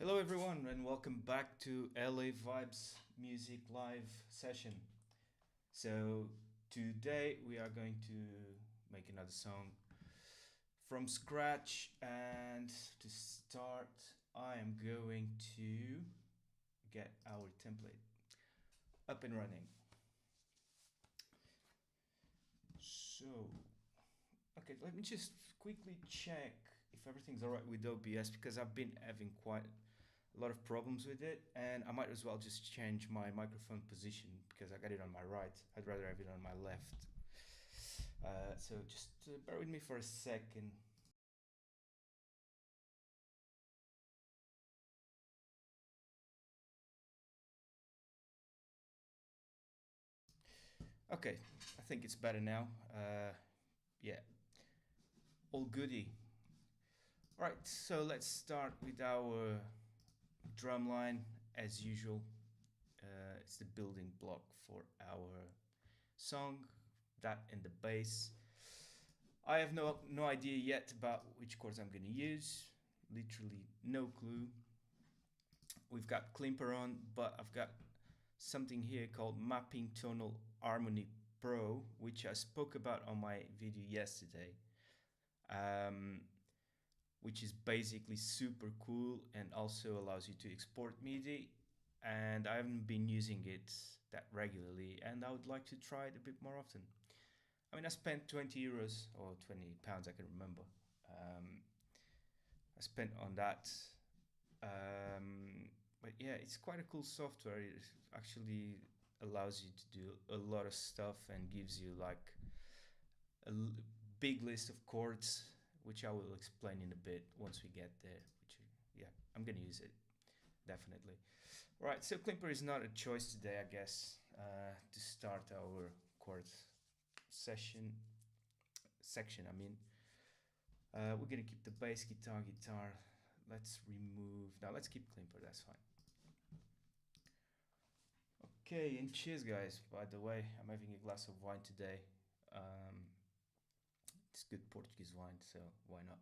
Hello everyone and welcome back to LA Vibes Music Live session. So today we are going to make another song from scratch, and to start I am going to get our template up and running. So okay, let me just quickly check if everything's alright with OBS, because I've been having quite a lot of problems with it, and I might as well just change my microphone position because I got it on my right. I'd rather have it on my left. So just bear with me for a second. Okay, I think it's better now. Yeah, all goody. Alright, so let's start with our drum line as usual. It's the building block for our song, that and the bass. I have no idea yet about which chords I'm going to use. Literally no clue. We've got Klimper on, but I've got something here called Mapping Tonal Harmony Pro, which I spoke about on my video yesterday, which is basically super cool and also allows you to export MIDI. And I haven't been using it that regularly, and I would like to try it a bit more often. I mean, I spent 20 euros or 20 pounds, I can remember. I spent on that. But yeah, it's quite a cool software. It actually allows you to do a lot of stuff and gives you like a big list of chords, which I will explain in a bit once we get there. Which, yeah, I'm gonna use it definitely. Right, so Klimper is not a choice today, I guess, to start our chord section. I mean, we're gonna keep the bass guitar. Let's remove. Now let's keep Klimper. That's fine. Okay, and cheers, guys. By the way, I'm having a glass of wine today. It's good Portuguese wine, so why not?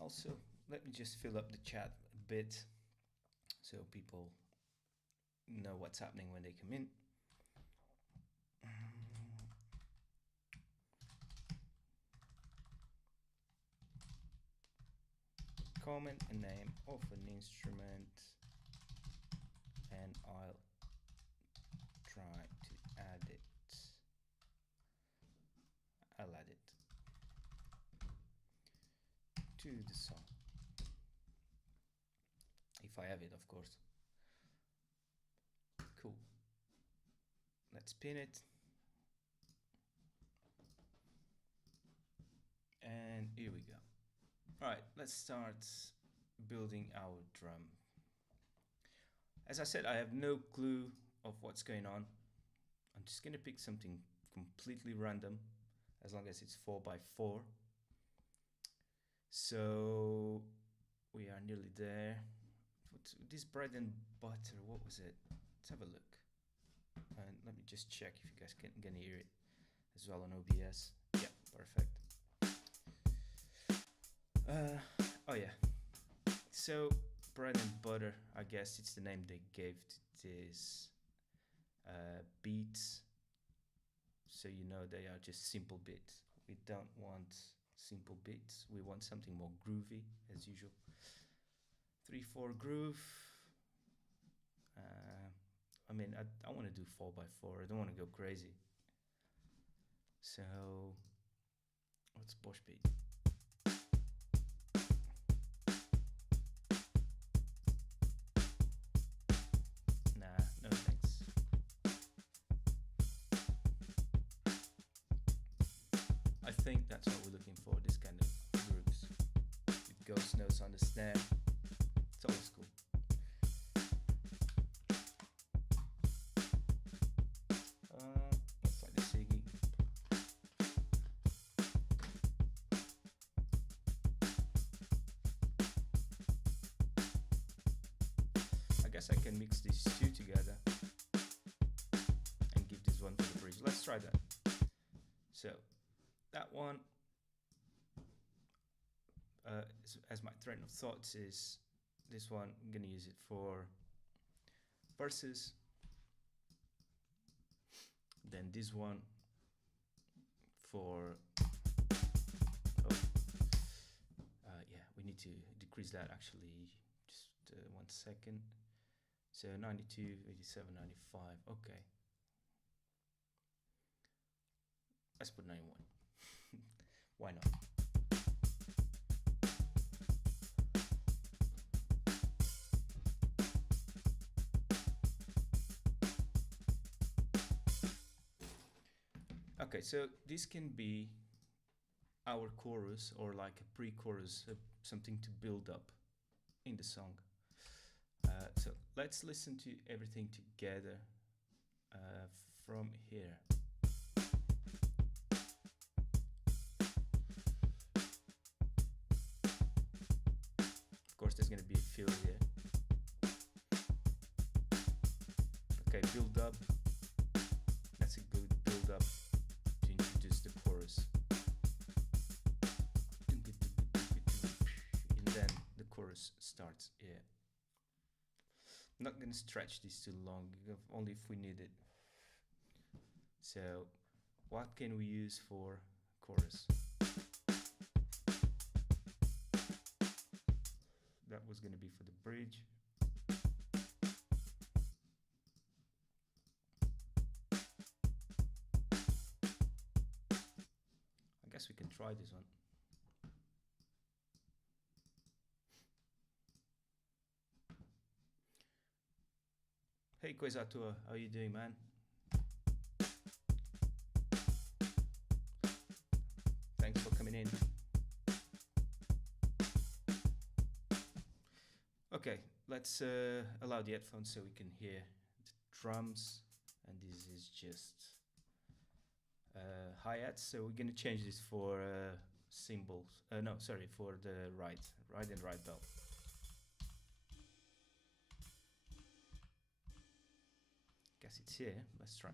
Also, let me just fill up the chat a bit so people know what's happening when they come in. Comment a name of an instrument and I'll try to add it. I'll add it to the song, if I have it, of course. Cool. Let's pin it. And here we go. All right, let's start building our drum. As I said, I have no clue of what's going on. I'm just gonna pick something completely random, as long as it's 4x4. So we are nearly there. This bread and butter, what was it? Let's have a look. And let me just check if you guys can hear it as well on OBS. Yeah, perfect. Oh yeah. So bread and butter, I guess it's the name they gave to this beats. So you know they are just simple beats. We don't want simple beats. We want something more groovy, as usual. 3/4 groove. I mean, I want to do 4x4. I don't want to go crazy. So what's Bosch beat? Nah, no thanks. I think that's what we're looking for, this kind of grooves. With ghost notes on the snare. It's always cool. Let's try the Siggy. I guess I can mix these two together and give this one to the bridge. Let's try that. So that one as my train of thoughts is this one. I'm gonna use it for verses. Then this one for yeah, we need to decrease that actually. Just 1 second. So 92, 87, 95. Okay. Let's put 91. Why not? Okay, so this can be our chorus or like a pre-chorus, something to build up in the song. So let's listen to everything together from here. Of course, there's going to be a fill here. Okay, build up. That's a good build up to introduce the chorus. And then the chorus starts. Yeah. I'm not going to stretch this too long, only if we need it. So, what can we use for chorus? That was going to be for the bridge. I guess we can try this one. Hey Quezatua, how you doing, man? Thanks for coming in. Okay, let's allow the headphones so we can hear the drums, and this is just hi-hats. So we're gonna change this for cymbals. No, sorry, for the right and right bell. Guess it's here. Let's try.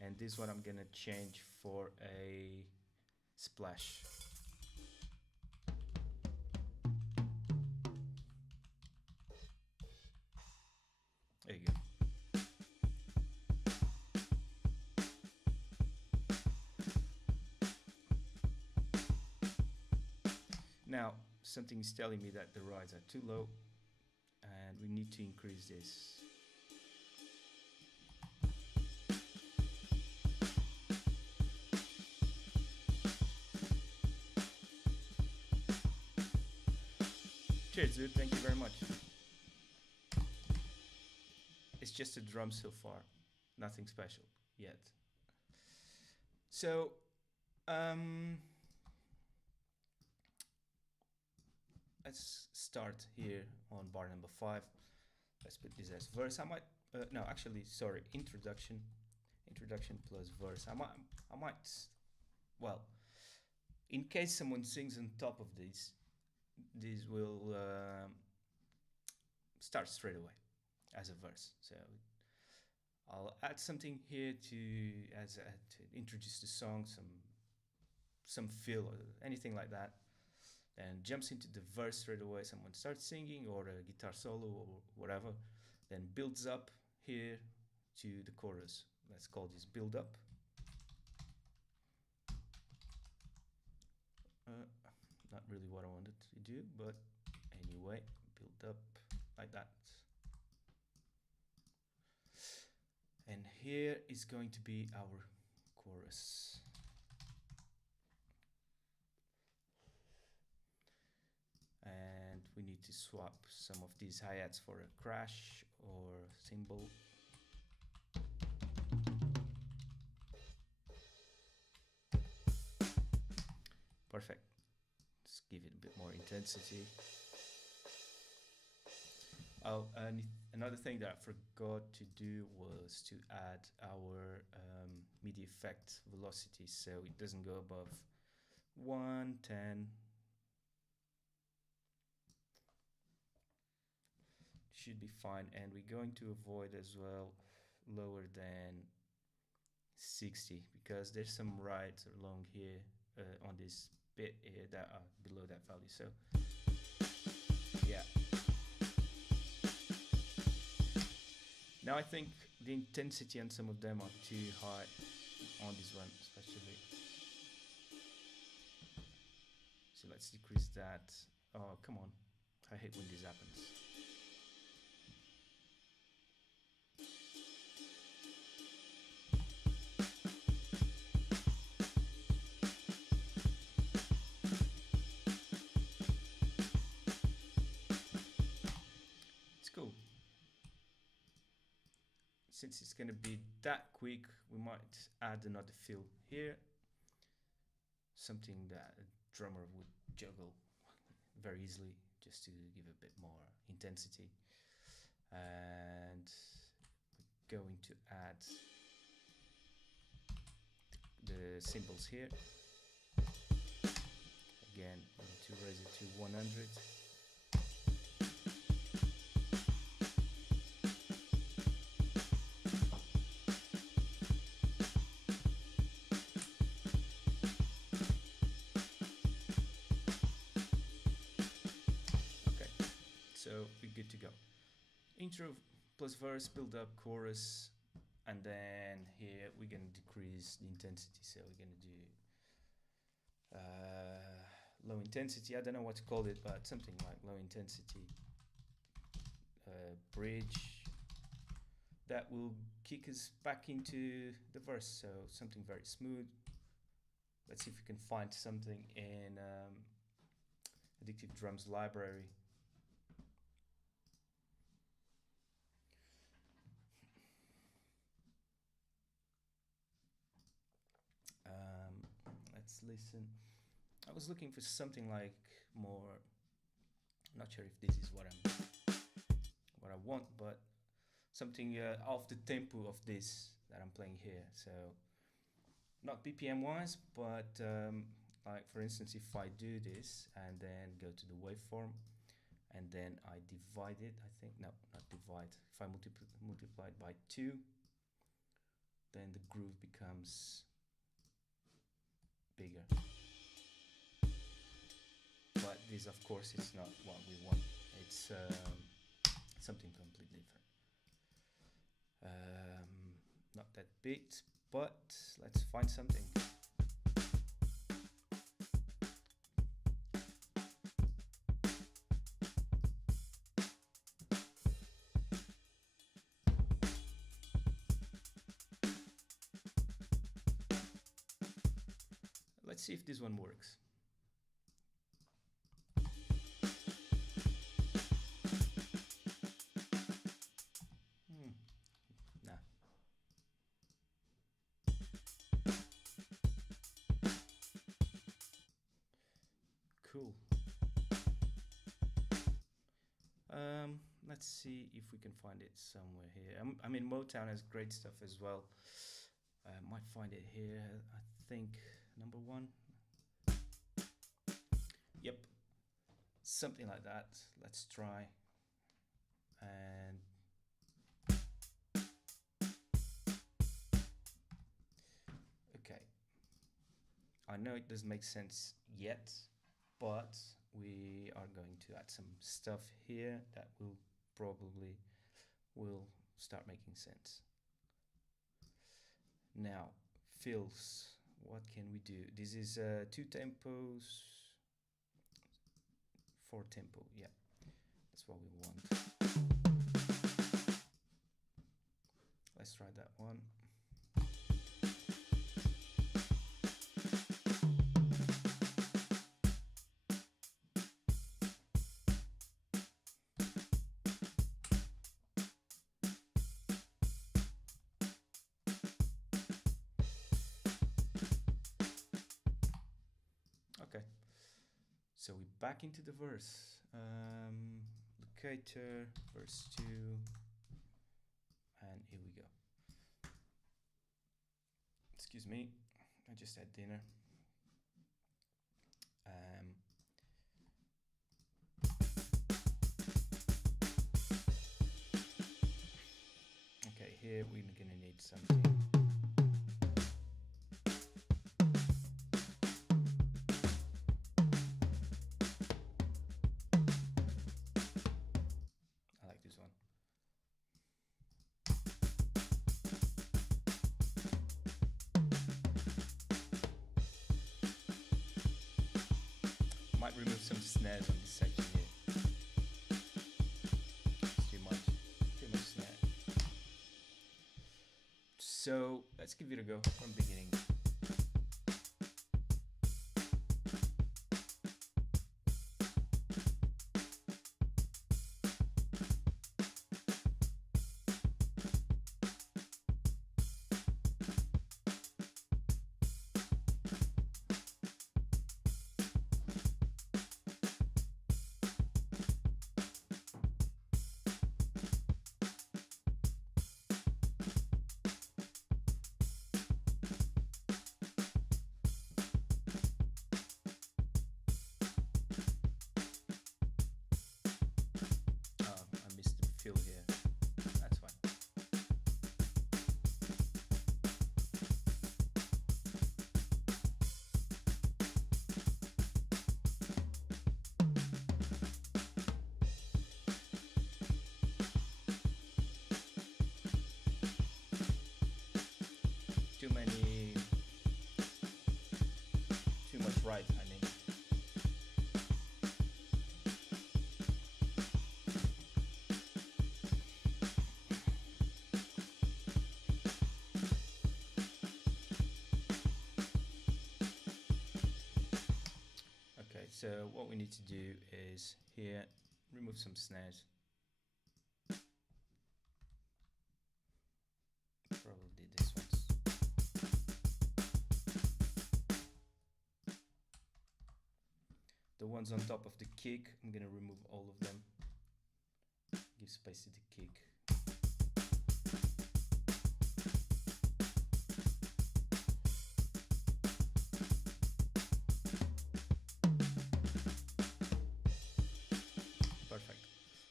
And this one I'm gonna change for a splash. There you go. Now, something is telling me that the rides are too low, and we need to increase this. Cheers, dude. Thank you very much. It's just a drum so far, nothing special yet. So, let's start here on bar number 5. Let's put this as verse. I might, no, actually, sorry, introduction plus verse. I might, well, in case someone sings on top of this will start straight away as a verse. So I'll add something here to introduce the song, some feel or anything like that, and jumps into the verse straight away. Someone starts singing or a guitar solo or whatever, then builds up here to the chorus. Let's call this build up. Not really what I wanted to do, but anyway, build up like that. And here is going to be our chorus. And we need to swap some of these hi-hats for a crash or cymbal. Perfect. Let's give it a bit more intensity. Oh, and another thing that I forgot to do was to add our MIDI effect velocity, so it doesn't go above 110. should be fine, and we're going to avoid as well lower than 60 because there's some rides along here on this bit here that are below that value. So yeah, now I think the intensity on some of them are too high on this one especially, so let's decrease that. Oh come on, I hate when this happens. Since it's going to be that quick, we might add another fill here, something that a drummer would juggle very easily, just to give a bit more intensity. And we're going to add the cymbals here. Again, we need to raise it to 100. So we're good to go. Intro plus verse, build up chorus, and then here we're going to decrease the intensity. So we're going to do low intensity. I don't know what to call it, but something like low intensity bridge that will kick us back into the verse. So something very smooth. Let's see if we can find something in Addictive Drums library. Let's listen. I was looking for something like more, I'm not sure if this is what I want, but something off the tempo of this that I'm playing here. So not BPM wise, but like for instance, if I do this and then go to the waveform and then I divide it, I think, no, not divide. If I multiply it by 2, then the groove becomes bigger. But this, of course, is not what we want. It's something completely different. Not that beat, but let's find something. Let's see if this one works. Nah. Cool. Let's see if we can find it somewhere here. I mean, Motown has great stuff as well. Might find it here. I think number 1. Yep, something like that. Let's try. And okay, I know it doesn't make sense yet, but we are going to add some stuff here that will probably start making sense. Now, fills. What can we do? This is 2 tempos, 4 tempo. Yeah, that's what we want. Let's try that one. Okay, so we're back into the verse. Locator, verse 2, and here we go. Excuse me, I just had dinner. something. I like this one. Might remove some snares on this section here. It's too much snare. So let's give it a go from beginning. Fill here. That's fine. Too much right, I mean. So what we need to do is here remove some snares. Probably this ones. The ones on top of the kick, I'm gonna remove all of them. Give space to the kick.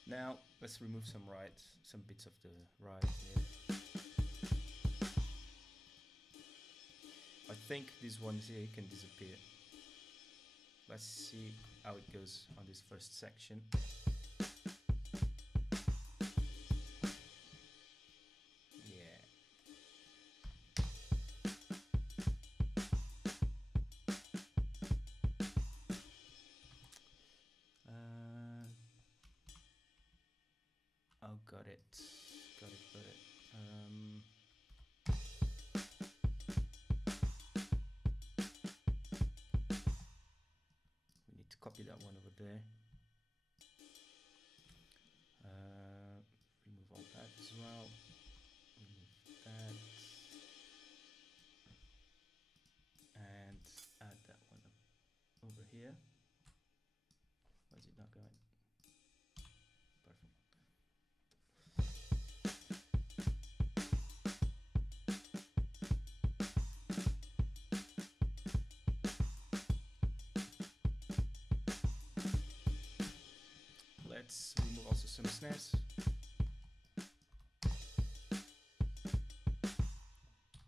Now let's remove some bits of the right here. I think these ones here can disappear. Let's see how it goes on this first section. Got it. We need to copy that one over there. Remove all that as well. Remove that. And add that one over here. Why is it not going? Perfect. Let's remove also some snares.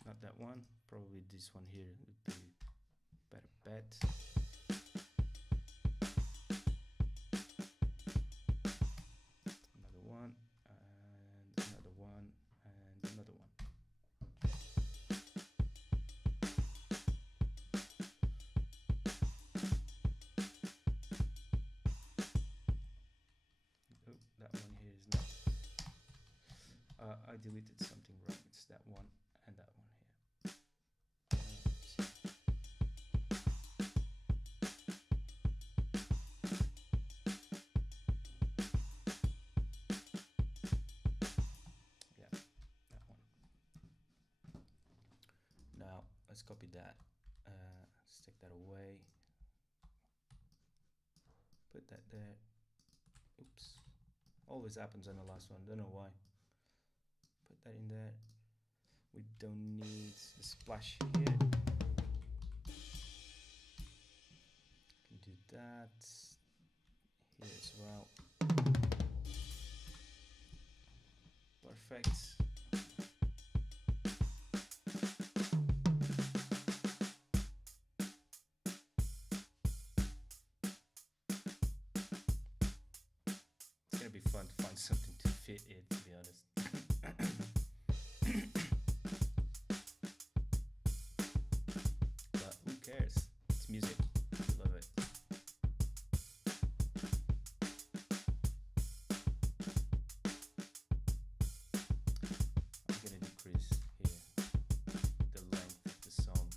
Not that one, probably this one here would be a better bet. Another one, and another one, and another one. That one here is not. I deleted something wrong. It's that one and that one here. Yeah, that one. Now let's copy that. Let's take that away. Put that there. Oops. Always happens on the last one, don't know why. Put that in there. We don't need the splash here. Can do that here as well. Perfect. music. Love it. I'm gonna decrease here the length of the song.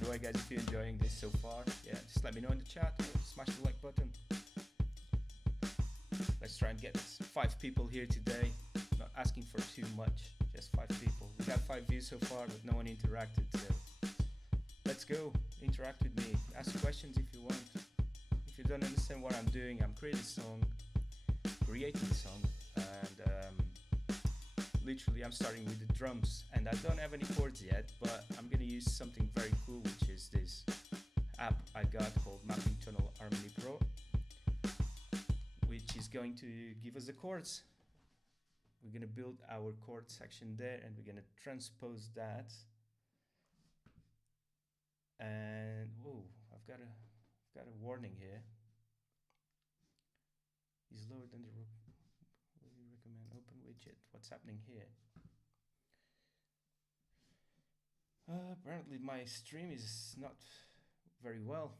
Anyway guys, if you're enjoying this so far, yeah, just let me know in the chat or smash the like button. Let's try and get 5 people here today. Not asking for too much, just 5 people. We got 5 views so far, but no one interacted, so let's go. Interact with me. Ask questions if you want. If you don't understand what I'm doing, I'm creating a song, and literally I'm starting with the drums, and I don't have any chords yet, but I'm gonna use something very cool, which is this app I got called Mapping Tunnel Harmony Pro, which is going to give us the chords. We're gonna build our chord section there, and we're gonna transpose that. And whoa, I've got a warning here. Is lower than the rope. What do you recommend? Open widget. What's happening here? Apparently my stream is not very well.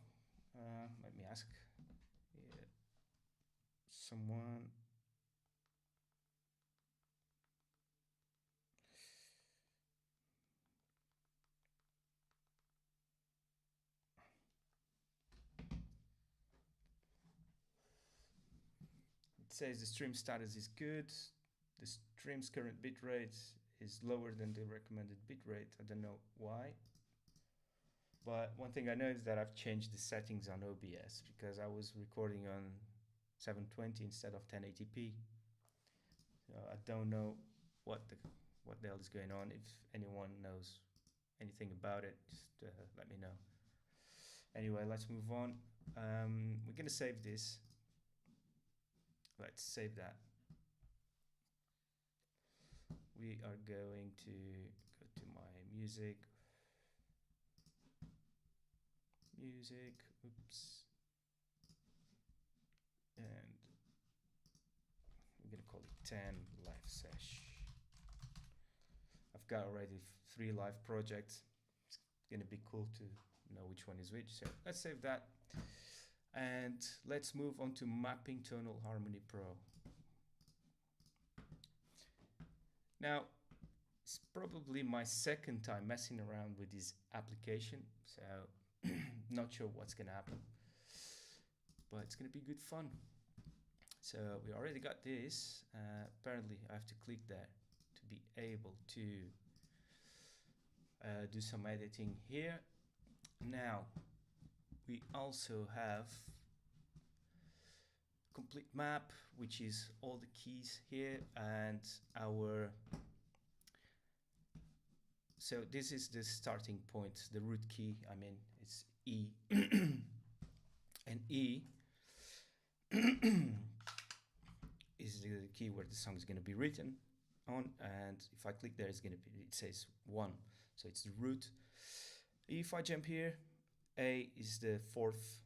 Let me ask someone. It says the stream status is good. The stream's current bitrate is lower than the recommended bitrate. I don't know why. But one thing I know is that I've changed the settings on OBS because I was recording on 720 instead of 1080p. So I don't know what the hell is going on. If anyone knows anything about it, just let me know. Anyway, let's move on. We're gonna save this. Let's save that. We are going to go to my music, oops, and we're gonna call it 10 live sesh. I've got already 3 live projects. It's gonna be cool to know which one is which, so let's save that. And let's move on to Mapping Tunnel Harmony Pro. Now, it's probably my second time messing around with this application, so not sure what's gonna happen, but it's gonna be good fun. So we already got this. Apparently I have to click there to be able to do some editing here. Now, we also have complete map, which is all the keys here, and so this is the starting point, the root key. I mean, it's E, and E is the key where the song is going to be written on, and if I click there, it says 1, so it's the root. If I jump here, A is the 4th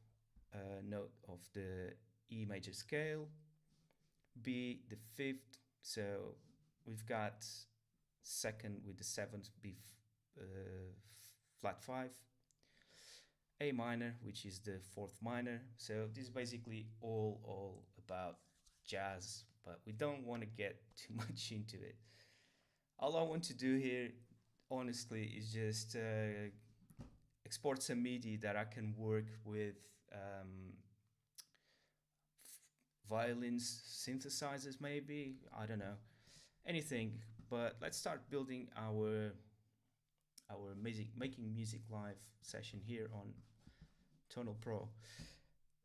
note of the E major scale, B the 5th, so we've got 2nd with the 7th, B flat 5, A minor, which is the 4th minor. So this is basically all about jazz, but we don't want to get too much into it. All I want to do here, honestly, is just export some MIDI that I can work with violins, synthesizers maybe, I don't know, anything. But let's start building our making music live session here on Tunnel Pro.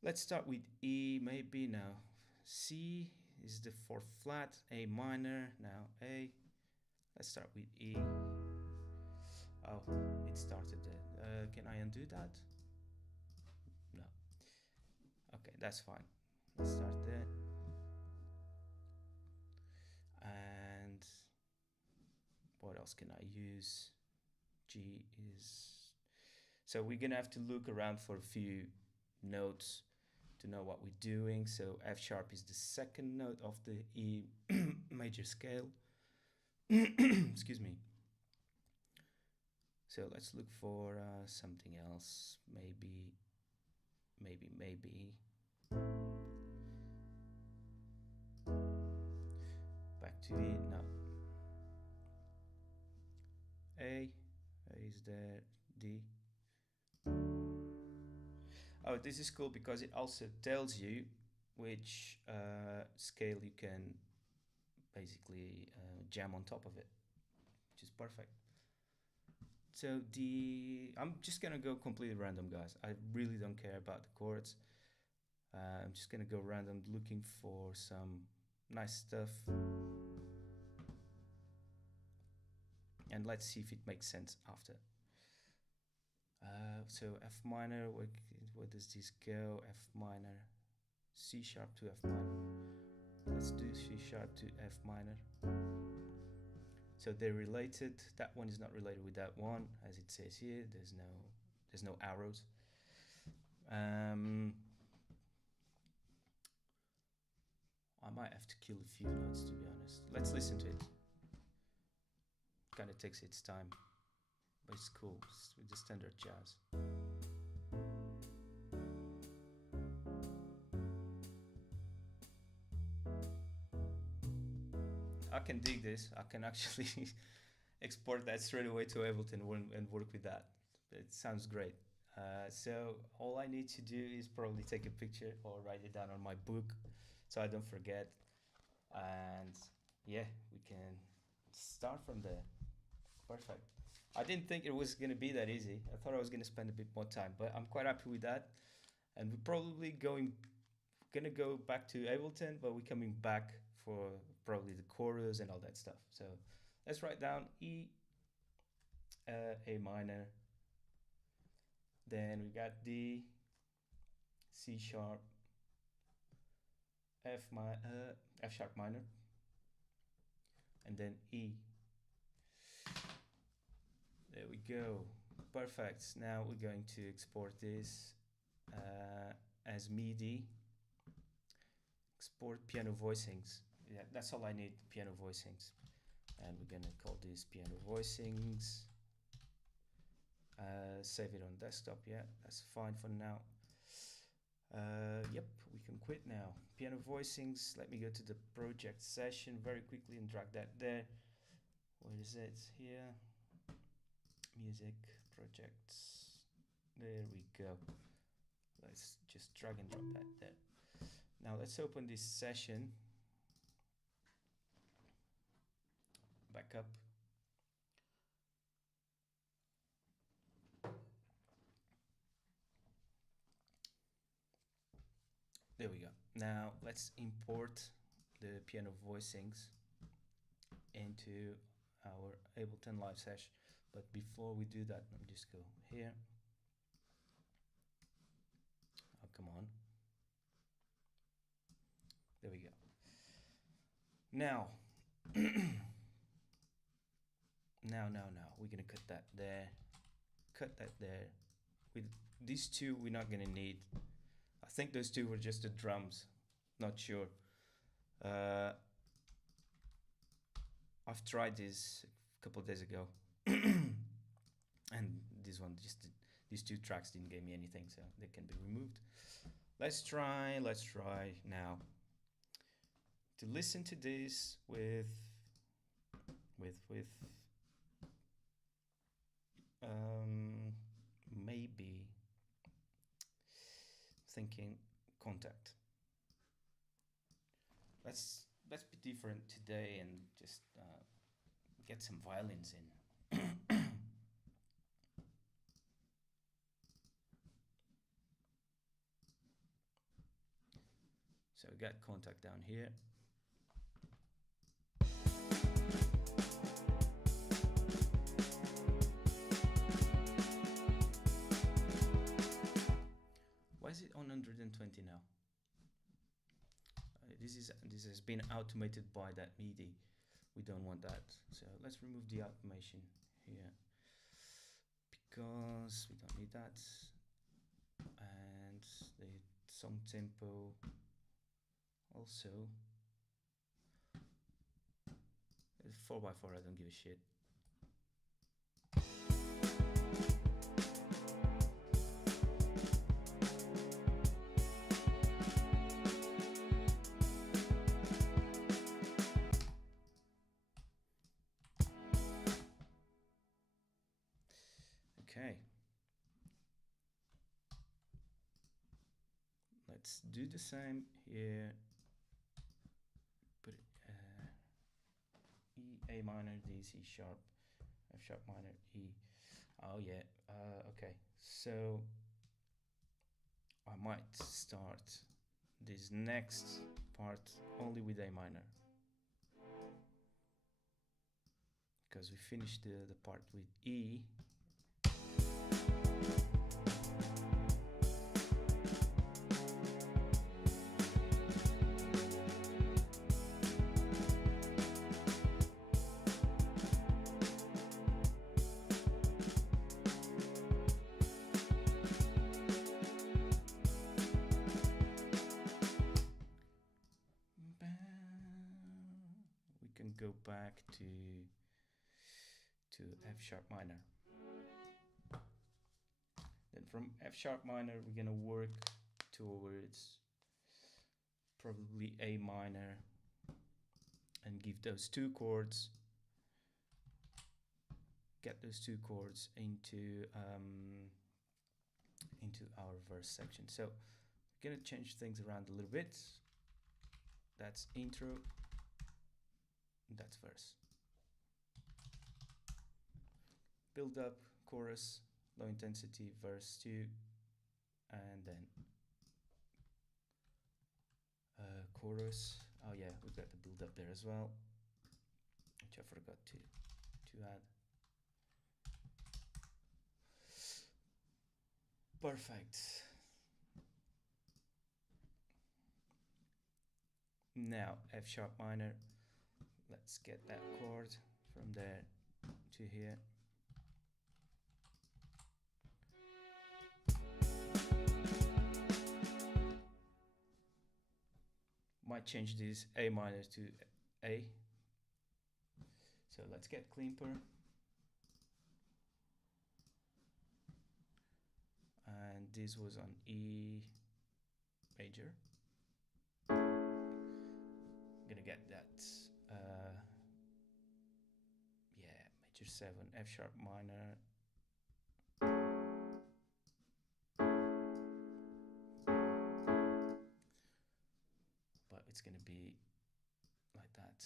Let's start with E maybe now. C is the 4th flat, A minor, now A. Let's start with E. Oh, it started there. Can I undo that? No. Okay, that's fine. Let's start there. And what else can I use? G is... So we're gonna have to look around for a few notes to know what we're doing. So F sharp is the second note of the E major scale. Excuse me. So let's look for something else. Maybe. Back to E. No. A is there. D. Oh, this is cool because it also tells you which scale you can basically jam on top of it, which is perfect. So I'm just gonna go completely random, guys. I really don't care about the chords. I'm just gonna go random, looking for some nice stuff. And let's see if it makes sense after. So F minor, where does this go? F minor, C sharp to F minor. Let's do C sharp to F minor. So they're related. That one is not related with that one, as it says here. There's no arrows. I might have to kill a few notes, to be honest. Let's listen to it. Kind of takes its time, but it's cool. It's with the standard jazz. I can dig this. I can actually export that straight away to Ableton and work with that. It sounds great. So all I need to do is probably take a picture or write it down on my book so I don't forget. And yeah, we can start from there. Perfect. I didn't think it was going to be that easy. I thought I was going to spend a bit more time, but I'm quite happy with that. And we're probably going to go back to Ableton, but we're coming back for probably the chorus and all that stuff. So let's write down E, A minor. Then we got D, C sharp, F sharp minor, and then E. There we go. Perfect. Now we're going to export this as MIDI. Export piano voicings. Yeah, that's all I need, piano voicings. And we're gonna call this piano voicings. Save it on desktop. Yeah, that's fine for now. Yep, we can quit now. Piano voicings. Let me go to the project session very quickly and drag that there. Where is it? Here. Music projects. There we go. Let's just drag and drop that there. Now let's open this session. Back up. There we go. Now let's import the piano voicings into our Ableton live session. But before we do that, let me just go here. Oh, come on. There we go. Now, now, we're gonna cut that there. Cut that there. With these two, we're not gonna need. I think those two were just the drums. Not sure. I've tried this a couple of days ago. And this one, these two tracks didn't give me anything, so they can be removed. Let's try now to listen to this with maybe thinking contact. Let's be different today and just get some violins in. So we got contact down here. Why is it on 120 now? This has been automated by that MIDI. We don't want that. So let's remove the automation here because we don't need that. And song tempo also. 4x4, I don't give a shit. Okay. Let's do the same here. Put it E, A minor, D, C sharp, F sharp minor, E. Oh yeah. Okay. So I might start this next part only with A minor, because we finished the part with E. We can go back to F sharp minor. Then from F sharp minor we're gonna work towards probably A minor and give those two chords, get those two chords into our verse section. So we're gonna change things around a little bit. That's intro, that's verse. Build up, chorus, low intensity, verse 2, and then chorus. Oh yeah, we've got the build up there as well, which I forgot to add. Perfect. Now F sharp minor, let's get that chord from there to here. Might change this A minor to A. So let's get Klimper. And this was on E major. Gonna get that yeah, major 7, F sharp minor, but it's gonna be like that.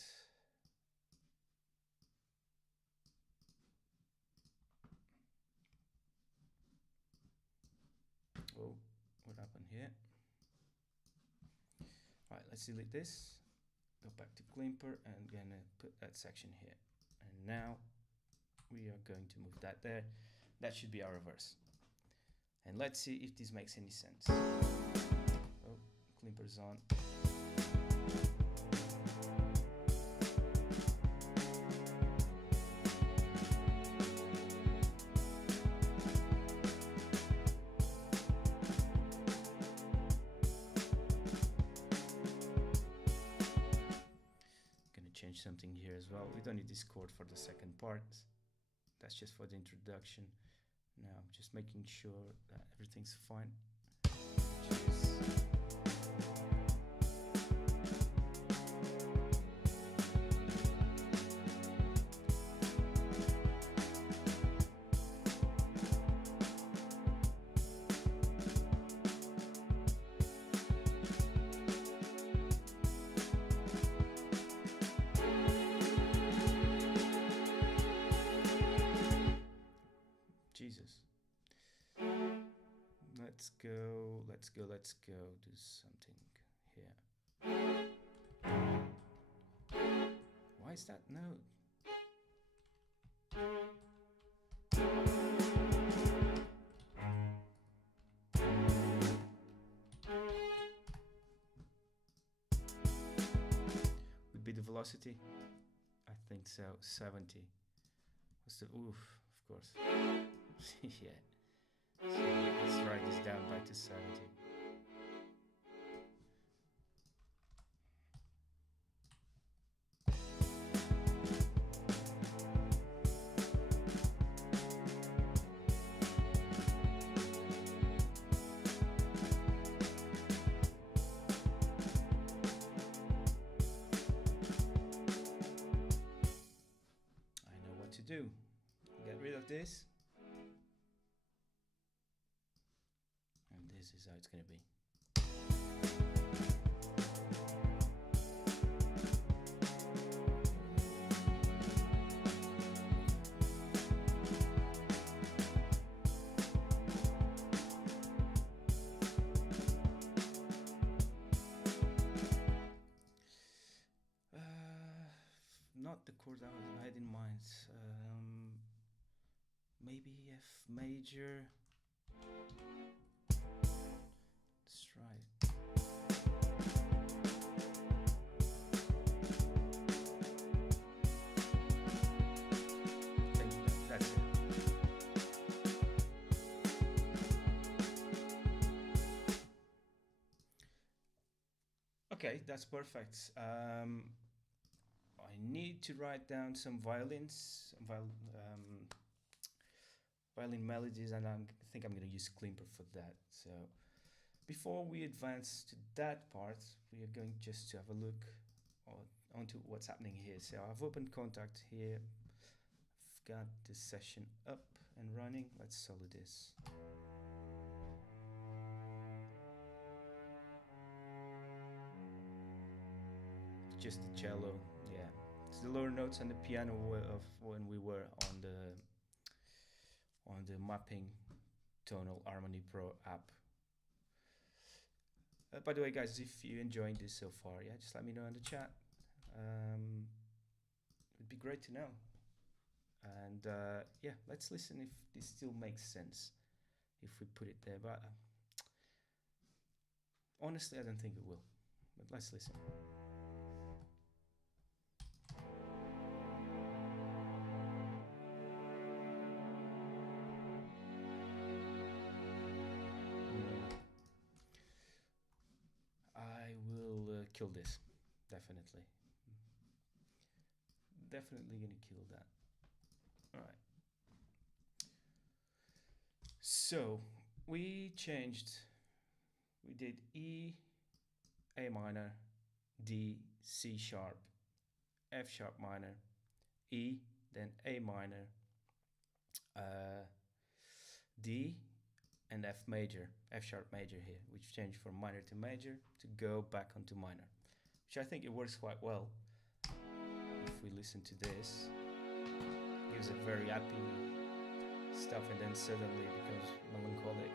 Oh, what happened here? Right, let's delete this. Go back to Klimper and gonna put that section here. And now we are going to move that there. That should be our verse. And let's see if this makes any sense. Oh, Klimper's on. Change something here as well. We don't need this chord for the second part. That's just for the introduction. Now I'm just making sure that everything's fine. Jesus. Let's go do something here. Why is that note? Would be the velocity? I think so, 70. What's the oof, of course. Yeah. So let's write this down back to 70. of this. And this is how it's going to be. Not the chord I had in mind. Maybe F major. Let's try it. I think that's it. Okay, that's perfect. I need to write down some violins, violin melodies, and I think I'm going to use Klimper for that. So before we advance to that part, we are going just to have a look onto what's happening here. So I've opened Contact here. I've got the session up and running. Let's solo this. Just the cello, yeah. It's the lower notes and the piano of when we were on the Mapping Tonal Harmony Pro app. By the way, guys, if you're enjoying this so far, yeah, just let me know in the chat. It'd be great to know. And yeah, let's listen if this still makes sense if we put it there. But honestly, I don't think it will. But let's listen. Kill this, definitely gonna kill that. All right, so we did E, A minor, D, C sharp, F sharp minor, E, then A minor, D, and F major, F sharp major here, which changed from minor to major to go back onto minor, which I think it works quite well. If we listen to this, gives it very happy stuff, and then suddenly it becomes melancholic.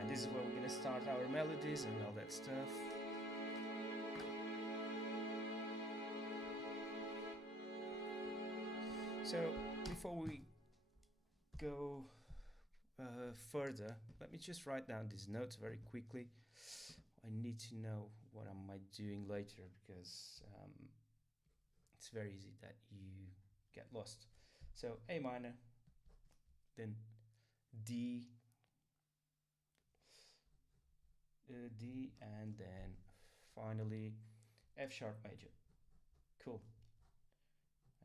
And this is where we're gonna start our melodies and all that stuff. So before we go further, let me just write down these notes very quickly. I need to know what am I doing later, because it's very easy that you get lost. So A minor, then D, and then finally F sharp major. Cool.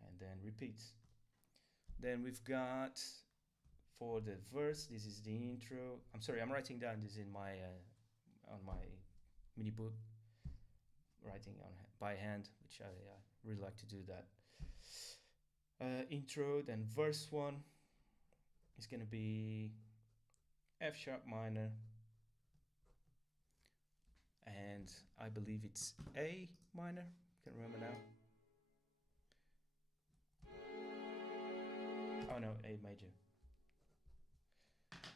And then repeats. Then we've got, for the verse, this is the intro. I'm sorry, I'm writing down this in my on my mini book, writing on by hand, which I really like to do that. Intro, then verse 1 is going to be F sharp minor, and I believe it's A minor. Can't remember now. Oh no, A major.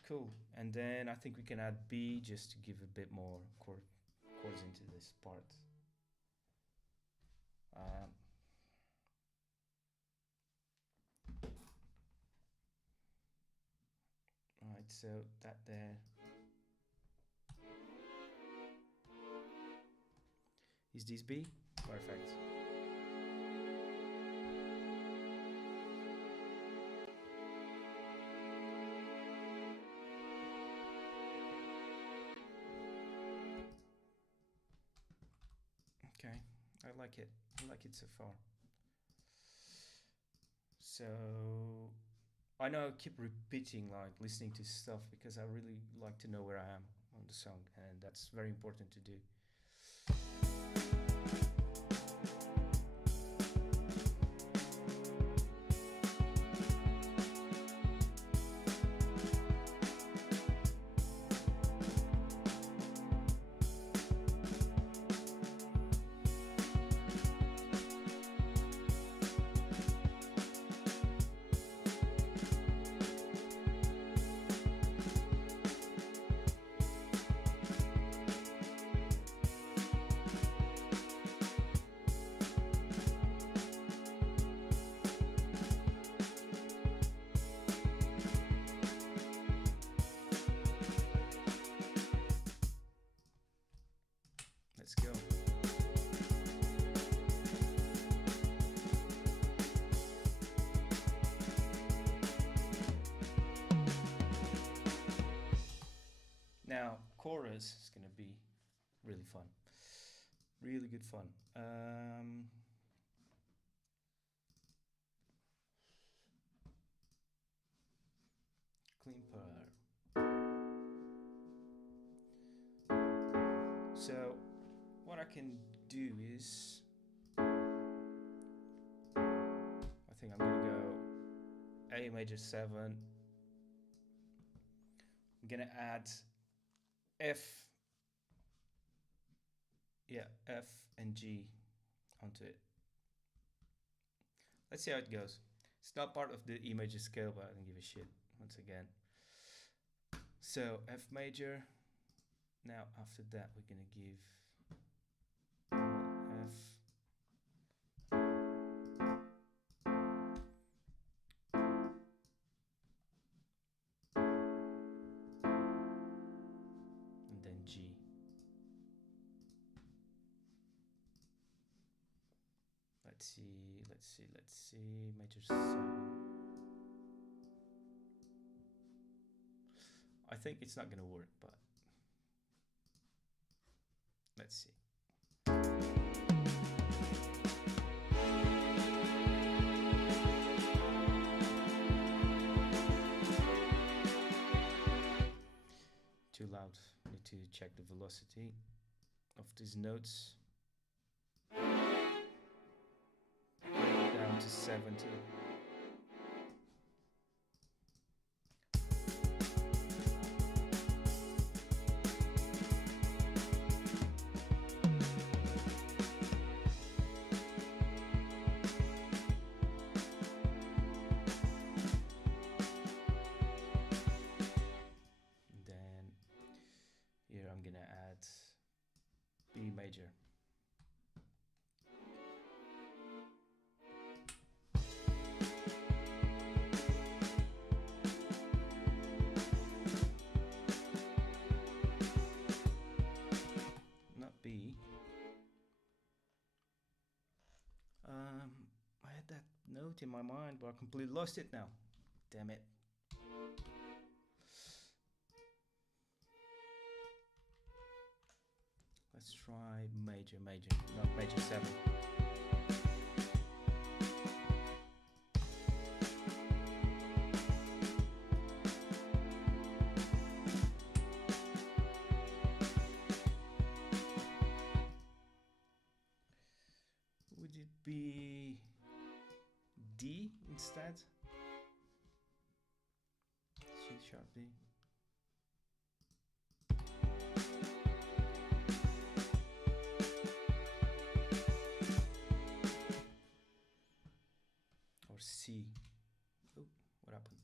Cool. And then I think we can add B just to give a bit more chords into this part. Alright, so that there. Is this B? Perfect. Okay, I like it. I like it so far. So I know I keep repeating, like listening to stuff, because I really like to know where I am on the song, and that's very important to do. Let's go. Now, chorus is going to be really fun. Really good fun. Clean per. So, what I can do is, I think I'm going to go A major 7. I'm going to add F, F and G onto it. Let's see how it goes. It's not part of the E major scale, but I don't give a shit once again. So F major. Now after that we're gonna give F, and then G. Let's see, major 7. I think it's not gonna work, but let's see. Too loud. Need to check the velocity of these notes. Down to 70. B major. Not B. I had that note in my mind, but I completely lost it now. Damn it. Let's try major, not major 7. Would it be D instead? C sharp D. Or C. Oh, what happened?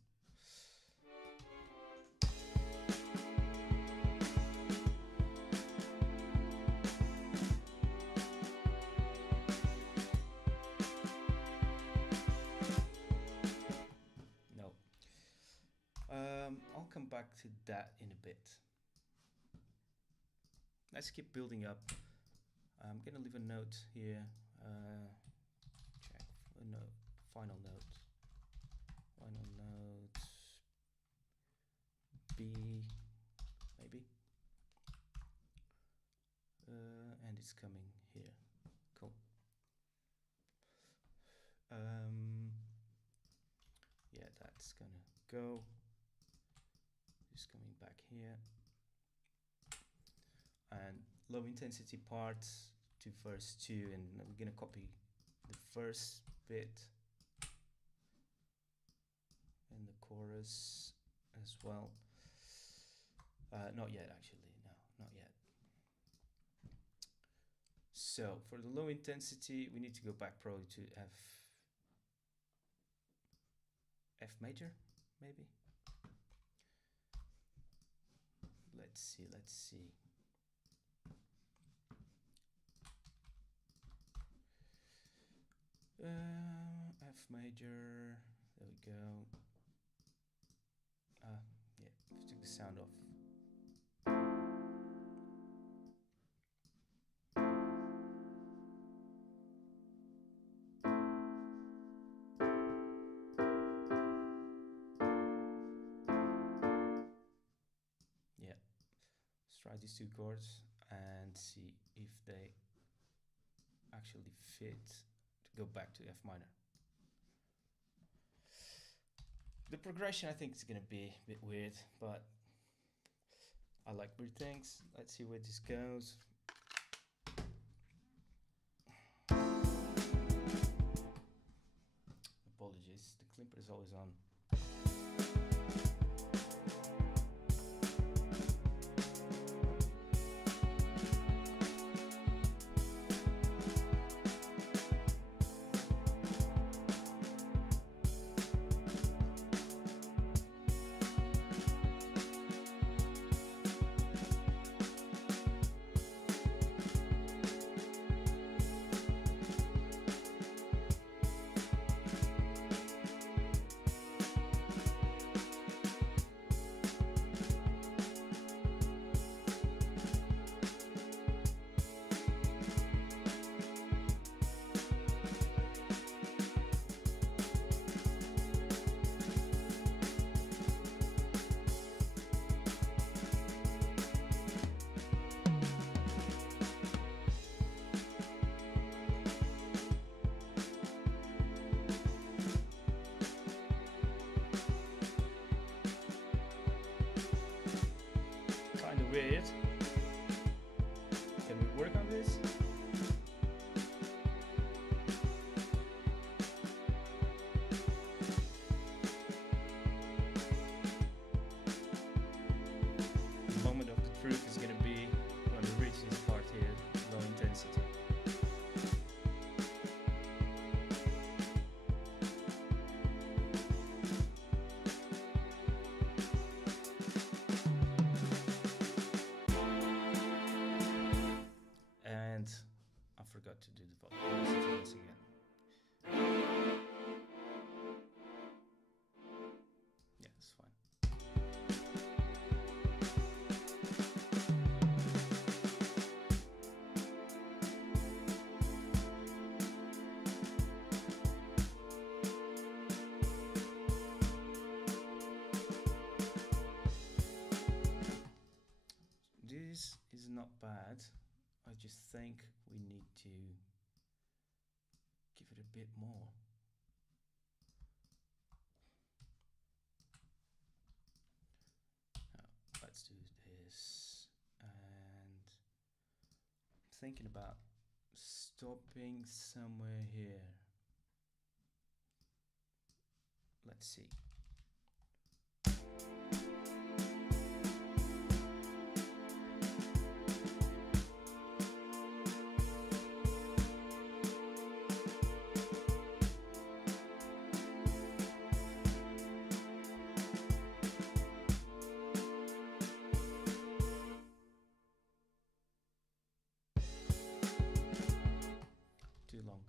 No. I'll come back to that in a bit. Let's keep building up. I'm gonna leave a note here. Check a note. Final note B, maybe, and it's coming here. Cool. Yeah, that's gonna go. It's coming back here, and low intensity parts to verse 2, and we're gonna copy the first bit and the chorus as well. Not yet, actually. No, not yet. So for the low intensity, we need to go back probably to F major, maybe. Let's see. F major. There we go. Yeah, took the sound off. try these two chords and see if they actually fit to go back to F minor. The progression I think is gonna be a bit weird, but I like weird things. Let's see where this goes. Apologies, the clipper is always on. Weird. Can we work on this? The moment of the truth is going to be when we reach this part here, low intensity. I forgot to do the vocal once again. Yeah, it's fine. This is not bad. I just think we need to give it a bit more. Now, let's do this. And I'm thinking about stopping somewhere here. Let's see. Too long.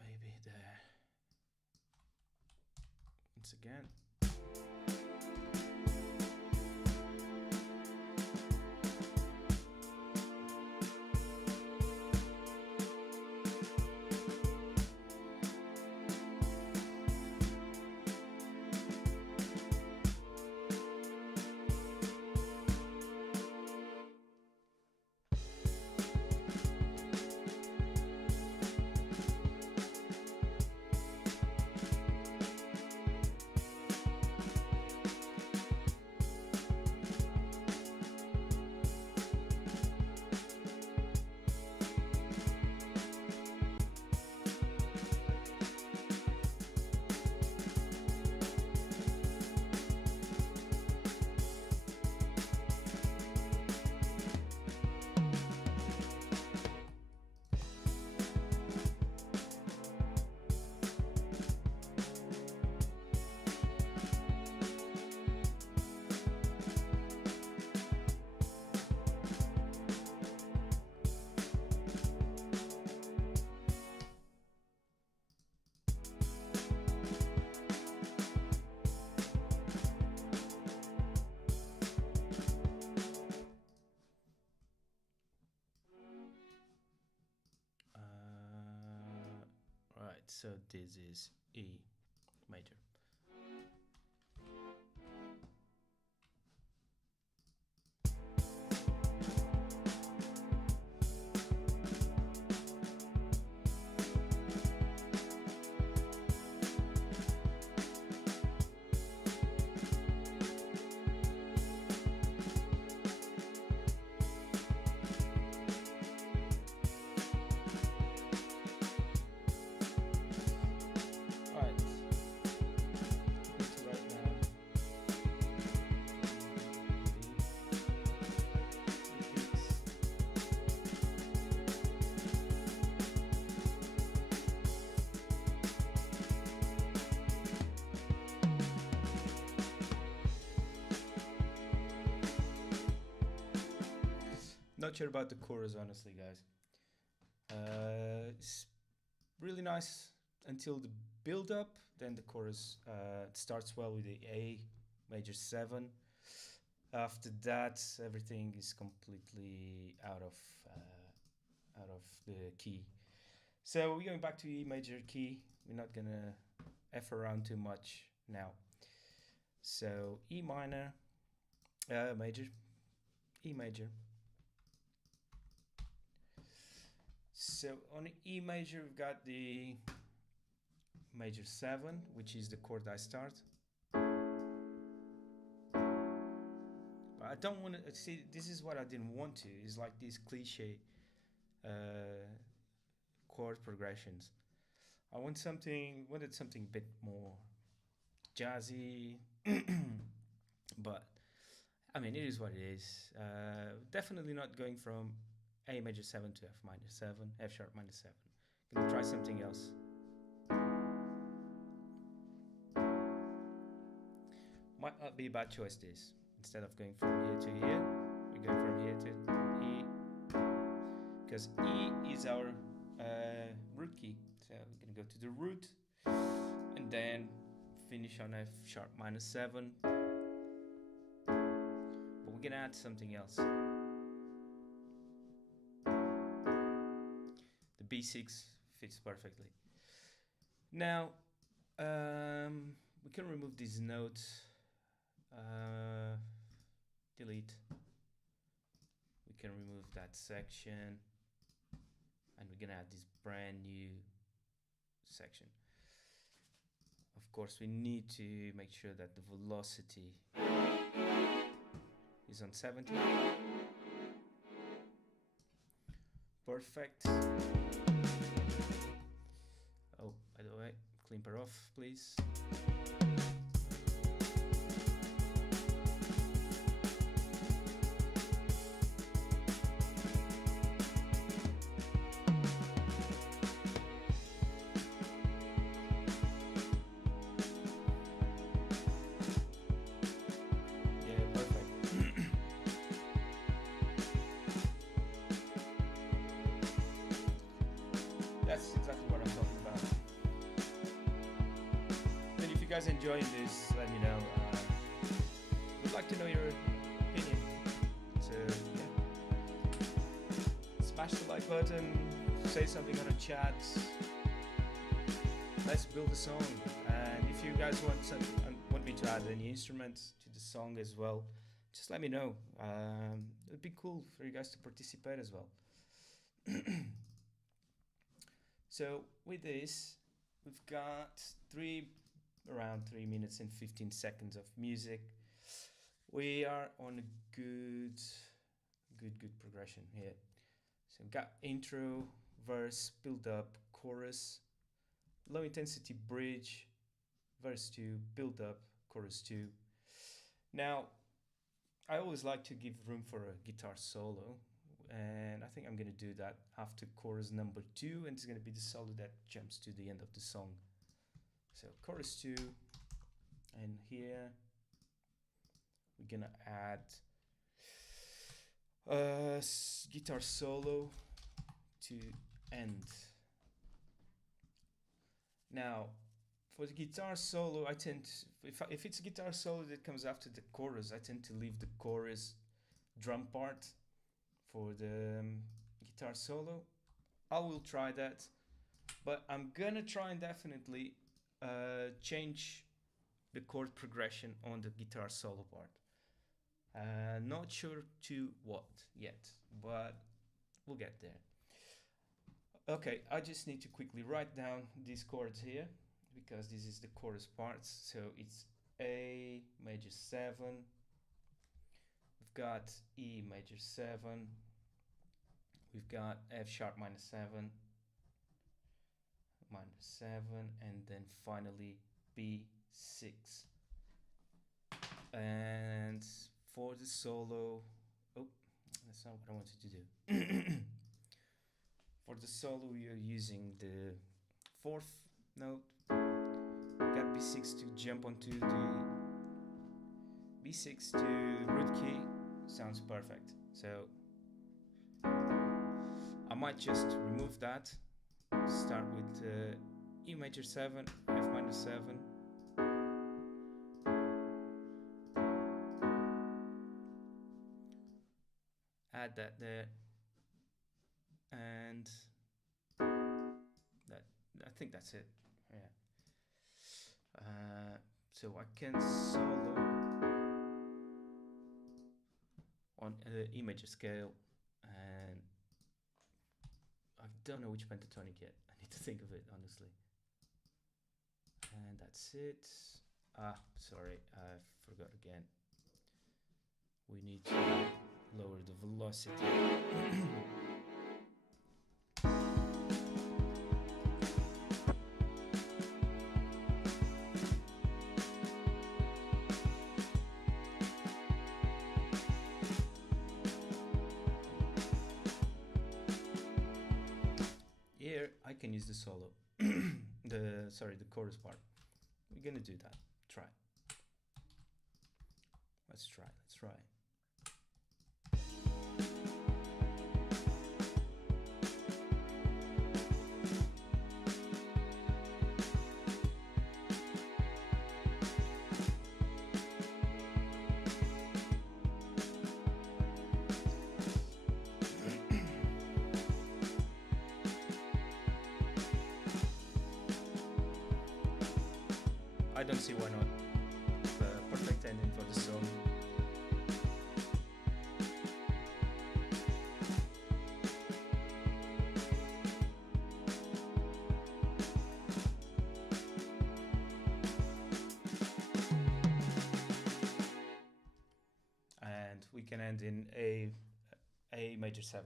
Maybe there. Once again. So this is E major. not sure about the chorus, honestly, guys. It's really nice until the build up, then the chorus starts well with the A major 7. After that, everything is completely out of the key. So we're going back to E major key. We're not gonna F around too much now. So E minor, major, E major. So on E major, we've got the major 7, which is the chord I start. But I don't want to see. This is what I didn't want to. Is like these cliche chord progressions. I wanted something a bit more jazzy, but I mean, it is what it is. Definitely not going from A major 7 to F minor 7, F sharp minor 7. Gonna try something else. Might not be a bad choice this. Instead of going from here to here, we're going from here to E. Because E is our root key. So we're gonna go to the root and then finish on F sharp minor 7. But we're gonna add something else. The B6 fits perfectly. Now we can remove these notes. Delete. We can remove that section, and we're gonna add this brand new section. Of course, we need to make sure that the velocity is on 70. Perfect. Oh, by the way, clean her off, please. That's exactly what I'm talking about. And if you guys enjoying this, let me know. We'd like to know your opinion. So yeah, smash the like button, say something on the chat. Let's build a song. And if you guys want me to add any instruments to the song as well, just let me know. It'd be cool for you guys to participate as well. So with this, we've got around 3 minutes and 15 seconds of music. We are on a good progression here. So we've got intro, verse, build up, chorus, low intensity bridge, verse 2, build up, chorus 2. Now, I always like to give room for a guitar solo. And I think I'm gonna do that after chorus number 2, and it's gonna be the solo that jumps to the end of the song. So chorus 2, and here we're gonna add guitar solo to end. Now for the guitar solo, I tend to, if it's a guitar solo that comes after the chorus, I tend to leave the chorus drum part for the guitar solo. I will try that, but I'm gonna try and definitely change the chord progression on the guitar solo part. Not sure to what yet, but we'll get there. Okay, I just need to quickly write down these chords here because this is the chorus parts. So it's A major 7, we've got E major 7, we've got F sharp minor 7, and then finally B6. And for the solo, oh, that's not what I wanted to do. For the solo, we are using the 4th note. Got B6 to jump onto the B6 to root key. Sounds perfect. So might just remove that, start with E major 7, F minor 7. Add that there, and that, I think that's it. Yeah. So I can solo on E major scale, and I don't know which pentatonic yet. I need to think of it, honestly. And that's it. Ah, sorry, I forgot again. We need to lower the velocity. Here I can use the solo, the chorus part. We're gonna do that. Try. Let's try. I don't see why not. Perfect ending for the song. And we can end in A major 7.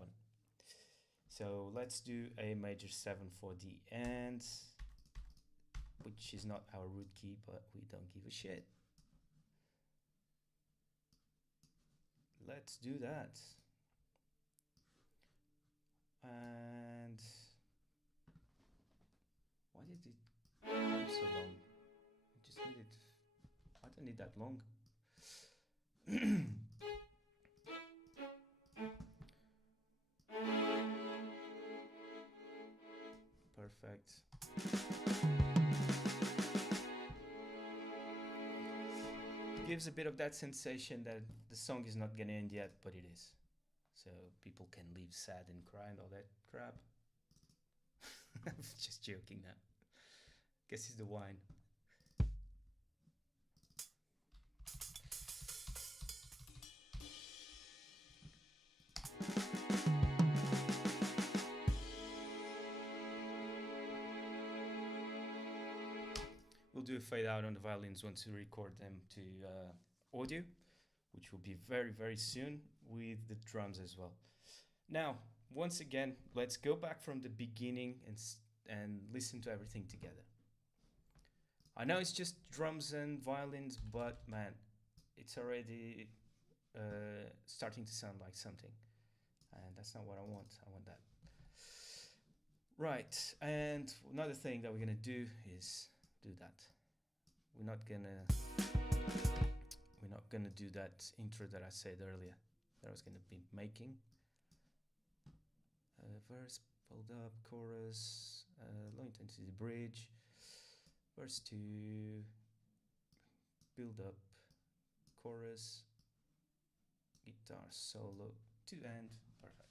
So let's do A major 7 for the end, which is not our root key, but we don't give a shit. Let's do that. And why did it take so long? I just needed, I don't need that long. Perfect. Gives a bit of that sensation that the song is not gonna end yet, but it is. So people can leave sad and cry and all that crap. I'm just joking now. Guess it's the wine. We'll do a fade out on the violins once we record them to audio, which will be very, very soon, with the drums as well. Now, once again, let's go back from the beginning and listen to everything together. I know it's just drums and violins, but man, it's already starting to sound like something. And that's not what I want. I want that. Right, and another thing that we're gonna do is do that. We're not gonna do that intro that I said earlier that I was gonna be making. Verse, build up, chorus, low intensity bridge, verse 2, build up, chorus, guitar solo to end. Perfect.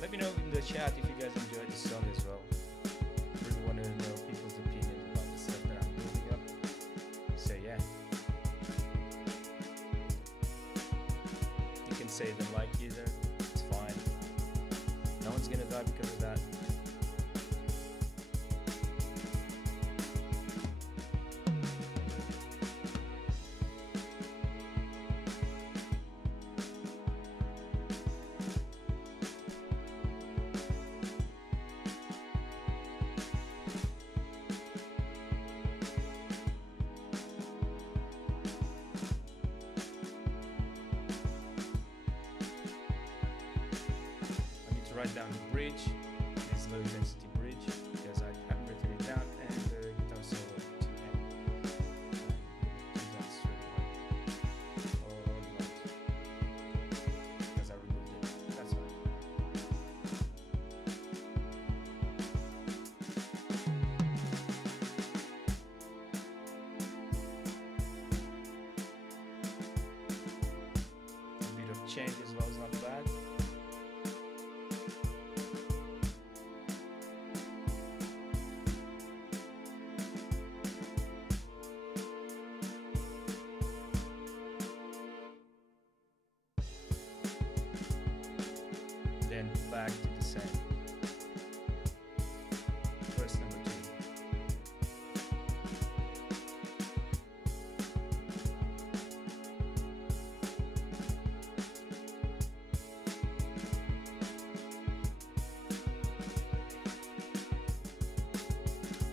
Let me know in the chat if you guys enjoyed the song as well. I really want to know people's opinion about the stuff that I'm building up. So yeah. You can say they like either. It's fine. No one's gonna die because of that. write down the bridge, this low intensity bridge, because I haven't written it down, and the guitar solo to end. Do that straight away. Or not. Because I removed it. That's fine. A bit of change as well is not bad. Then back to the same. Verse number 2.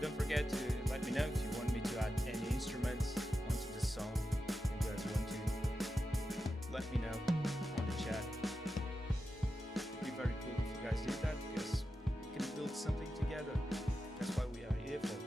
Don't forget to let me know if you want me to add any instruments onto the song. If you guys want to, let me know on the chat. It'd be very cool if you guys did that, because we can build something together. That's why we are here for.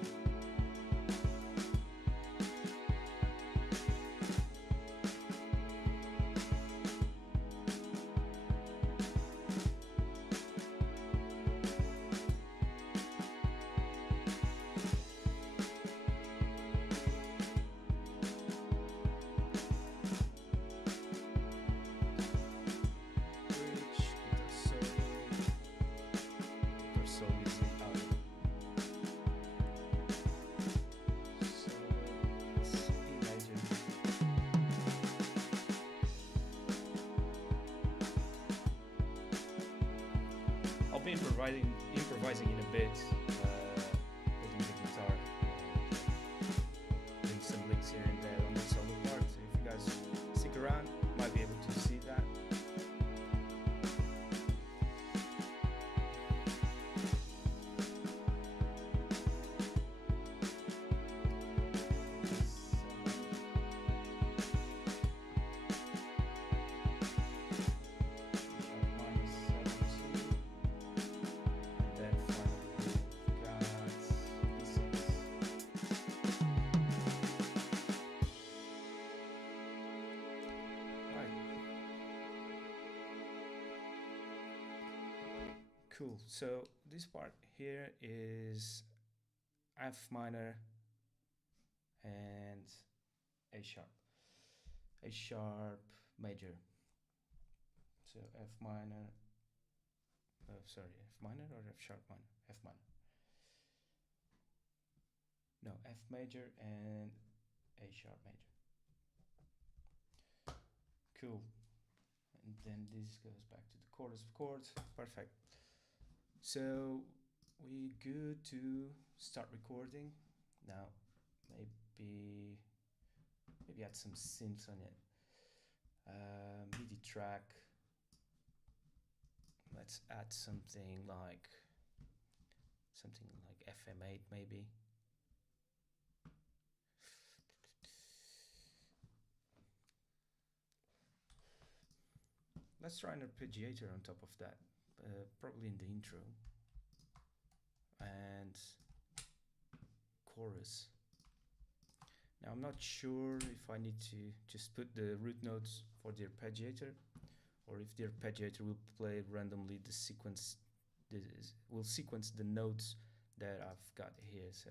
I'll be improvising in a bit, building the guitar, doing some licks here and there on the solo part. So if you guys stick around, you might be able to see that. Cool. So this part here is F minor and A sharp major. So F minor, sorry, F minor or F sharp minor? F minor. No, F major and A sharp major. Cool. And then this goes back to the chorus of chords. Perfect. So we good to start recording now. Maybe add some synths on it. MIDI track. Let's add something like FM8 maybe. Let's try an arpeggiator on top of that. Probably in the intro and chorus. Now I'm not sure if I need to just put the root notes for the arpeggiator, or if the arpeggiator will play randomly the sequence. Will sequence the notes that I've got here. So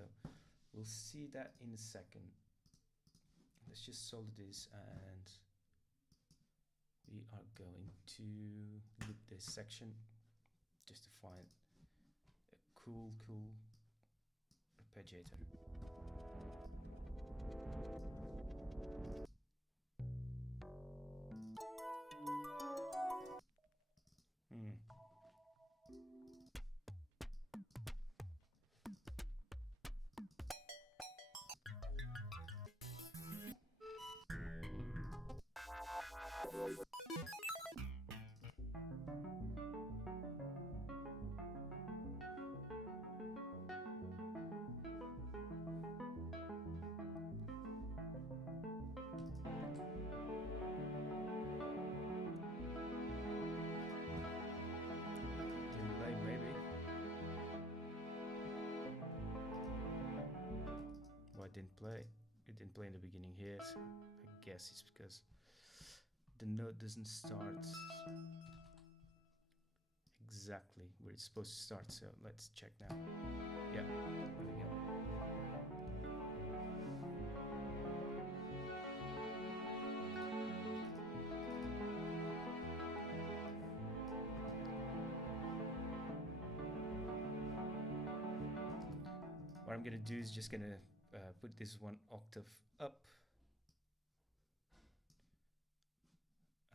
we'll see that in a second. Let's just solve this, and we are going to loop this section just to find a cool arpeggiator. didn't play. It didn't play in the beginning here, so I guess it's because the note doesn't start exactly where it's supposed to start. So let's check now. Yeah, there we go. What I'm gonna do is just gonna put this one octave up,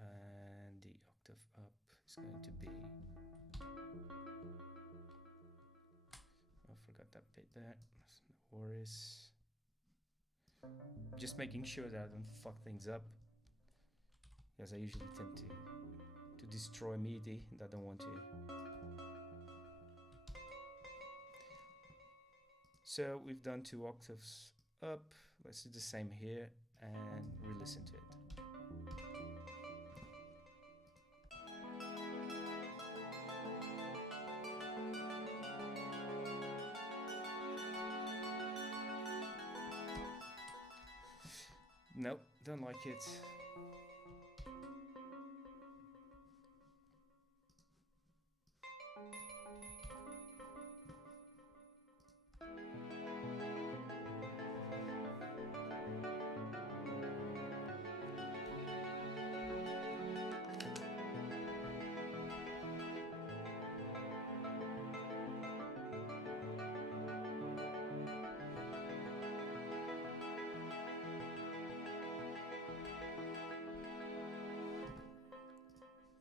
and the octave up is going to be, I forgot that bit there, no worries. Just making sure that I don't fuck things up, because I usually tend to destroy MIDI and I don't want to. So we've done 2 octaves up. Let's do the same here and re-listen to it. Nope, don't like it.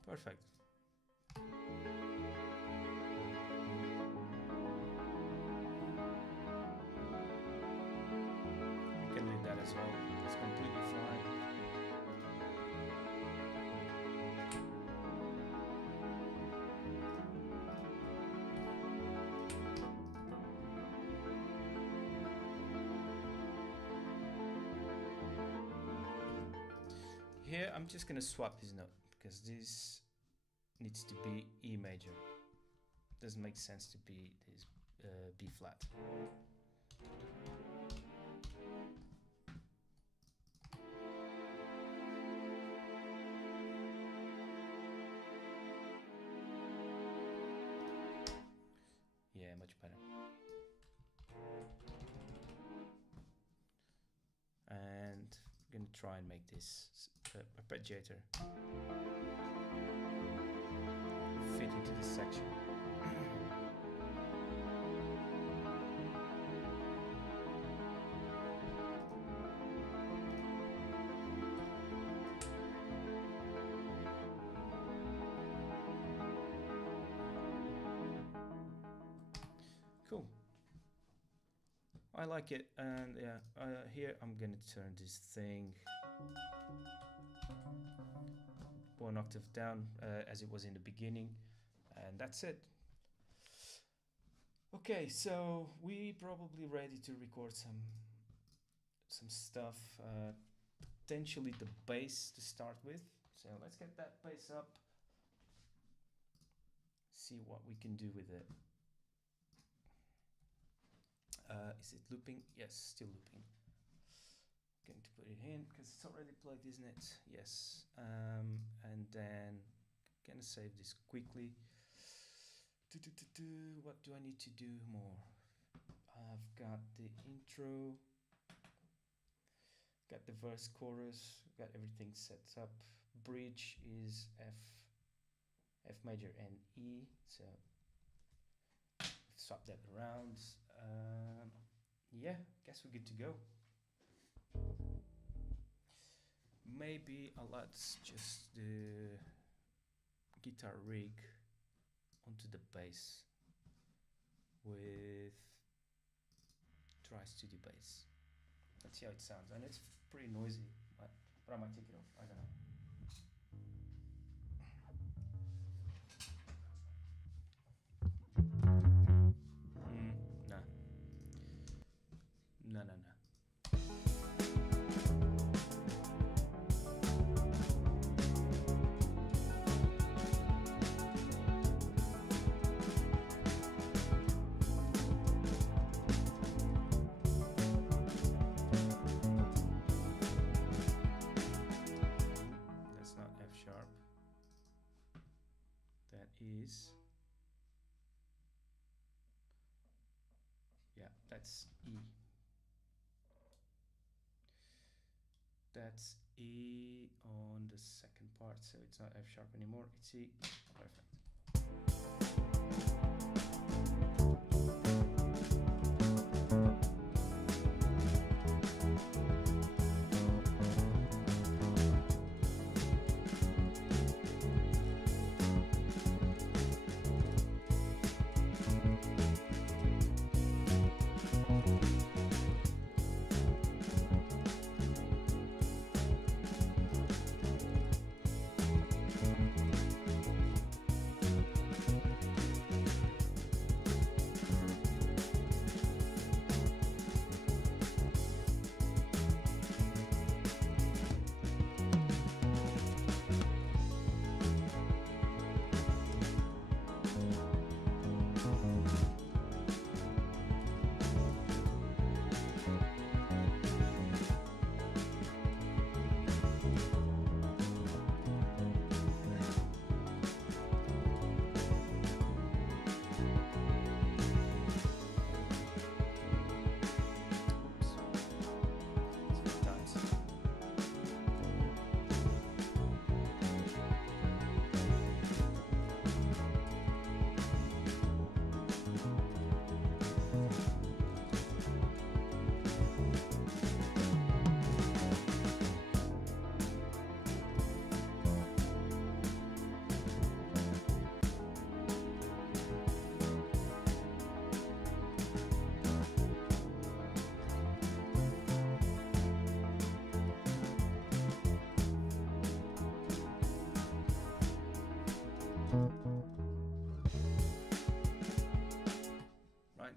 Perfect. You can leave that as well. It's completely fine. Here I'm just gonna swap his note, because this needs to be E major. Doesn't make sense to be this B flat. Yeah, much better. And I'm gonna try and make this arpeggiator fit into this section. Cool. I like it, and yeah, here I'm gonna turn this thing 1 octave down as it was in the beginning, and that's it. Okay, so we probably ready to record some stuff, potentially the bass to start with. So let's get that bass up, see what we can do with it. Is it looping? Yes, still looping. Going to put it in because it's already plugged, isn't it? Yes. And then gonna save this quickly. What do I need to do more? I've got the intro, got the verse, chorus, got everything set up. Bridge is F major and E, so swap that around. Yeah, guess we're good to go. Maybe I'll add just the guitar rig onto the bass with Dry Studio Bass. Let's see how it sounds. And it's pretty noisy, but I might take it off. I don't know. No. That's E. That's E on the second part, so it's not F sharp anymore, it's E. Perfect.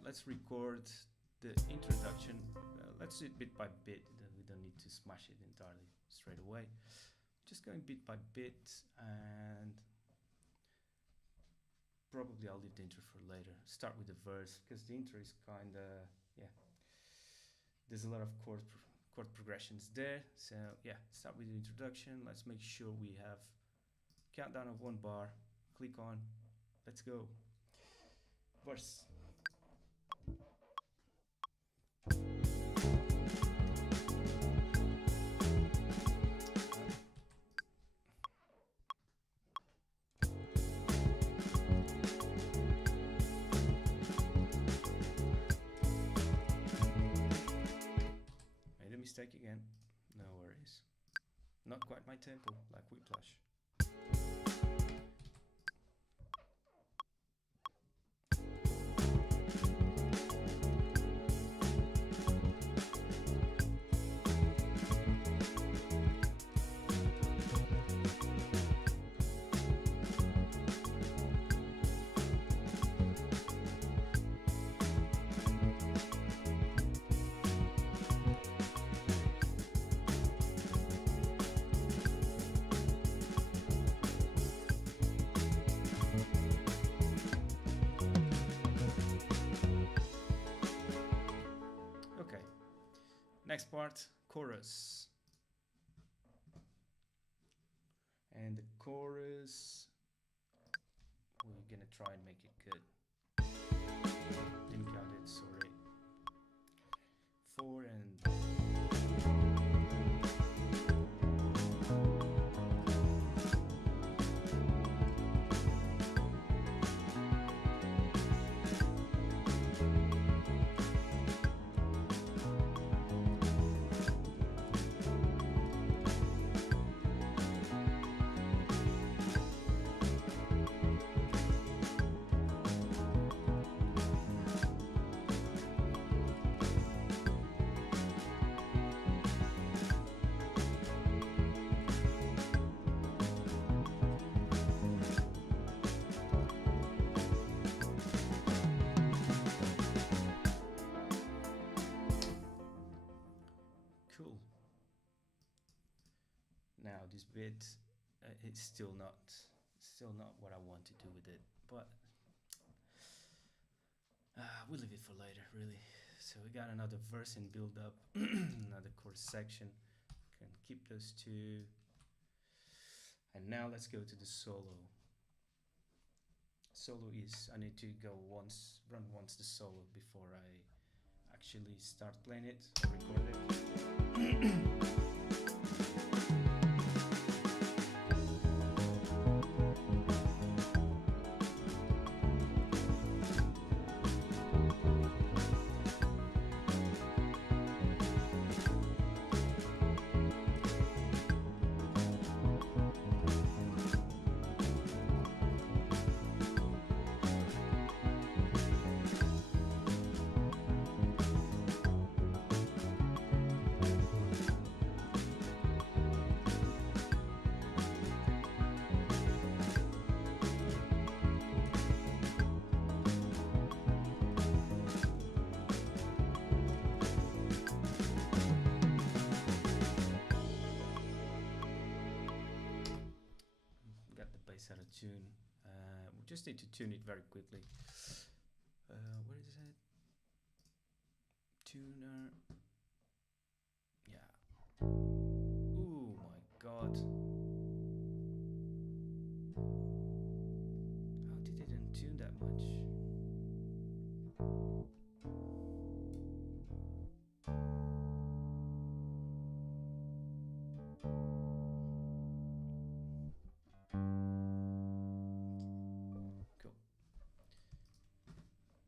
Let's record the introduction. Let's do it bit by bit. We don't need to smash it entirely straight away. Just going bit by bit, and probably I'll leave the intro for later. Start with the verse, because the intro is kind of, yeah, there's a lot of chord progressions there. So yeah, start with the introduction. Let's make sure we have countdown of 1 bar. Click on, let's go. Verse. Made a mistake again. No worries. Not quite my tempo, like Whiplash. Next part, chorus. And the chorus, we're gonna try and make it good. Didn't count it, sorry. 4 and... Now this bit, it's still not what I want to do with it, but we'll leave it for later, really. So we got another verse and build up, another chorus section. Can keep those two, and now let's go to the solo. Solo is, I need to go run once the solo before I actually start playing it or record it. Out of tune. We just need to tune it very quickly. Where is it? Tuner. Yeah. Oh my god. How did it untune that much?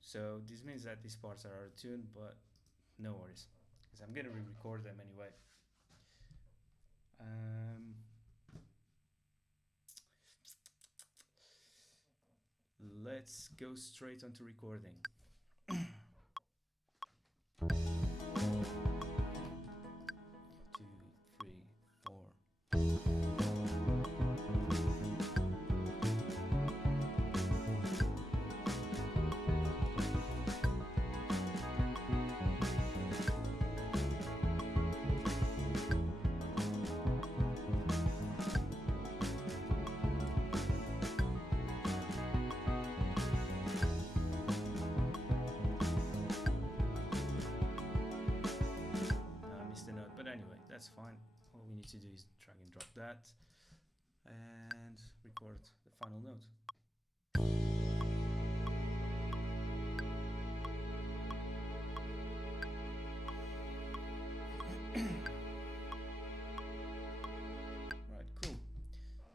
So this means that these parts are out of tune, but no worries, because I'm gonna re-record them anyway. Let's go straight onto recording. 2, 3, 4. That's fine. All we need to do is drag and drop that and record the final note. Right, cool.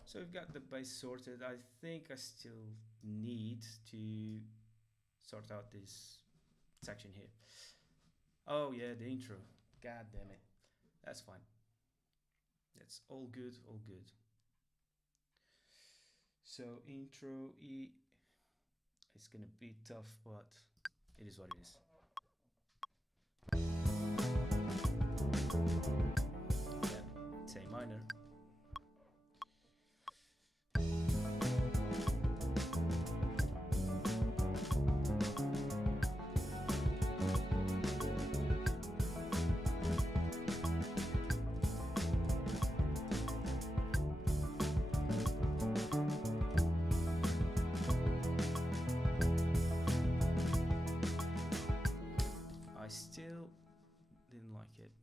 So we've got the bass sorted. I think I still need to sort out this section here. Oh yeah, the intro. God damn it. That's fine. That's all good, all good. So intro E, it's gonna be tough, but it is what it is. Yeah, it's A minor.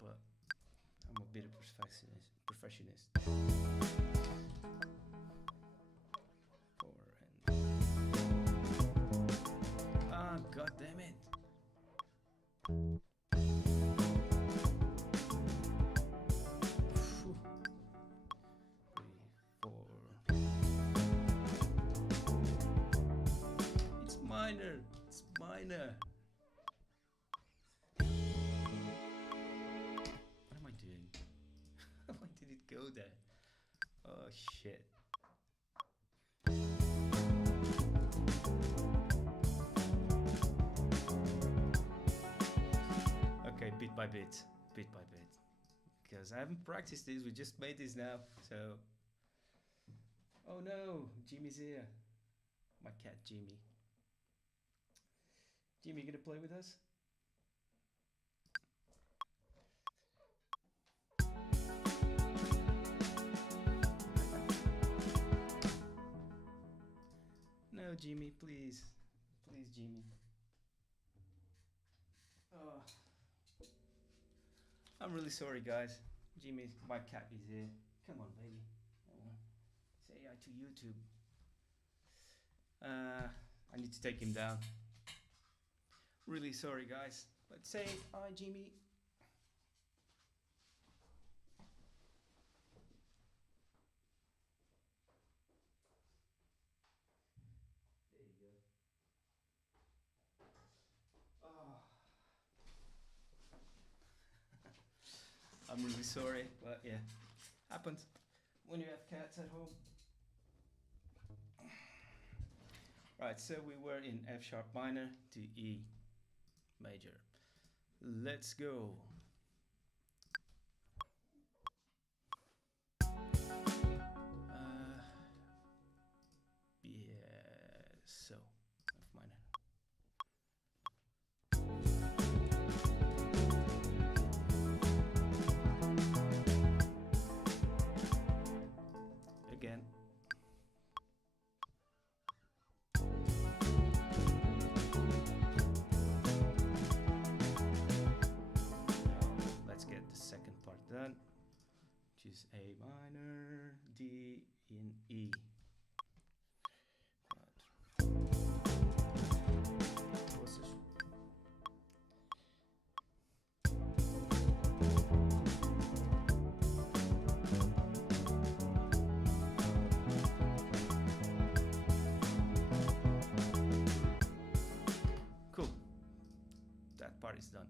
But I'm a bit of perfectionist. 4 and god damn it. 3, 4. It's minor. It's minor. Go there. Oh shit. Okay, bit by bit, because I haven't practiced this. We just made this now, so. Oh no, Jimmy's here. My cat Jimmy. Jimmy, you gonna play with us? No, Jimmy, please. Please, Jimmy. Oh. I'm really sorry, guys. Jimmy, my cat is here. Come on, baby. Come on. Say hi to YouTube. I need to take him down. Really sorry, guys. Let's say hi, Jimmy. There you go. Oh. I'm really sorry, but yeah, happens when you have cats at home. Right, so we were in F sharp minor to E major. Let's go. Yeah, so F minor. Again. Let's get the second part done, which is A minor, D in E. Cool. That part is done.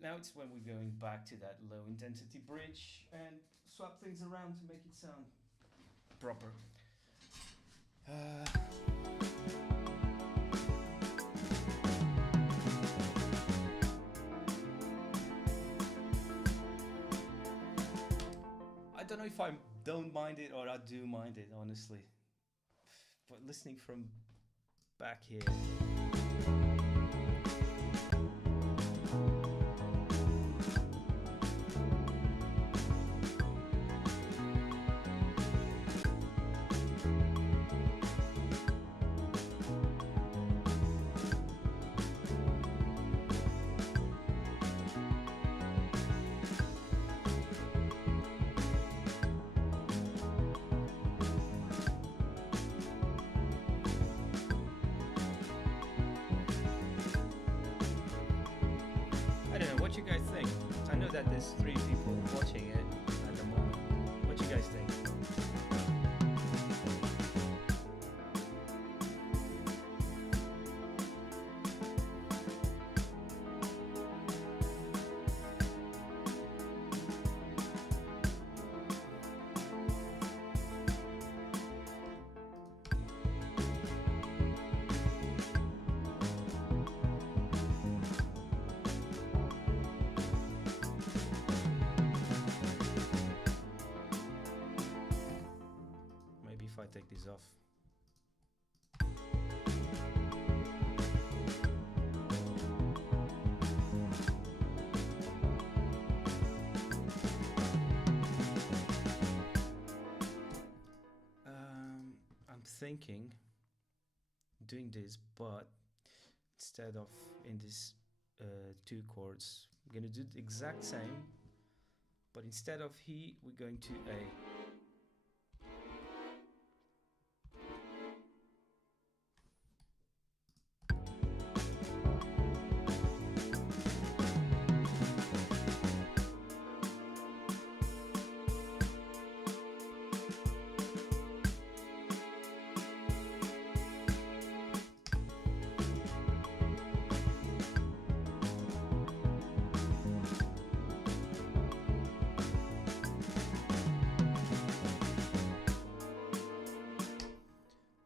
Now it's when we're going back to that low intensity bridge and swap things around to make it sound proper. I don't know if I don't mind it or I do mind it, honestly. But listening from back here. What you guys think? I know that there's 3 people watching it at the moment. What you guys think? If I take this off. I'm thinking doing this, but instead of in these 2 chords, we're gonna do the exact same, but instead of E, we're going to A.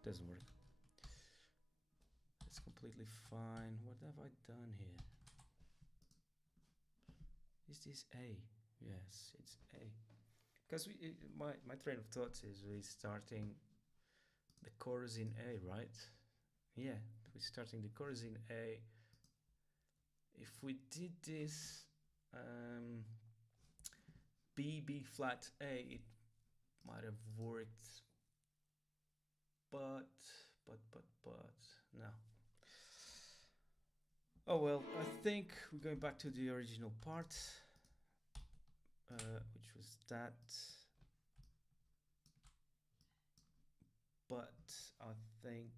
Doesn't work. It's completely fine. What have I done here? Is this A? Yes, it's A. Because my train of thought is we're starting the chorus in A, right? Yeah, we're starting the chorus in A. If we did this B flat A, it might have worked. But no. Oh well, I think we're going back to the original part, which was that. But I think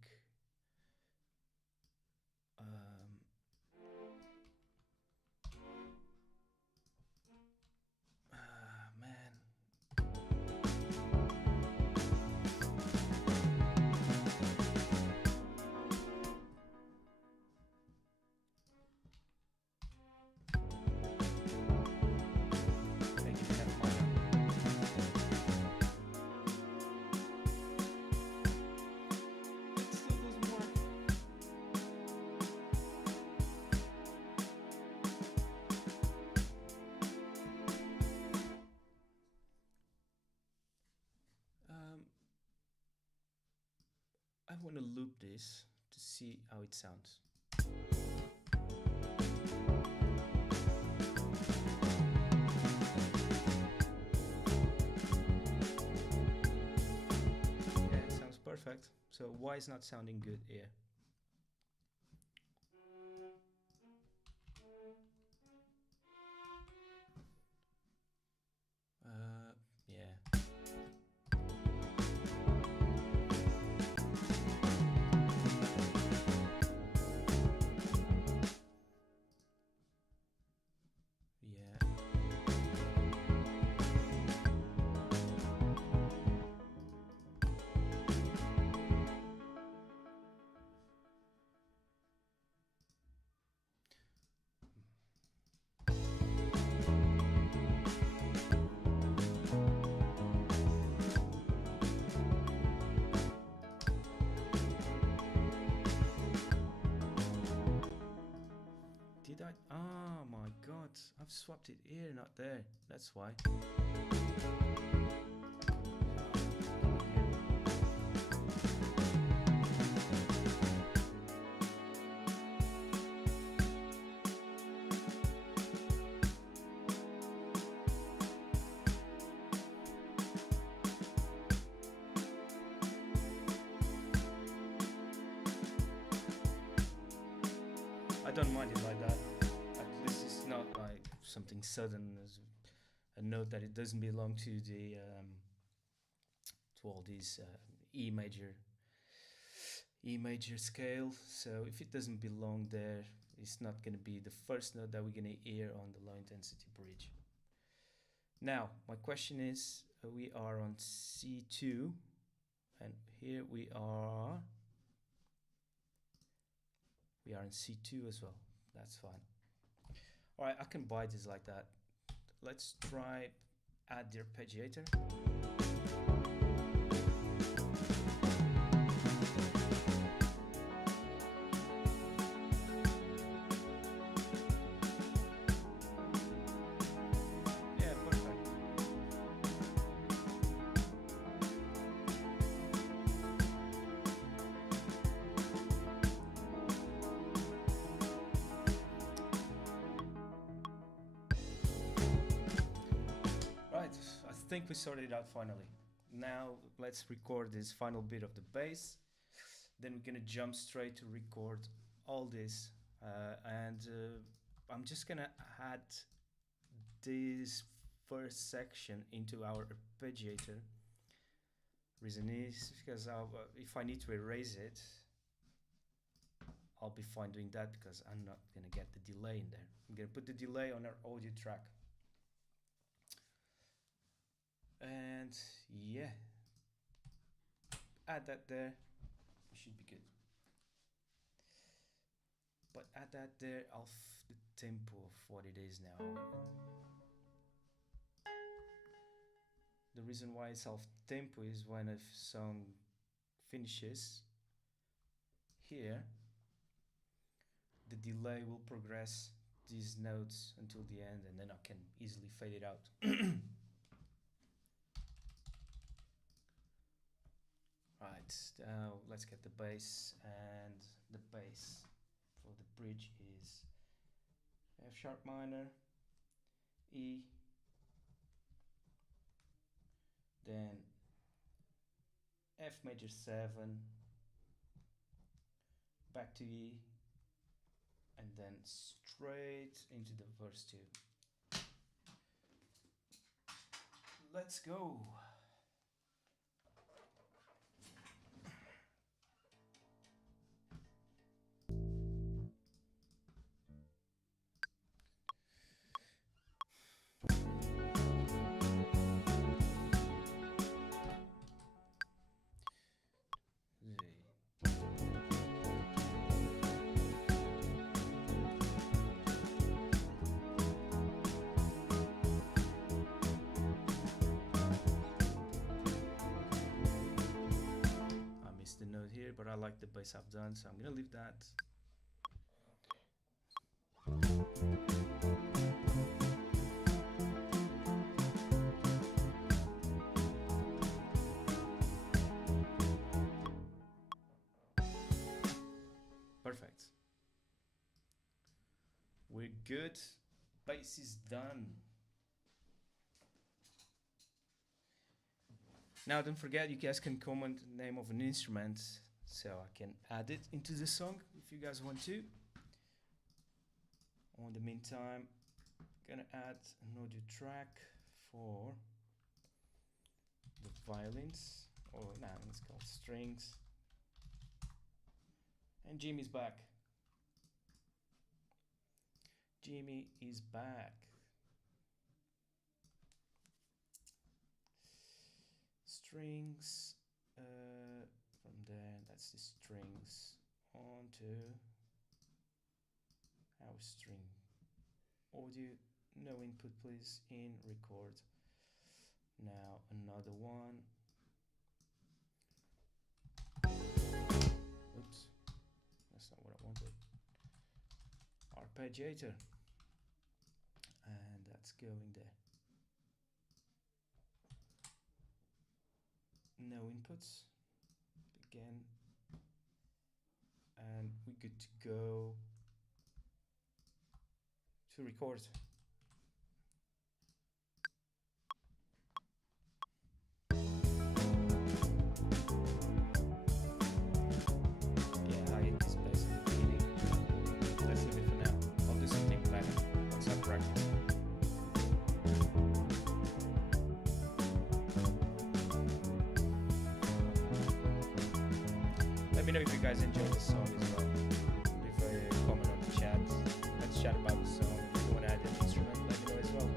want to loop this to see how it sounds. Yeah, it sounds perfect. So why is not sounding good here? Yeah. Yeah. Did I? Oh my god, I've swapped it here, not there. That's why. I don't mind it like that. At least it's not like something sudden as a note that it doesn't belong to the to all these E major scale. So if it doesn't belong there, it's not going to be the first note that we're going to hear on the low intensity bridge. Now my question is, we are on C2, and here we are in C2 as well. That's fine. All right, I can buy this like that. Let's try add the arpeggiator. Yeah, perfect. Right, I think we sorted it out finally. Now let's record this final bit of the bass. Then we're gonna jump straight to record all this, and I'm just gonna add this first section into our arpeggiator. Reason is because if I need to erase it, I'll be fine doing that because I'm not gonna get the delay in there. I'm gonna put the delay on our audio track. And yeah, add that there, it should be good. But add that there off the tempo of what it is now. The reason why it's off tempo is when a song finishes here, the delay will progress these notes until the end, and then I can easily fade it out. Right, now let's get the bass, and the bass for the bridge is F sharp minor, E, then F major 7, back to E, and then straight into the verse 2. Let's go. Here, but I like the bass I've done, so I'm gonna leave that. We're good. Bass is done. Now don't forget, you guys can comment the name of an instrument so I can add it into the song if you guys want to. In the meantime, I'm gonna add an audio track for the violins, or no, it's called strings. And Jimmy's back. Jimmy is back. Strings, from there, that's the strings onto our string. Audio, no input please, in record. Now another one. Oops, that's not what I wanted. Arpeggiator, and that's going there. No inputs again, and we're good to go to record. Yeah, it's basically beginning. Let's leave it for now. I'll do something better once I practice. Let me know if you guys enjoy the song as well. Leave a comment on the chat. Let's chat about the song. If you want to add an instrument, let me know as well.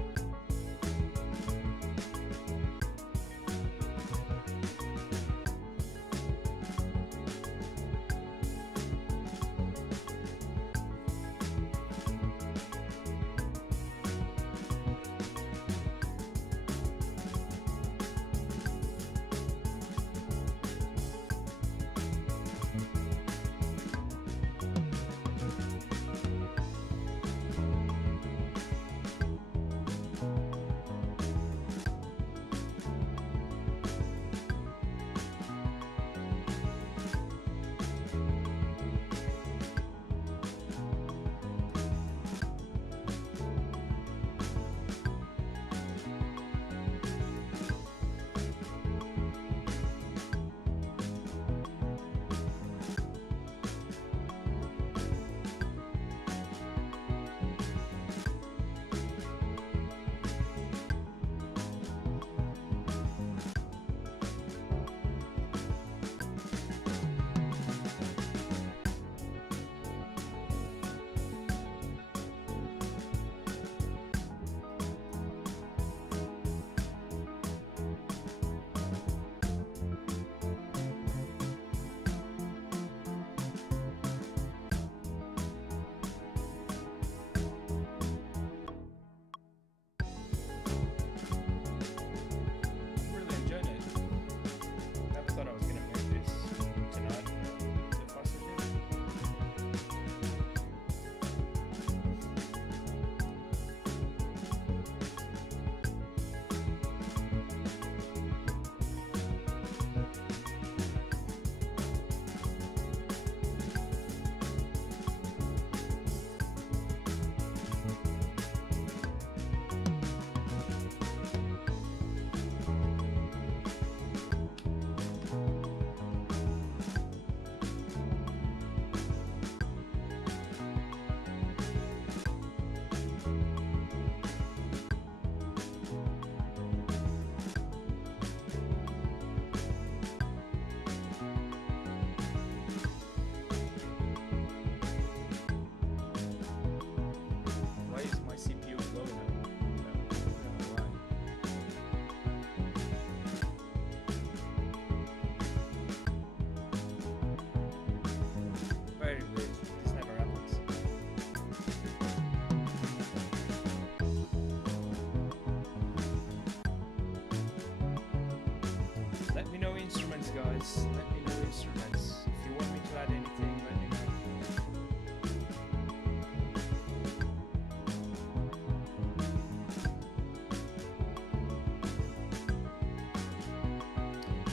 Guys, let me know instruments. If you want me to add anything, let me know.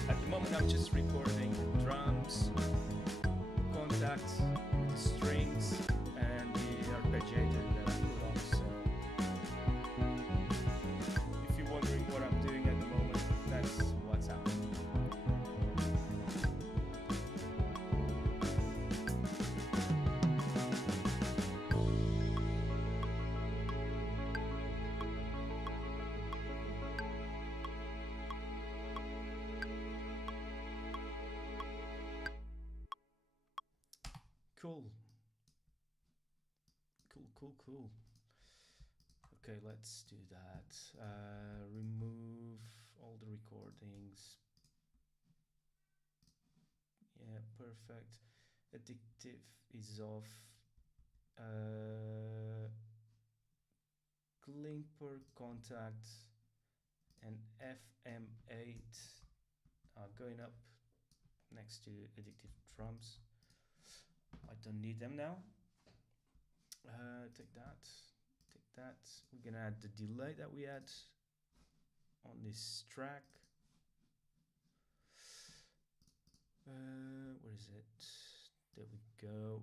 At the moment I'm just recording the drums, contacts with the strings and the arpeggiator that Cool. Cool. Okay, let's do that. Remove all the recordings. Yeah, perfect. Addictive is off. Glimper contact and FM8 are going up next to addictive drums. I don't need them now. Take that. We're gonna add the delay that we had on this track. Where is it? There we go.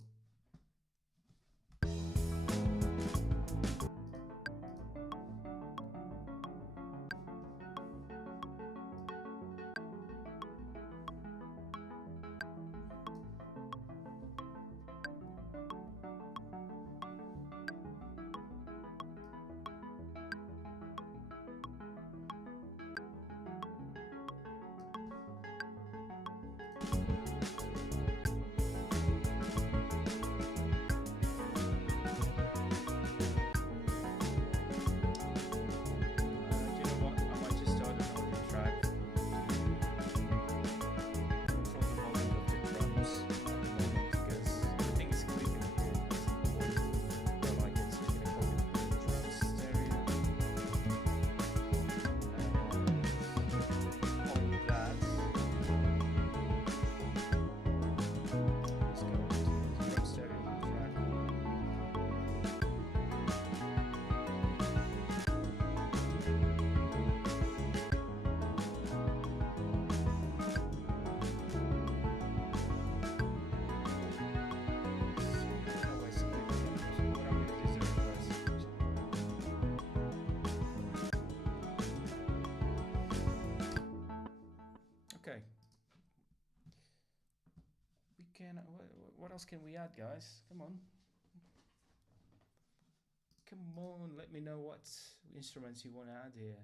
Okay. We can. What else can we add, guys? Come on. Come on. Let me know what instruments you want to add here.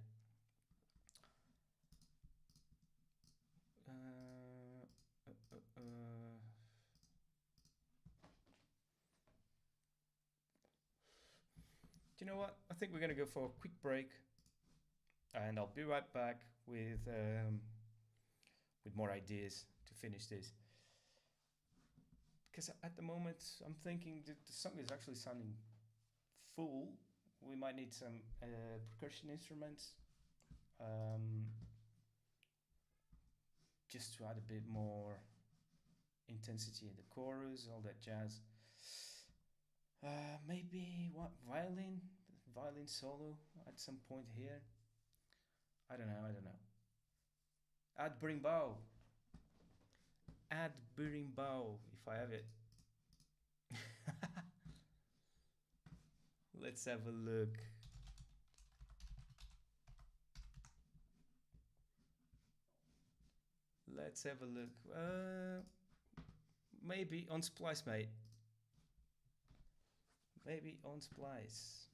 Do you know what? I think we're going to go for a quick break, and I'll be right back with more ideas to finish this. Because at the moment, I'm thinking that the song is actually sounding full. We might need some percussion instruments, just to add a bit more intensity in the chorus, all that jazz. Maybe what violin solo at some point here. I don't know. Add berimbau if I have it. Let's have a look. Maybe on Splice, mate. Maybe on Splice.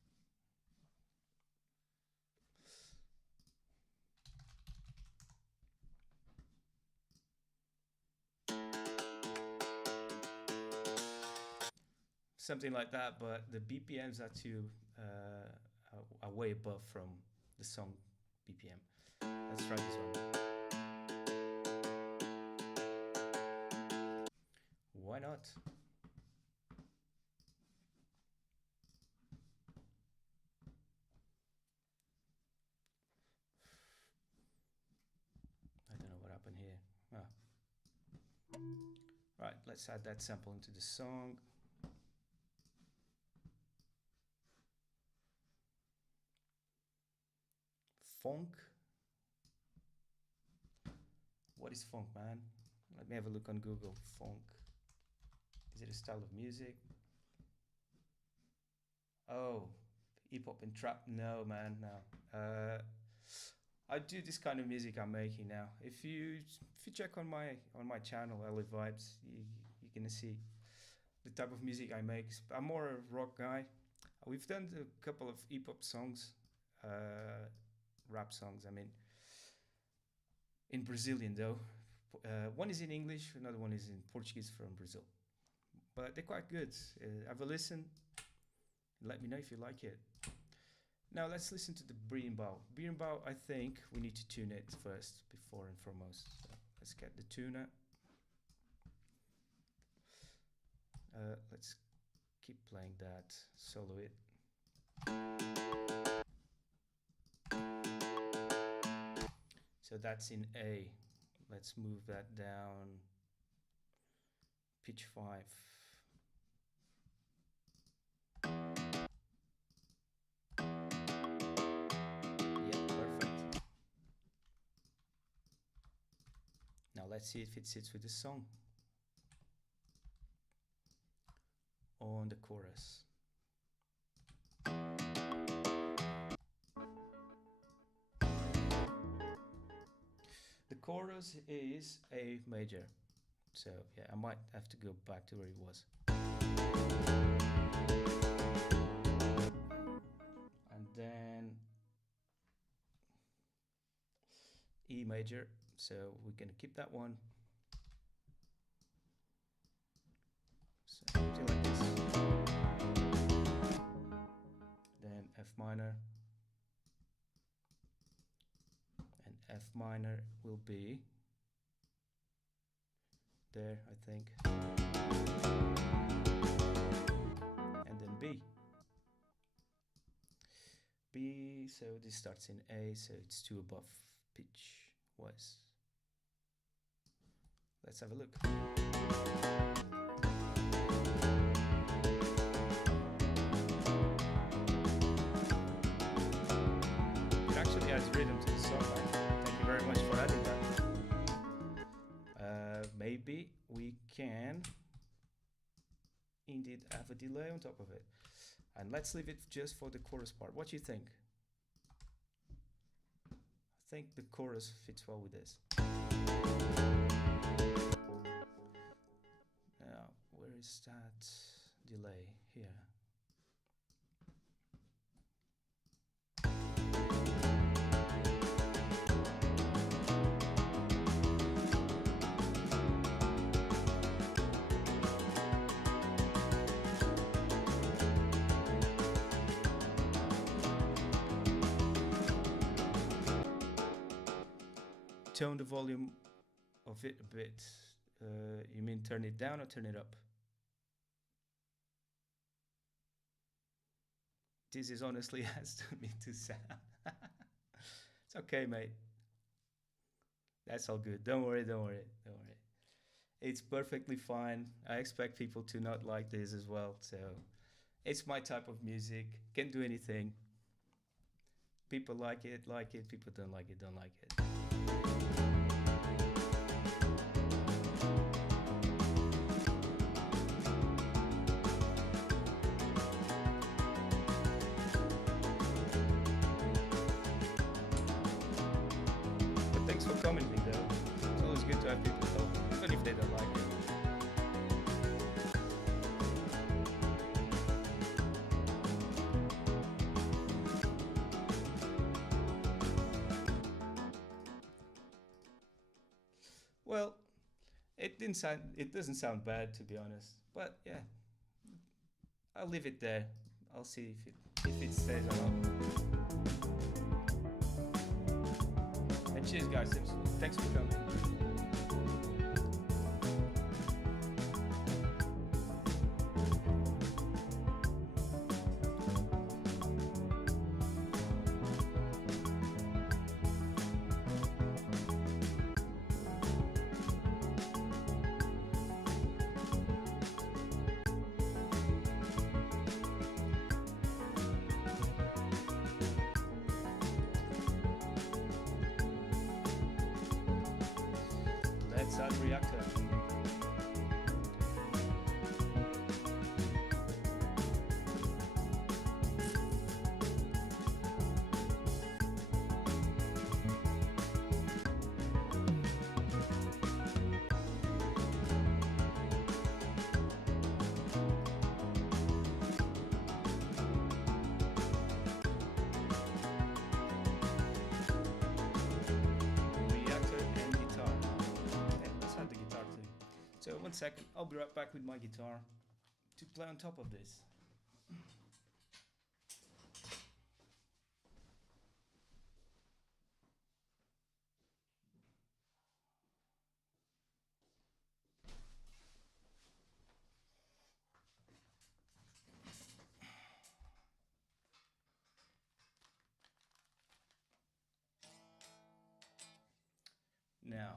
Something like that, but the BPMs are are way above from the song BPM. Let's try this one. Why not? I don't know what happened here. Right, let's add that sample into the song. Funk. What is funk, man? Let me have a look on Google. Funk. Is it a style of music? Oh, hip hop and trap? No, man, no. I do this kind of music I'm making now. If you check on my channel, LA Vibes, you're gonna see the type of music I make. I'm more a rock guy. We've done a couple of hip hop songs. Rap songs, I mean, in Brazilian though. One is in English, another one is in Portuguese from Brazil. but they're quite good. Have a listen. Let me know if you like it. Now let's listen to the Berimbau. Berimbau, I think we need to tune it first, before and foremost. So let's get the tuner. Let's keep playing that, solo it. So that's in A. Let's move that down. Pitch 5. Yeah, perfect. Now let's see if it sits with the song. On the chorus. The chorus is A major, so yeah, I might have to go back to where it was. And then E major, so we're gonna keep that one. So something like this. Then F minor. And F minor will be there, I think. And then B. B, so this starts in A, so it's 2 above pitch wise. Let's have a look. It actually adds rhythm to the song, right? Thank you very much for adding that. Maybe we can indeed have a delay on top of it. And let's leave it just for the chorus part. What do you think? I think the chorus fits well with this. Now, where is that delay? Here. Tone the volume of it a bit. You mean turn it down or turn it up? This is honestly has to me to sound. It's okay, mate. That's all good. Don't worry, don't worry, don't worry. It's perfectly fine. I expect people to not like this as well. So it's my type of music. Can't do anything. People like it, like it. People don't like it, don't like it. Thanks for commenting though. It's always good to have people talk, even if they don't like it. Well, it doesn't sound bad, to be honest. But yeah, I'll leave it there. I'll see if it stays or not. Cheers guys, thanks for coming. Let's add Reaktor. So 1 second, I'll be right back with my guitar. to play on top of this. Now,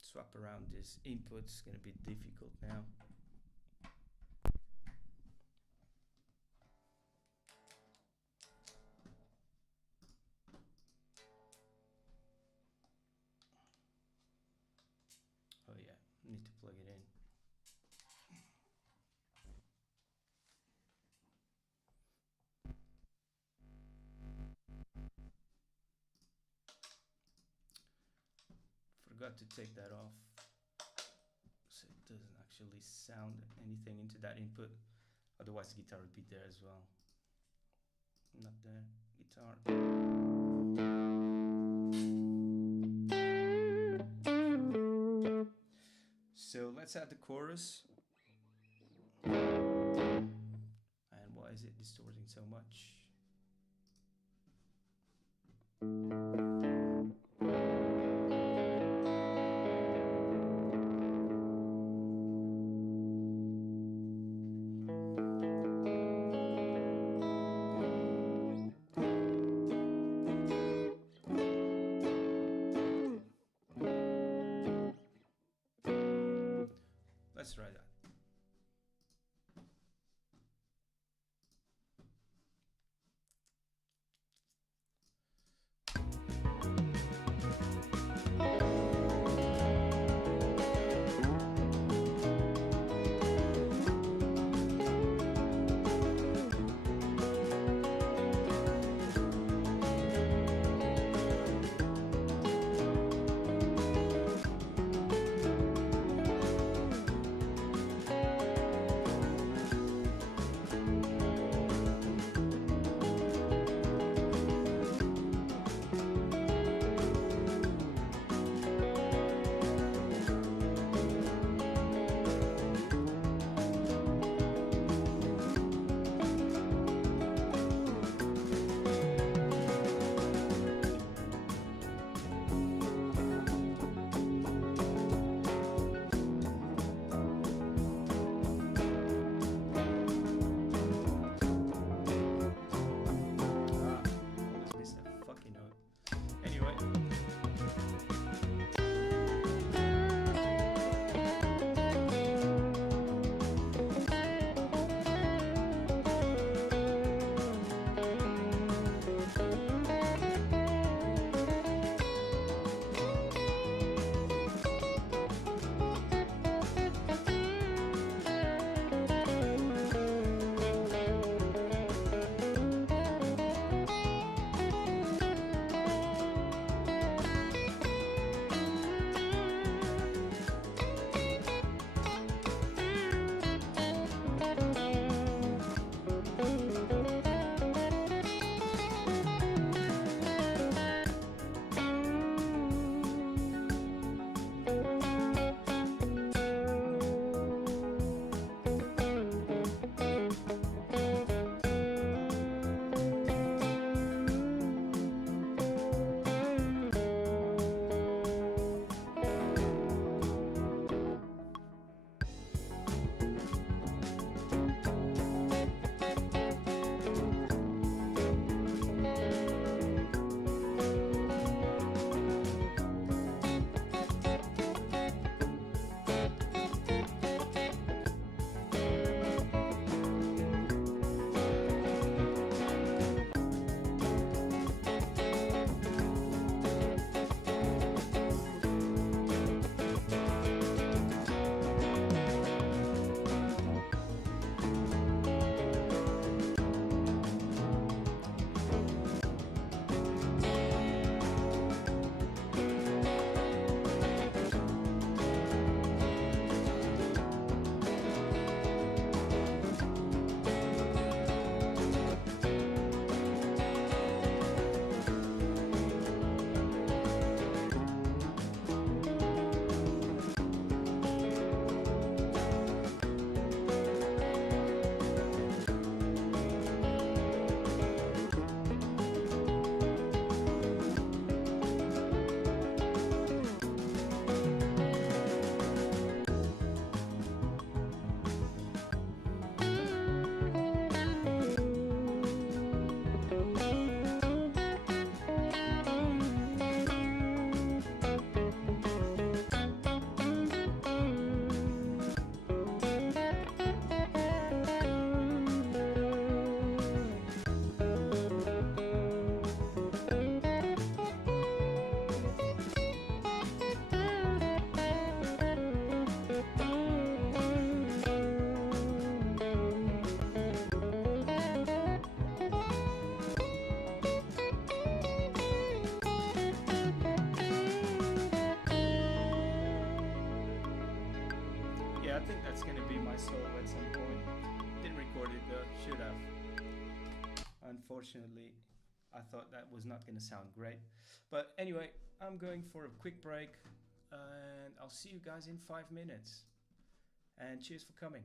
swap around this input, it's going to be difficult now. Oh yeah, need to plug it in. Forgot to take that off, so it doesn't actually sound anything into that input. Otherwise the guitar would be there as well. Not there. Guitar. So let's add the chorus. And why is it distorting so much? Let's try that. That's gonna be my solo at some point. Didn't record it though, should have. Unfortunately, I thought that was not gonna sound great. But anyway, I'm going for a quick break and I'll see you guys in 5 minutes. And cheers for coming.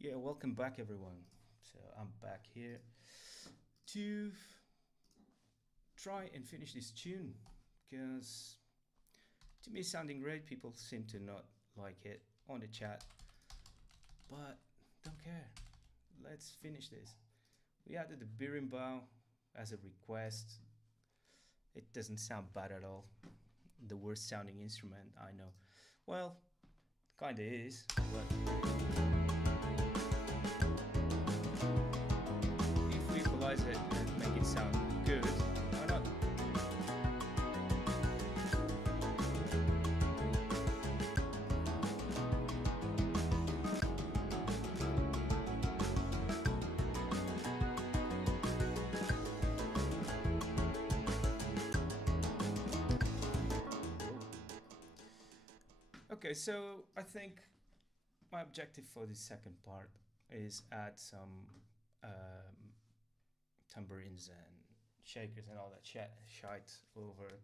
Yeah, welcome back everyone. So I'm back here to try and finish this tune because to me it's sounding great. People seem to not like it on the chat, but don't care. Let's finish this. We added the berimbau as a request. It doesn't sound bad at all. The worst sounding instrument, I know. Well, kinda is, but if we equalize it and make it sound good, why not? Okay, so I think my objective for this second part is add some tambourines and shakers and all that shite over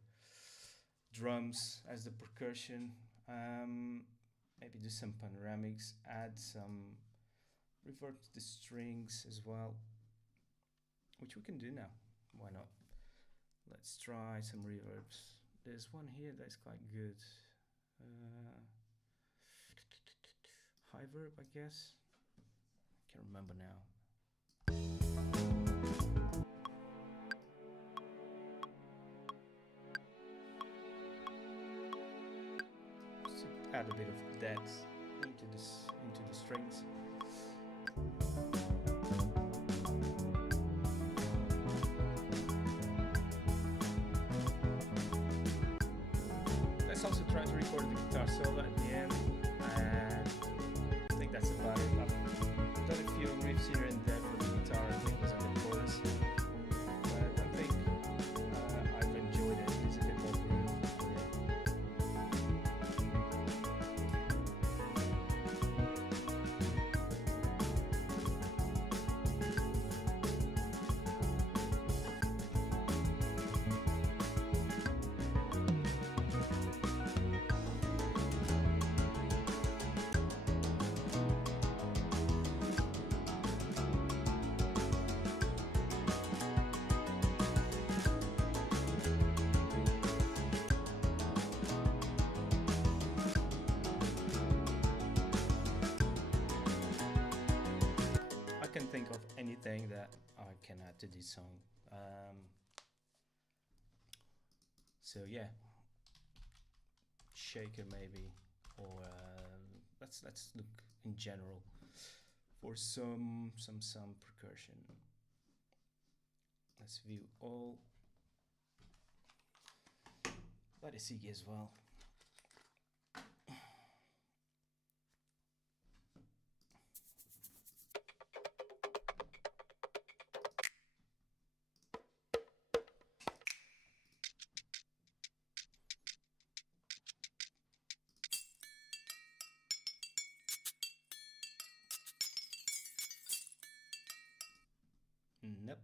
drums as the percussion. Maybe do some panoramics, add some reverb to the strings as well, which we can do now. Why not? Let's try some reverbs. There's one here that's quite good. High verb, I guess. I can't remember now. Just add a bit of that into the strings. Let's also try to record the guitar solo at the end, and I think that's about it. I've done a few riffs here and there for the guitar. I think it was on the chorus, but I think I've enjoyed it. It's a bit more groove. Can think of anything that I can add to this song. So yeah, shaker maybe, or let's look in general for some percussion. Let's view all. Let us see as well. Nope.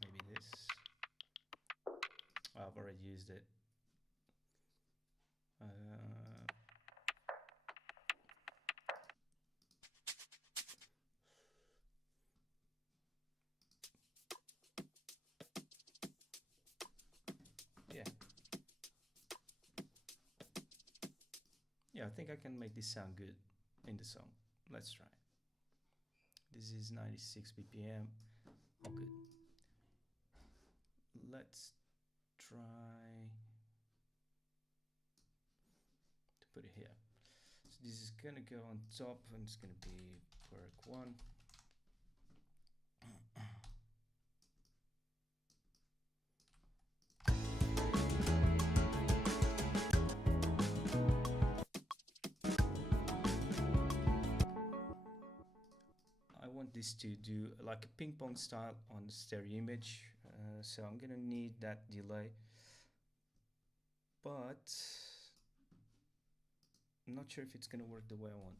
Maybe this. Oh, I've already used it. Yeah. Yeah, I think I can make this sound good in the song. Let's try. This is 96 BPM. Oh, good. Let's try to put it here. So this is gonna go on top, and it's gonna be perk 1. I want this to do like a ping pong style on the stereo image, so I'm gonna need that delay, but I'm not sure if it's gonna work the way I want.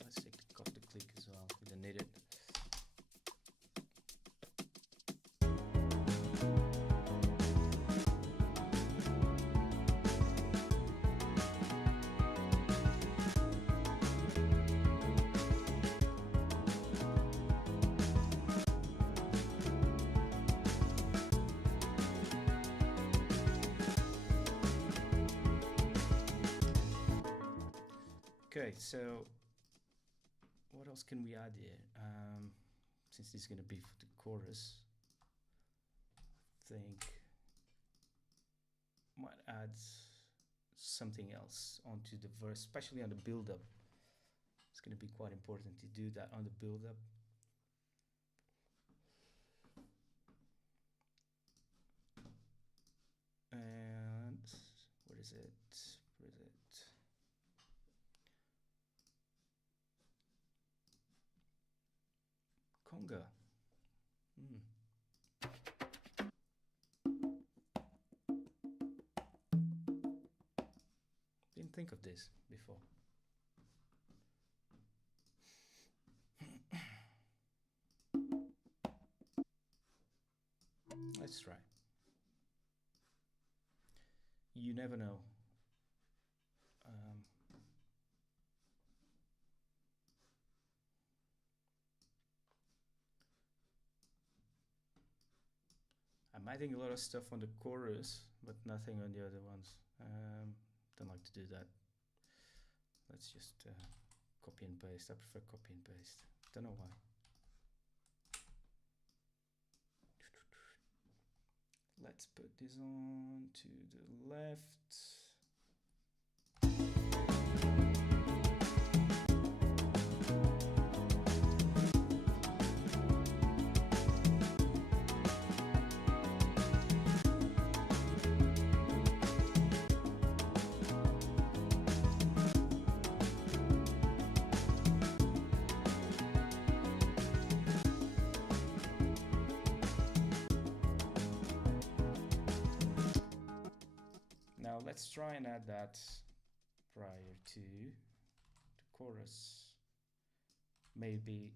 Let's take off the click as well, we don't need it. Okay, so what else can we add here? Since this is going to be for the chorus, I think might add something else onto the verse, especially on the build-up. It's going to be quite important to do that on the build-up. And what is it? Where is it? Conga. Didn't think of this before. Let's try. You never know. I'm adding a lot of stuff on the chorus, but nothing on the other ones. Don't like to do that. Let's just copy and paste. I prefer copy and paste. Don't know why. Let's put this on to the left. Now let's try and add that prior to the chorus, maybe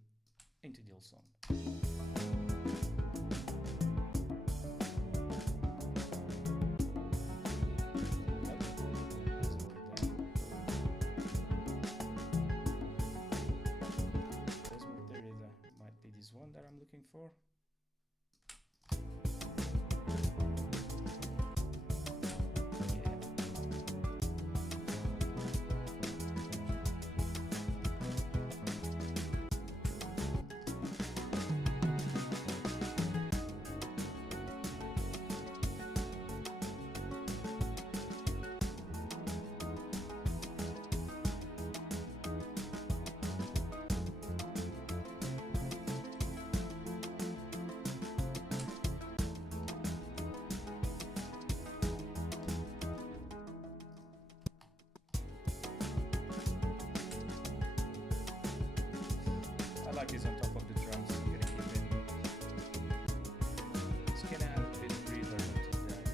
into the old song. Might be this one that I'm looking for. Is on top of the drums. I'm gonna keep it. Just gonna add a bit of reverb to that.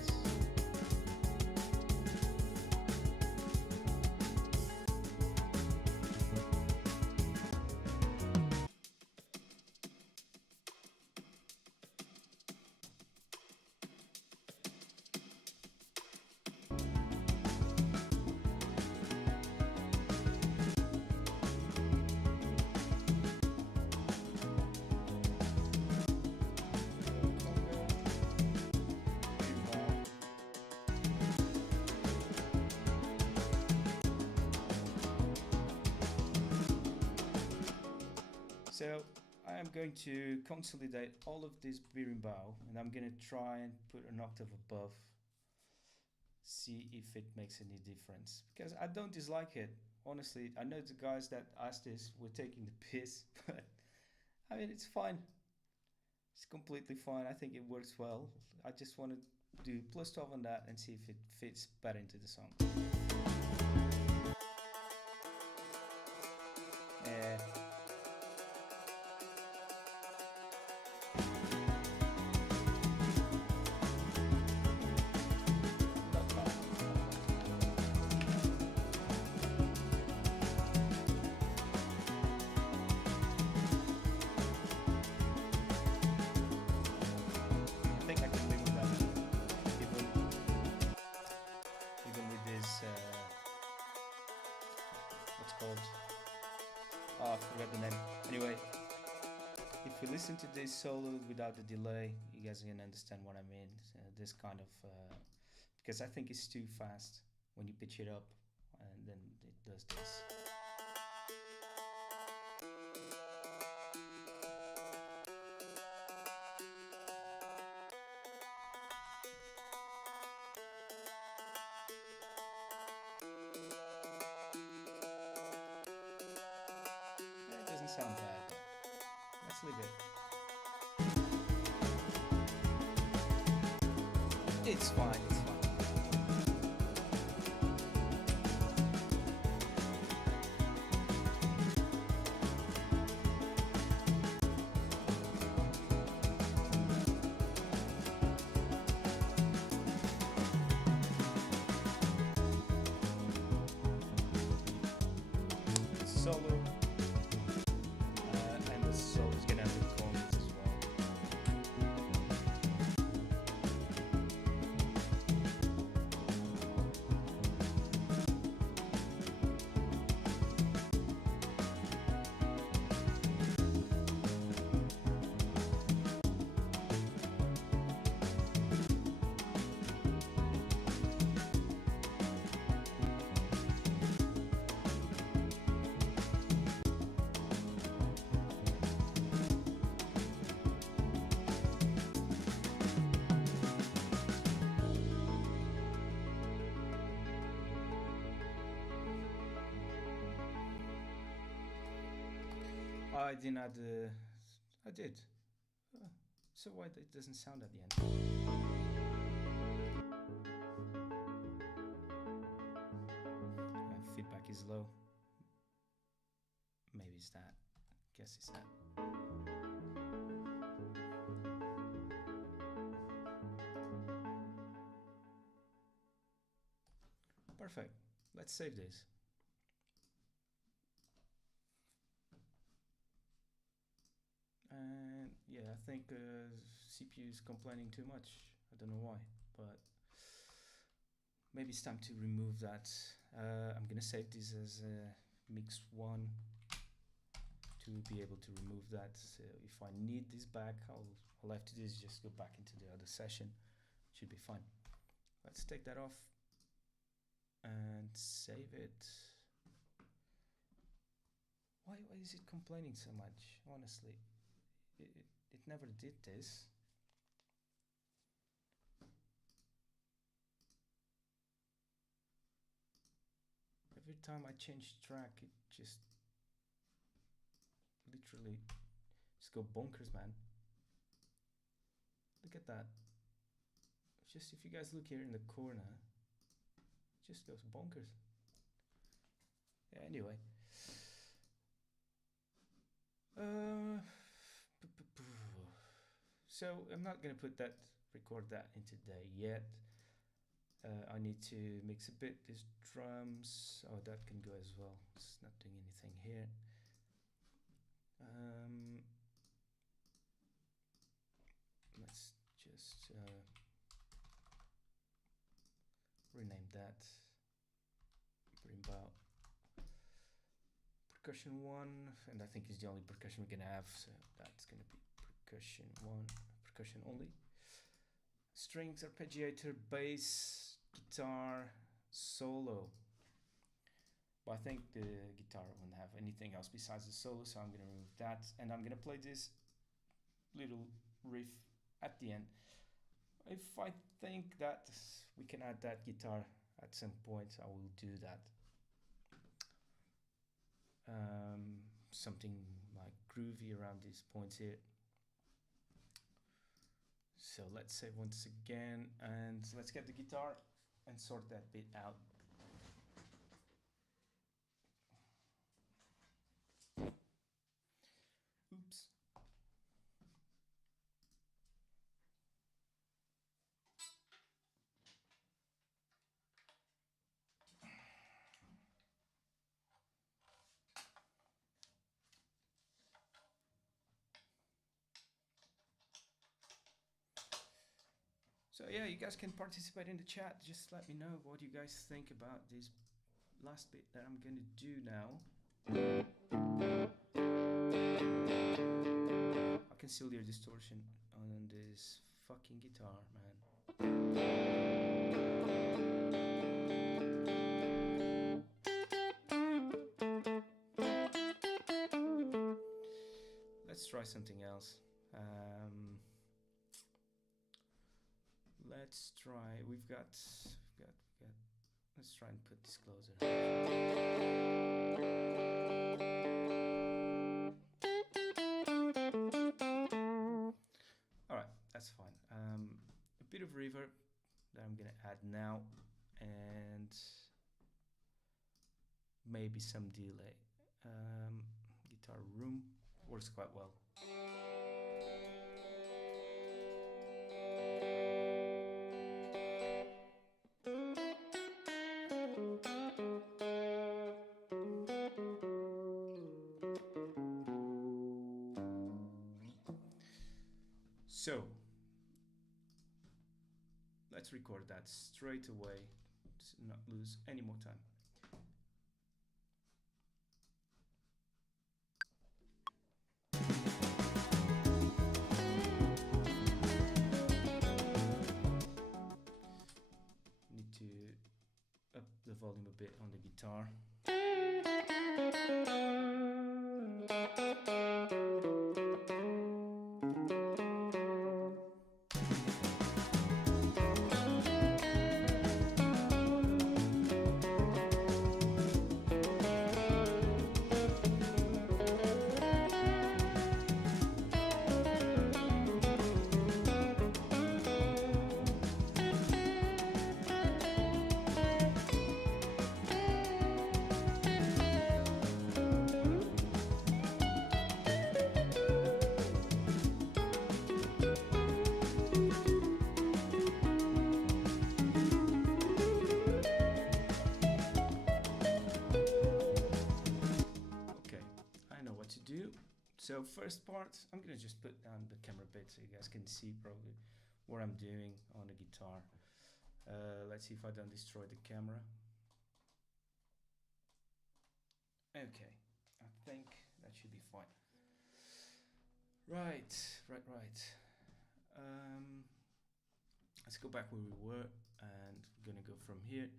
So I am going to consolidate all of this berimbau, and I'm going to try and put an octave above, see if it makes any difference, because I don't dislike it. Honestly, I know the guys that asked this were taking the piss, but I mean, it's fine. It's completely fine. I think it works well. I just want to do +12 on that and see if it fits better into the song. Yeah. Anyway, if you listen to this solo without the delay, you guys can understand what I mean. This kind of because I think it's too fast when you pitch it up, and then it does this. sound bad. Let's leave it. It's fine, it's fine. Solo. And the solo is gonna have the chords as well. I did not. I did. So why it doesn't sound at the end? Feedback is low. Maybe it's that. Guess it's that. Perfect. Let's save this. And yeah, I think CPU is complaining too much. I don't know why, but maybe it's time to remove that. I'm gonna save this as mix 1 to be able to remove that. So if I need this back, all I have to do is just go back into the other session. Should be fine. Let's take that off and save it. Why is it complaining so much? Honestly, it never did this. Every time I change track, it just literally just go bonkers, man. Look at that. Just if you guys look here in the corner, it just goes bonkers. Yeah, anyway. So I'm not gonna record that in today yet. I need to mix a bit these drums. Oh, that can go as well. It's not doing anything here. Let's just rename that. Bring about percussion 1, and I think it's the only percussion we're gonna have, so that's gonna be percussion 1, percussion only. Strings, arpeggiator, bass, guitar, solo. But I think the guitar won't have anything else besides the solo, so I'm gonna remove that, and I'm gonna play this little riff at the end. If I think that we can add that guitar at some point, I will do that. Something like groovy around these points here. So let's save once again, and let's get the guitar and sort that bit out. Oops. So yeah, you guys can participate in the chat. Just let me know what you guys think about this last bit that I'm gonna do now. I can still hear distortion on this fucking guitar, man. Let's try something else. Let's try, we've got, let's try and put this closer. that's fine. A bit of reverb that I'm gonna add now, and maybe some delay. Guitar room works quite well. So let's record that straight away to not lose any more time. Need to up the volume a bit on the guitar. So first part, I'm gonna just put down the camera bit so you guys can see probably what I'm doing on the guitar. Let's see if I don't destroy the camera. Okay, I think that should be fine. Right. Let's go back where we were, and we're gonna go from here.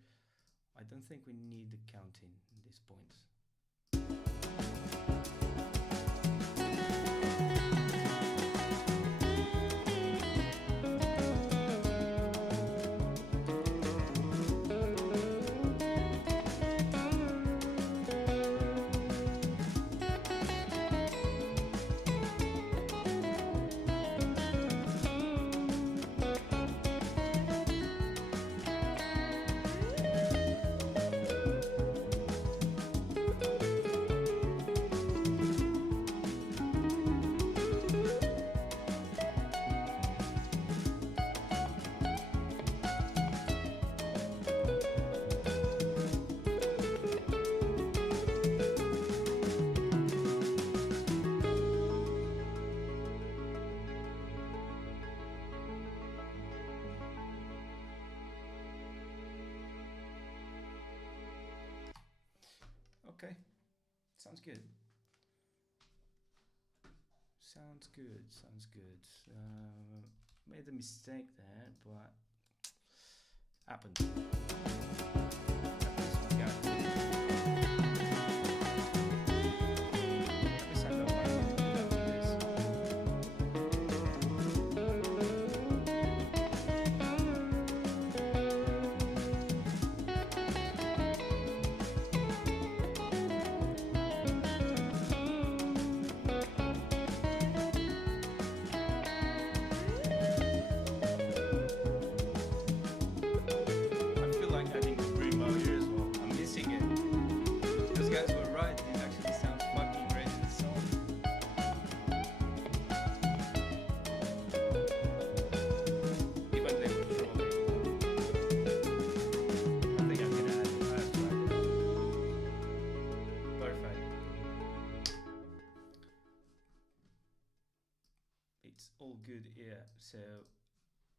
I don't think we need the counting at this point. Okay, sounds good. Sounds good. Made a mistake there, but happened. All good here. So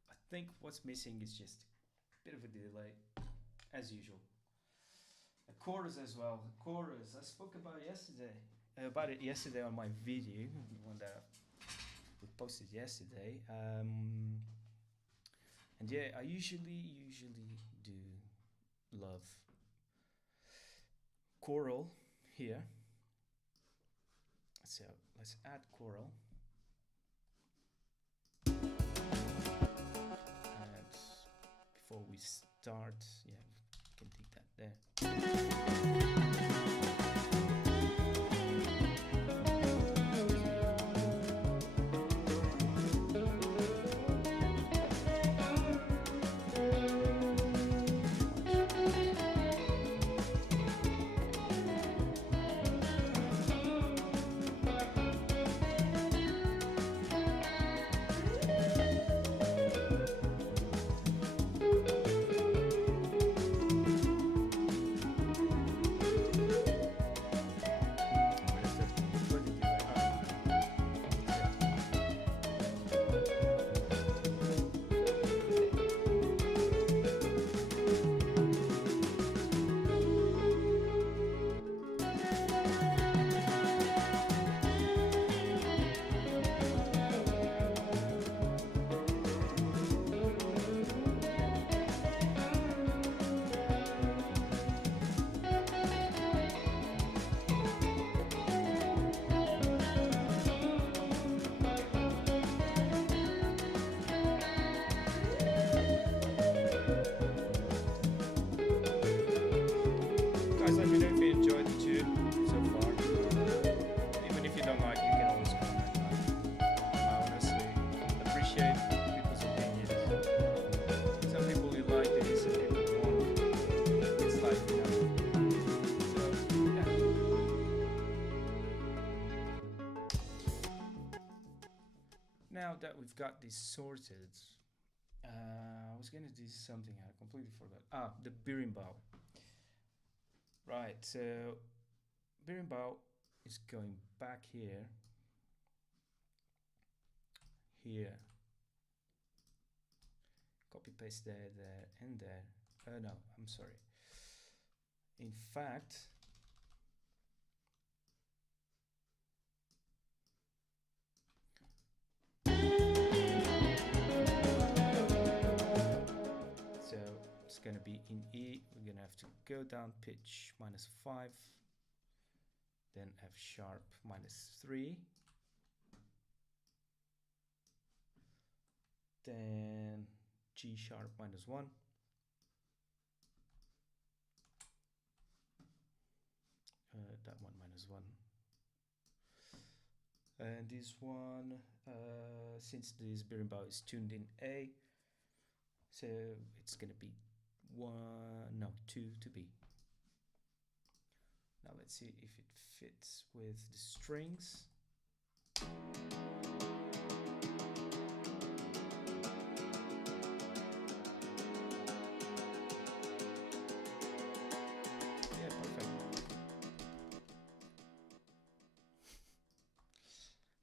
I think what's missing is just a bit of a delay, as usual. A chorus as well. Chorus. I spoke about it yesterday on my video, the one that we posted yesterday. And yeah, I usually do love choral here. So let's add choral. Before we start, yeah, we can take that there. got this sorted. I was gonna do something, I completely forgot. Ah, the berimbau. Right, so berimbau is going back here, here. Copy paste there, there, and there. No, I'm sorry. In fact, so it's gonna be in E. We're gonna have to go down pitch -5, then F sharp -3, then G sharp -1, that one -1, and this one, since this berimbau is tuned in A, so it's gonna be 2 to B. Now let's see if it fits with the strings. Yeah, perfect.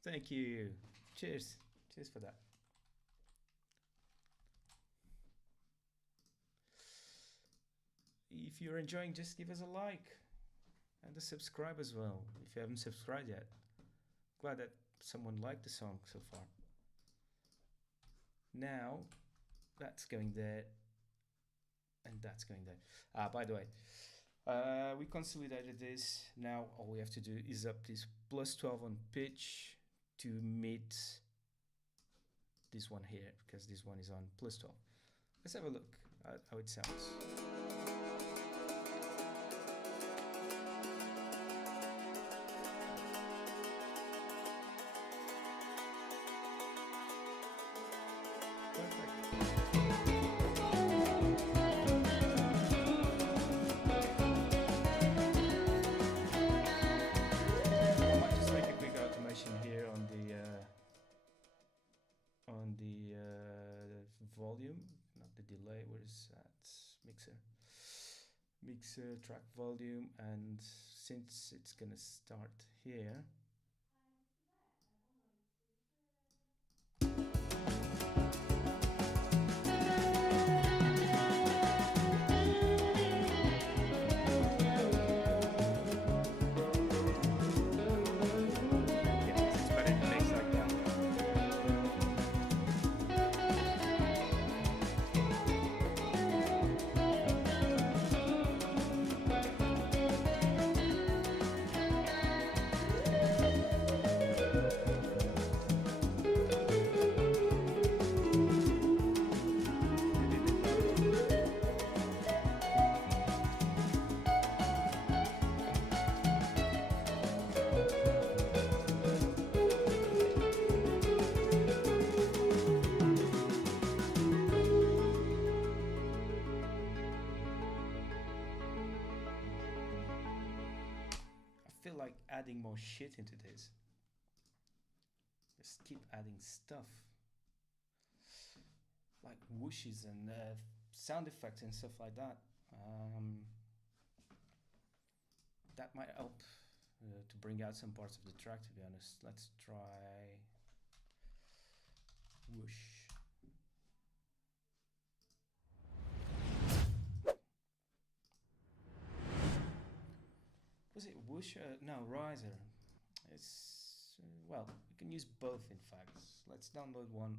Thank you. Cheers. Cheers for that. If you're enjoying, just give us a like and a subscribe as well if you haven't subscribed yet. Glad that someone liked the song so far. Now that's going there and that's going there. By the way, we consolidated this. Now all we have to do is up this +12 on pitch to meet this one here, because this one is on +12. Let's have a look at how it sounds. Volume, not the delay. Where is that? Mixer track volume, and since it's gonna start here, like adding more shit into this. Just keep adding stuff like whooshes and sound effects and stuff like that. That might help to bring out some parts of the track, to be honest. Let's try whoosh. Was it whoosh? No, riser. It's well, you can use both, in fact. Let's download one.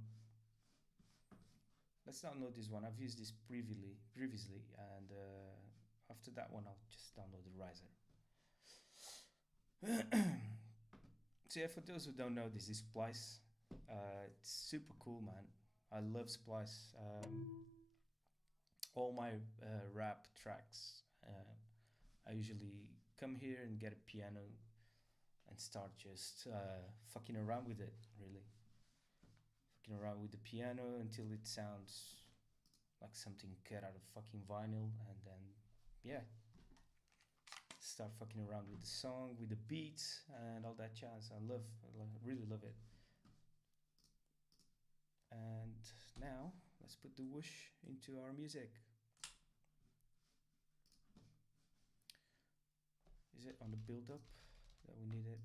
Let's download this one. I've used this previously, and after that one, I'll just download the riser. So yeah, for those who don't know, this is Splice. It's super cool, man. I love Splice. All my rap tracks, I usually come here and get a piano and start just fucking around with it, really. Fucking around with the piano until it sounds like something cut out of fucking vinyl, and then, yeah, start fucking around with the song, with the beats, and all that jazz. I really love it. Now let's put the whoosh into our music. Is it on the build up that we need it?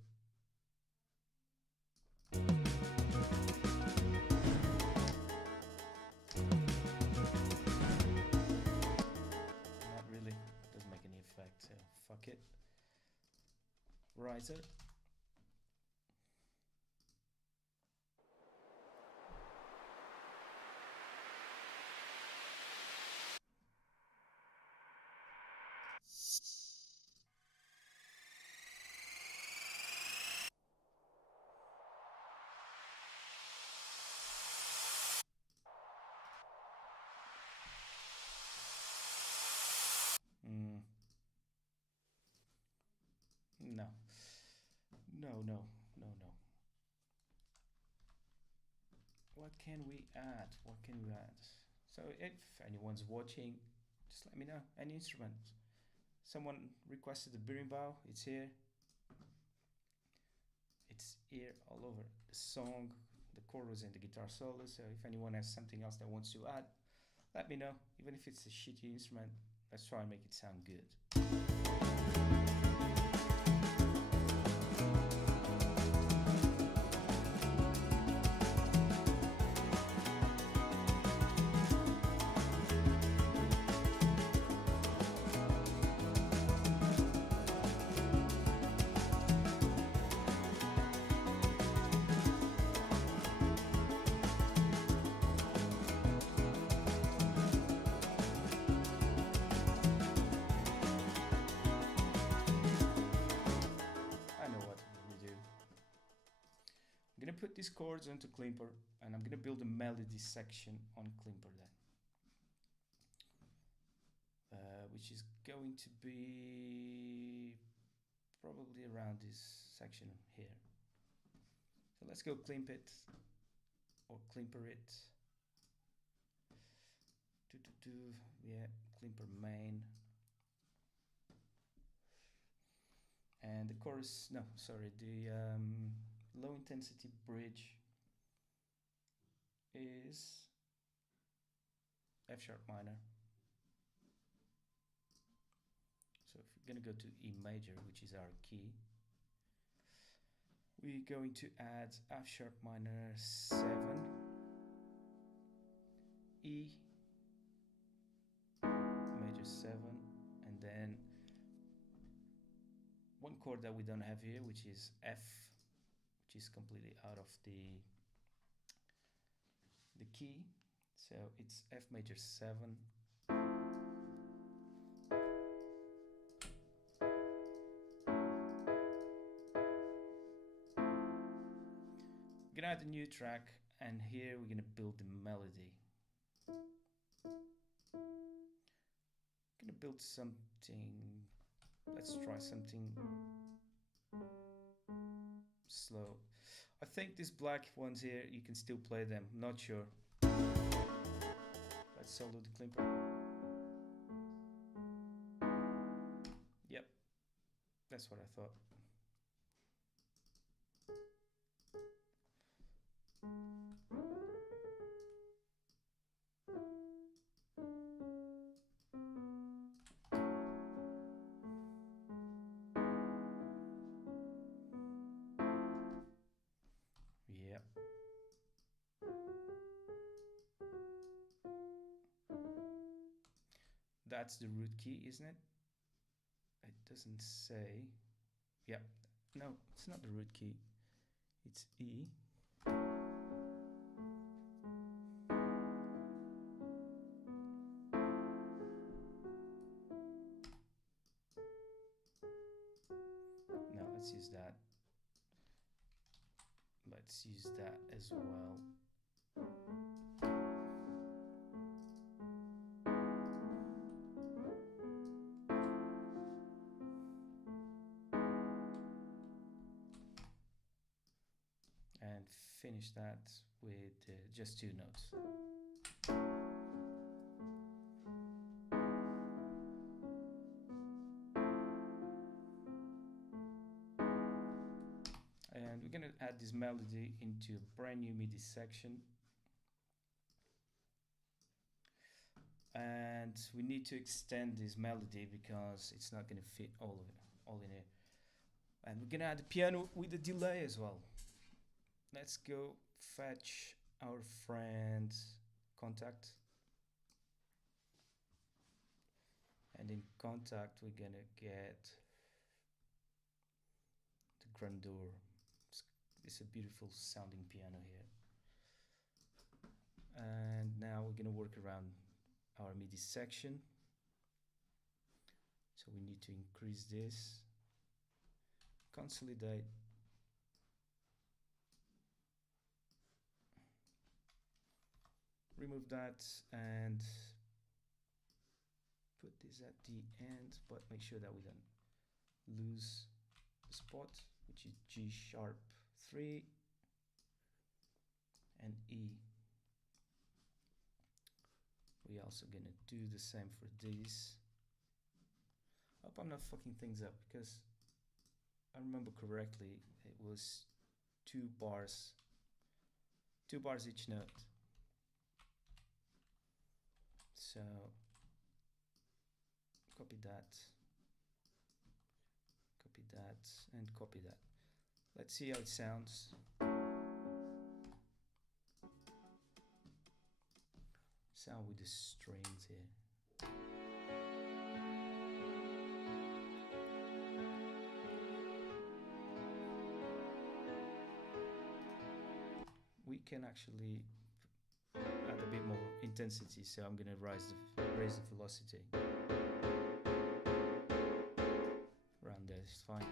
Not really, doesn't make any effect, so fuck it. Riser. No. No. What can we add? So if anyone's watching, just let me know. Any instrument. Someone requested the berimbau. It's here. It's here all over the song, the chorus and the guitar solo. So if anyone has something else that wants to add, let me know. Even if it's a shitty instrument, let's try and make it sound good. Put these chords onto Klimper, and I'm gonna build a melody section on Klimper then, which is going to be probably around this section here. So let's go Klimp it or Klimper it. Yeah, Klimper main. And the chorus, no, sorry, the low intensity bridge is F sharp minor. So if we're going to go to E major, which is our key, we're going to add F sharp minor 7, E major 7, and then one chord that we don't have here, which is F, which is completely out of the key. So it's F major 7. We're gonna add a new track, and here we're gonna build the melody. Gonna build something. Let's try something slow. I think these black ones here, you can still play them, not sure. Let's solo the Klimper. Yep, that's what I thought. That's the root key, isn't it? It doesn't say. Yeah, no, it's not the root key. It's E. Now let's use that. Let's use that as well. And finish that with just 2 notes. And we're going to add this melody into a brand new MIDI section. and we need to extend this melody because it's not going to fit all in here. And we're gonna add the piano with a delay as well. Let's go fetch our friend contact, and in contact we're gonna get the grandeur. It's a beautiful sounding piano here. And now we're gonna work around our MIDI section. So we need to increase this, consolidate, remove that, and put this at the end, but make sure that we don't lose the spot, which is G sharp 3 and E. We're also gonna do the same for these. Hope I'm not fucking things up, because I remember correctly it was 2 bars each note. So copy that, and copy that. Let's see how it sounds. Sound with the strings here. We can actually add a bit more intensity, so I'm gonna raise the velocity. Around there is fine.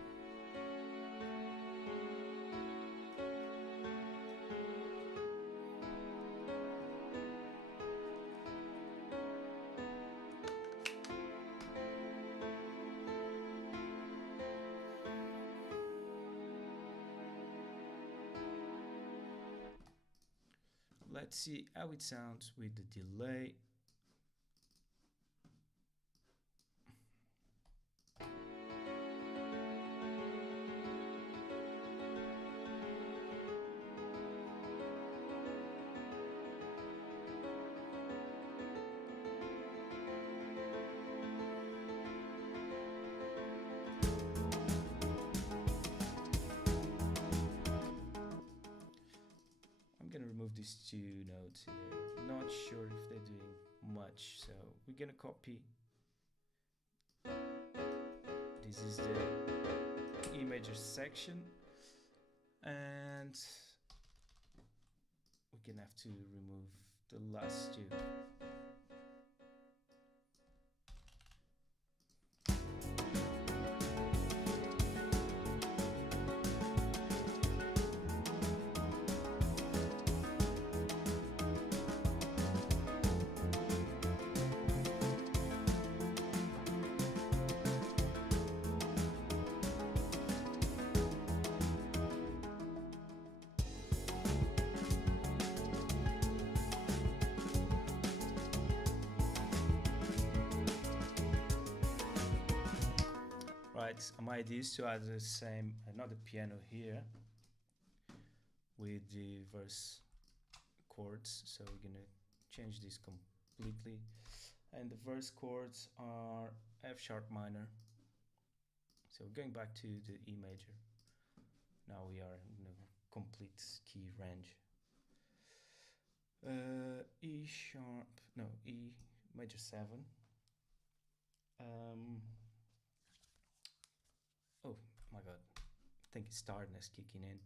Let's see how it sounds with the delay. These 2 notes here, not sure if they're doing much, so we're gonna copy. This is the E major section, and we're gonna have to remove the last 2. My idea is to add the same another piano here with the verse chords, so we're gonna change this completely, and the verse chords are F sharp minor. So we're going back to the E major. Now we are in the complete key range. E sharp, no, E major 7. Oh my god, I think it's tiredness kicking in.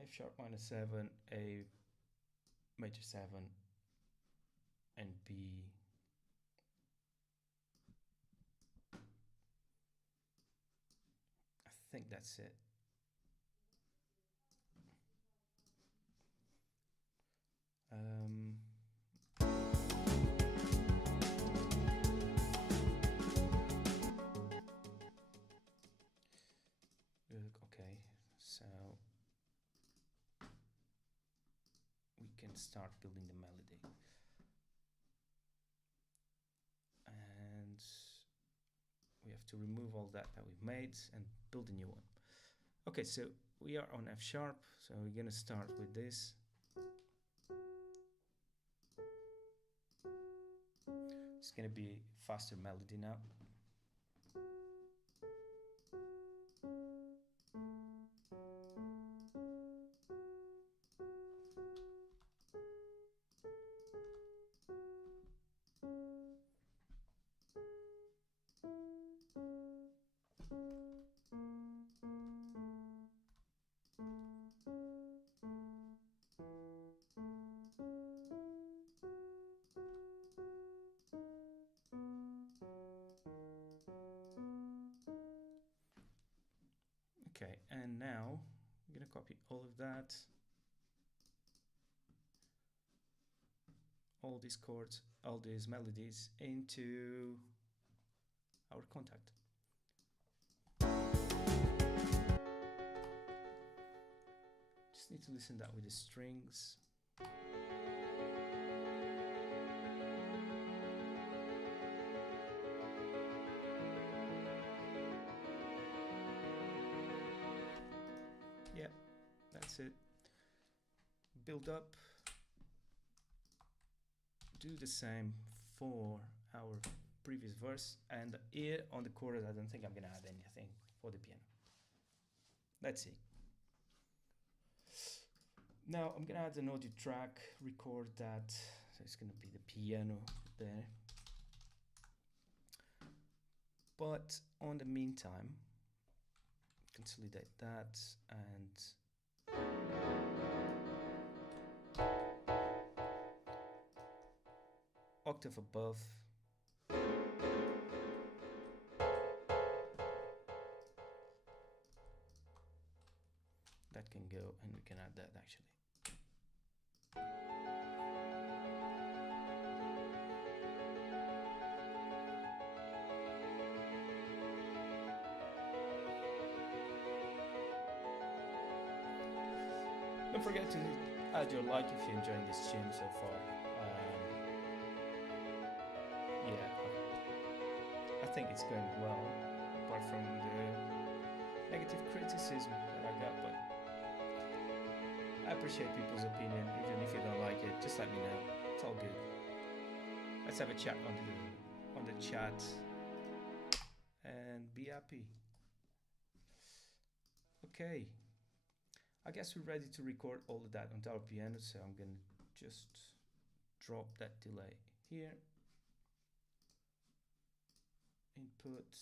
F sharp minor 7, A major 7, and B. I think that's it. Okay, so we can start building the melody, and we have to remove all that we've made and build a new one. Okay, so we are on F sharp, so we're gonna start with this. It's gonna be faster melody now. Okay, and now I'm gonna copy all of that, all these chords, all these melodies into our contact. Just need to listen that with the strings. Yeah, that's it. Build up. Do the same for our previous verse, and here on the chorus I don't think I'm gonna add anything for the piano. Let's see. Now I'm gonna add an audio track, record that, so it's gonna be the piano there. But on the meantime, consolidate that and octave above. That can go, and we can add that actually. Don't forget to add your like if you're enjoying this tune so far. Yeah, I think it's going well, apart from the negative criticism that I got, but I appreciate people's opinion. Even if you don't like it, just let me know. It's all good. Let's have a chat on the chat and be happy. Okay, I guess we're ready to record all of that onto our piano, so I'm gonna just drop that delay here. Input.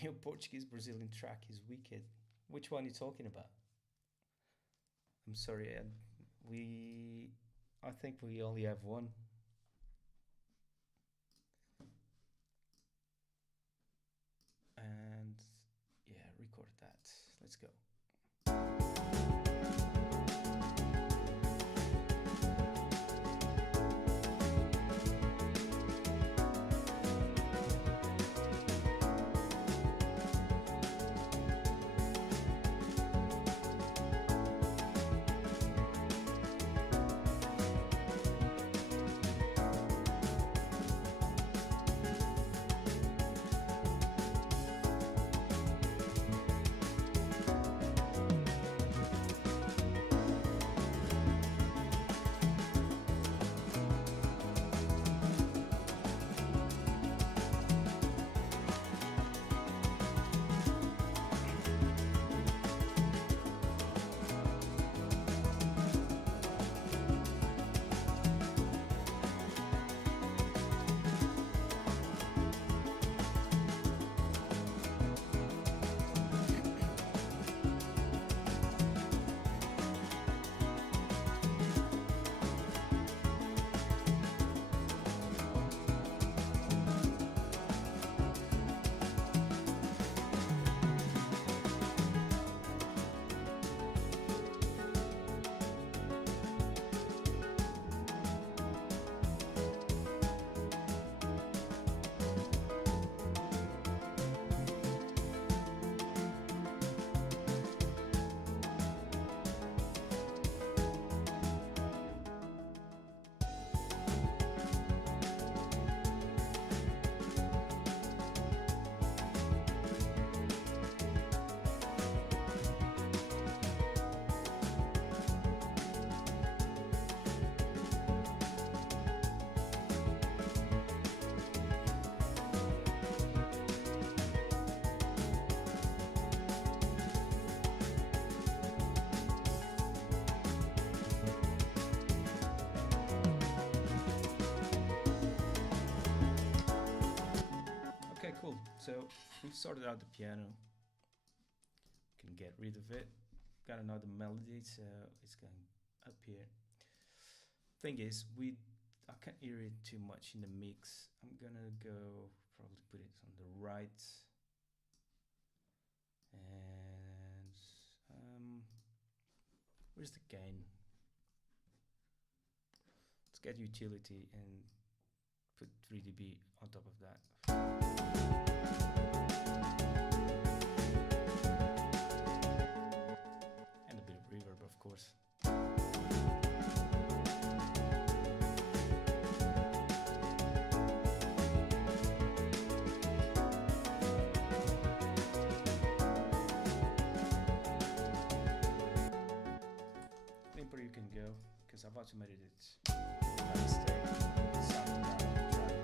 Your Portuguese Brazilian track is wicked. Which one are you talking about? I'm sorry, I think we only have one. And yeah, record that. Let's go. Cool, so we've sorted out the piano. Can get rid of it. Got another melody, so it's going up here. Thing is, I can't hear it too much in the mix. I'm gonna go probably put it on the right. And where's the gain? Let's get utility and put 3 dB on top of that. And a bit of reverb, of course. Limper you can go, because I've automated it by mistake. Sound down the track.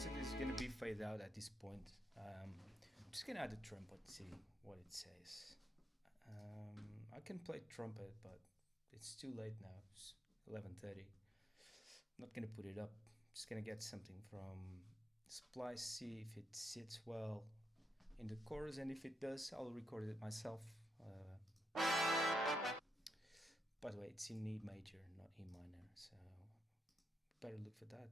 So this is going to be fade out at this point. I'm just going to add a trumpet, see what it says. I can play trumpet, but it's too late now. It's 11:30. I'm not going to put it up. I'm just going to get something from Splice, see if it sits well in the chorus, and if it does, I'll record it myself. By the way, it's in E major, not E minor. better look for that.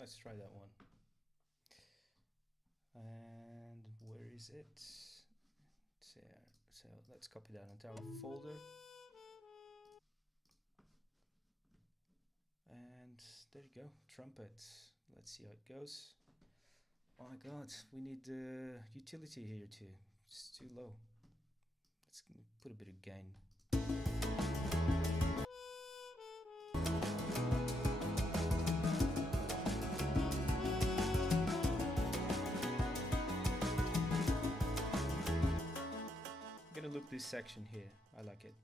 Let's try that one. And where is it? So let's copy that into our folder. And there you go, trumpet. Let's see how it goes. Oh my god, we need the utility here too. It's too low. Let's put a bit of gain. I'm gonna loop this section here. I like it.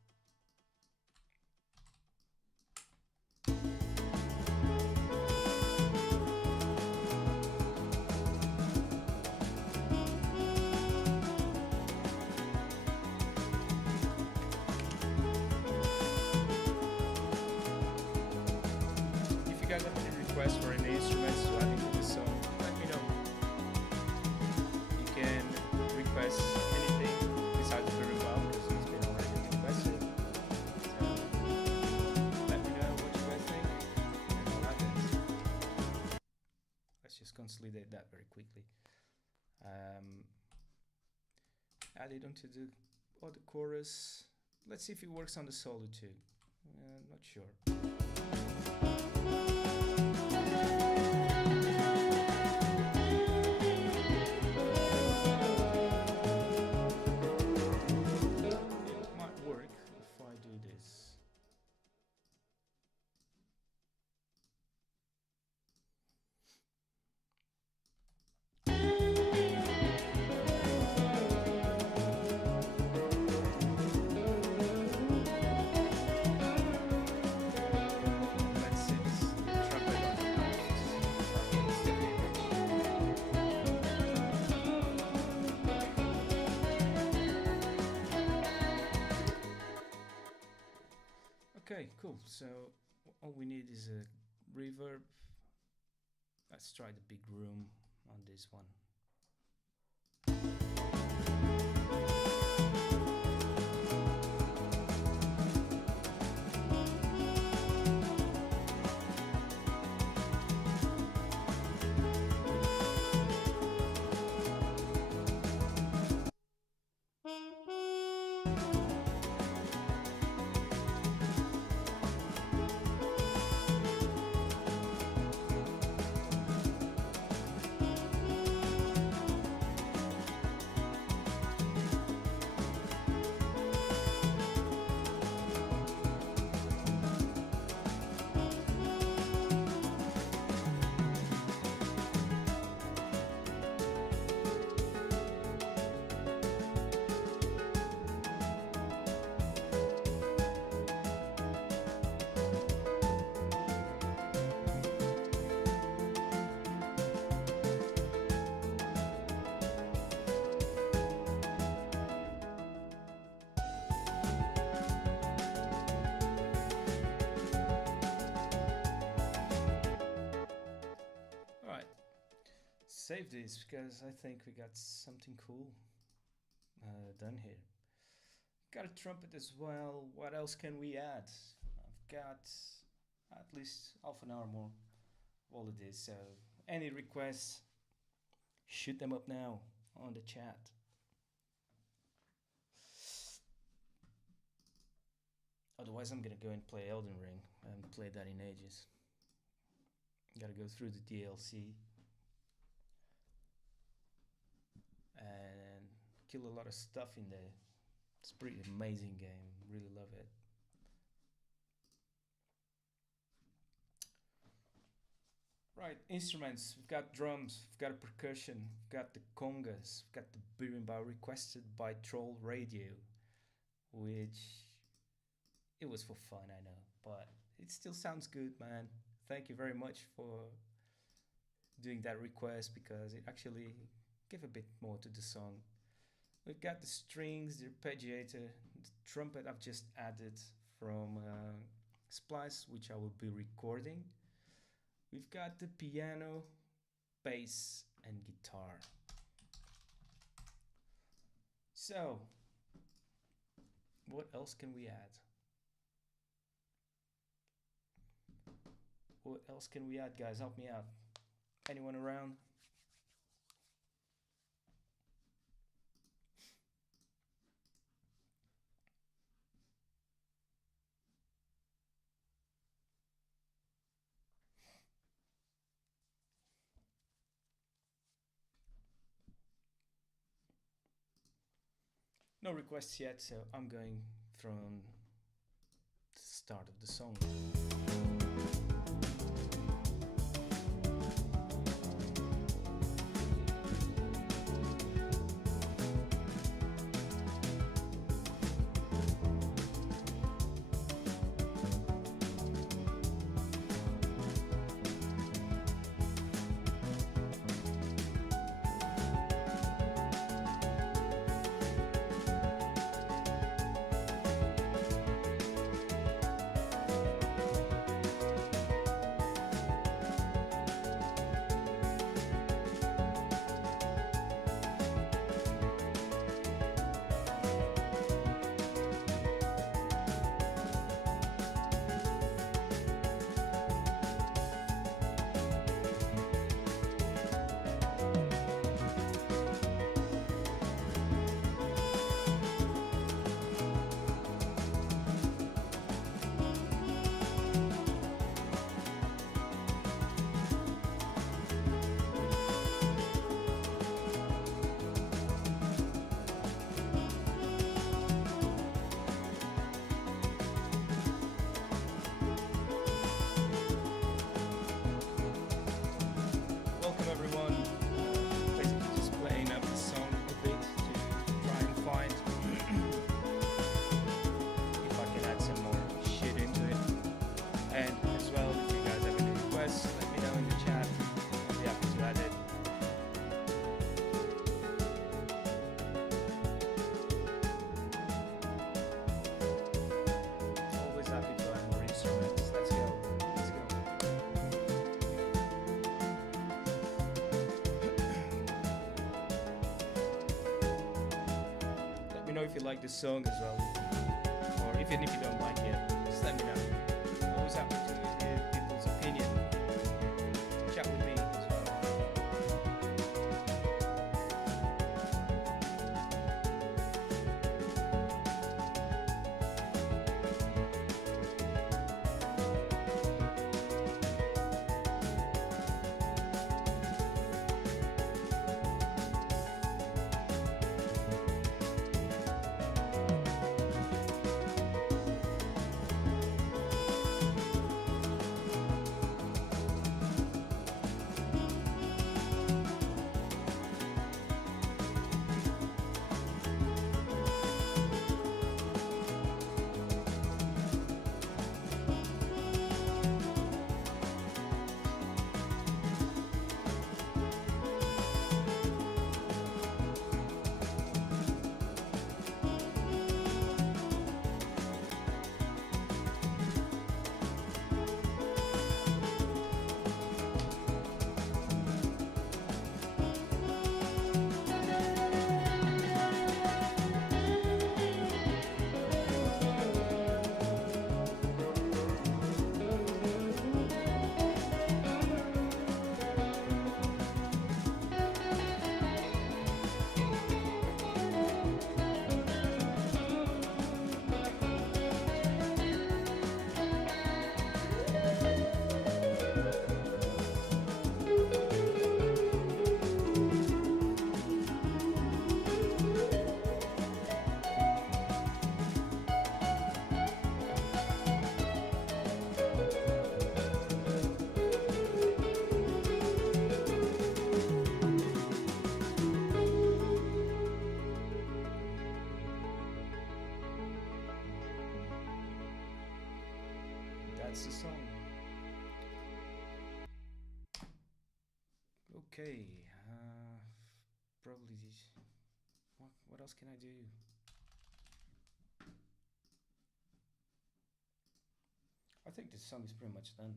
If you guys have any requests for any instruments to add into this song, let me know. You can request anything besides the berimbau because it's been already requested. So let me know what you guys think and I'll add it. Let's just consolidate that very quickly. Add it onto the other chorus. Let's see if it works on the solo too. Not sure. It might work if I do this. Let's see this trumpet on the Okay, cool. So all we need is a reverb. Let's try the big room on this one. Save this because I think we got something cool done here. Got a trumpet as well. What else can we add? I've got at least half an hour more of all of this. So any requests, shoot them up now on the chat. Otherwise I'm gonna go and play Elden Ring. I haven't played that in ages. Gotta go through the DLC and kill a lot of stuff in there. It's a pretty amazing game, really love it. Right, instruments, we've got drums, we've got a percussion, we've got the congas, we've got the berimbau requested by Troll Radio, which it was for fun, I know, but it still sounds good, man. Thank you very much for doing that request because it actually gave a bit more to the song. We've got the strings, the arpeggiator, the trumpet I've just added from Splice, which I will be recording. We've got the piano, bass, and guitar. So, what else can we add? What else can we add, guys? Help me out. Anyone around? No requests yet, so I'm going from the start of the song. If you like this song as well, or even if you don't like it, just let me know. Always happy to hear people's opinion. Chat with me as well. That's the song. Okay, probably what else can I do? I think this song is pretty much done.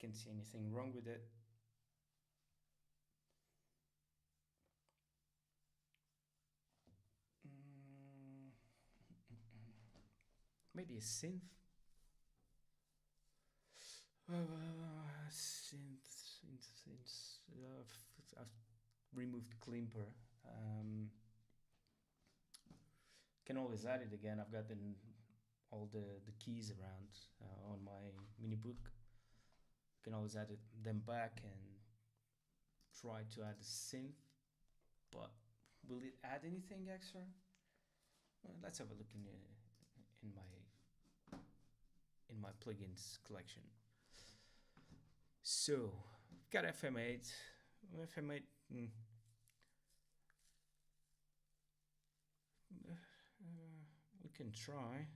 Can't see anything wrong with it. Maybe a synth. Synths. I've removed Klimper. Can always add it again. I've got all the keys around on my mini book. Can always add them back and try to add a synth. But will it add anything extra? Well, let's have a look in my plugins collection. So I've got FM8. FM8. We can try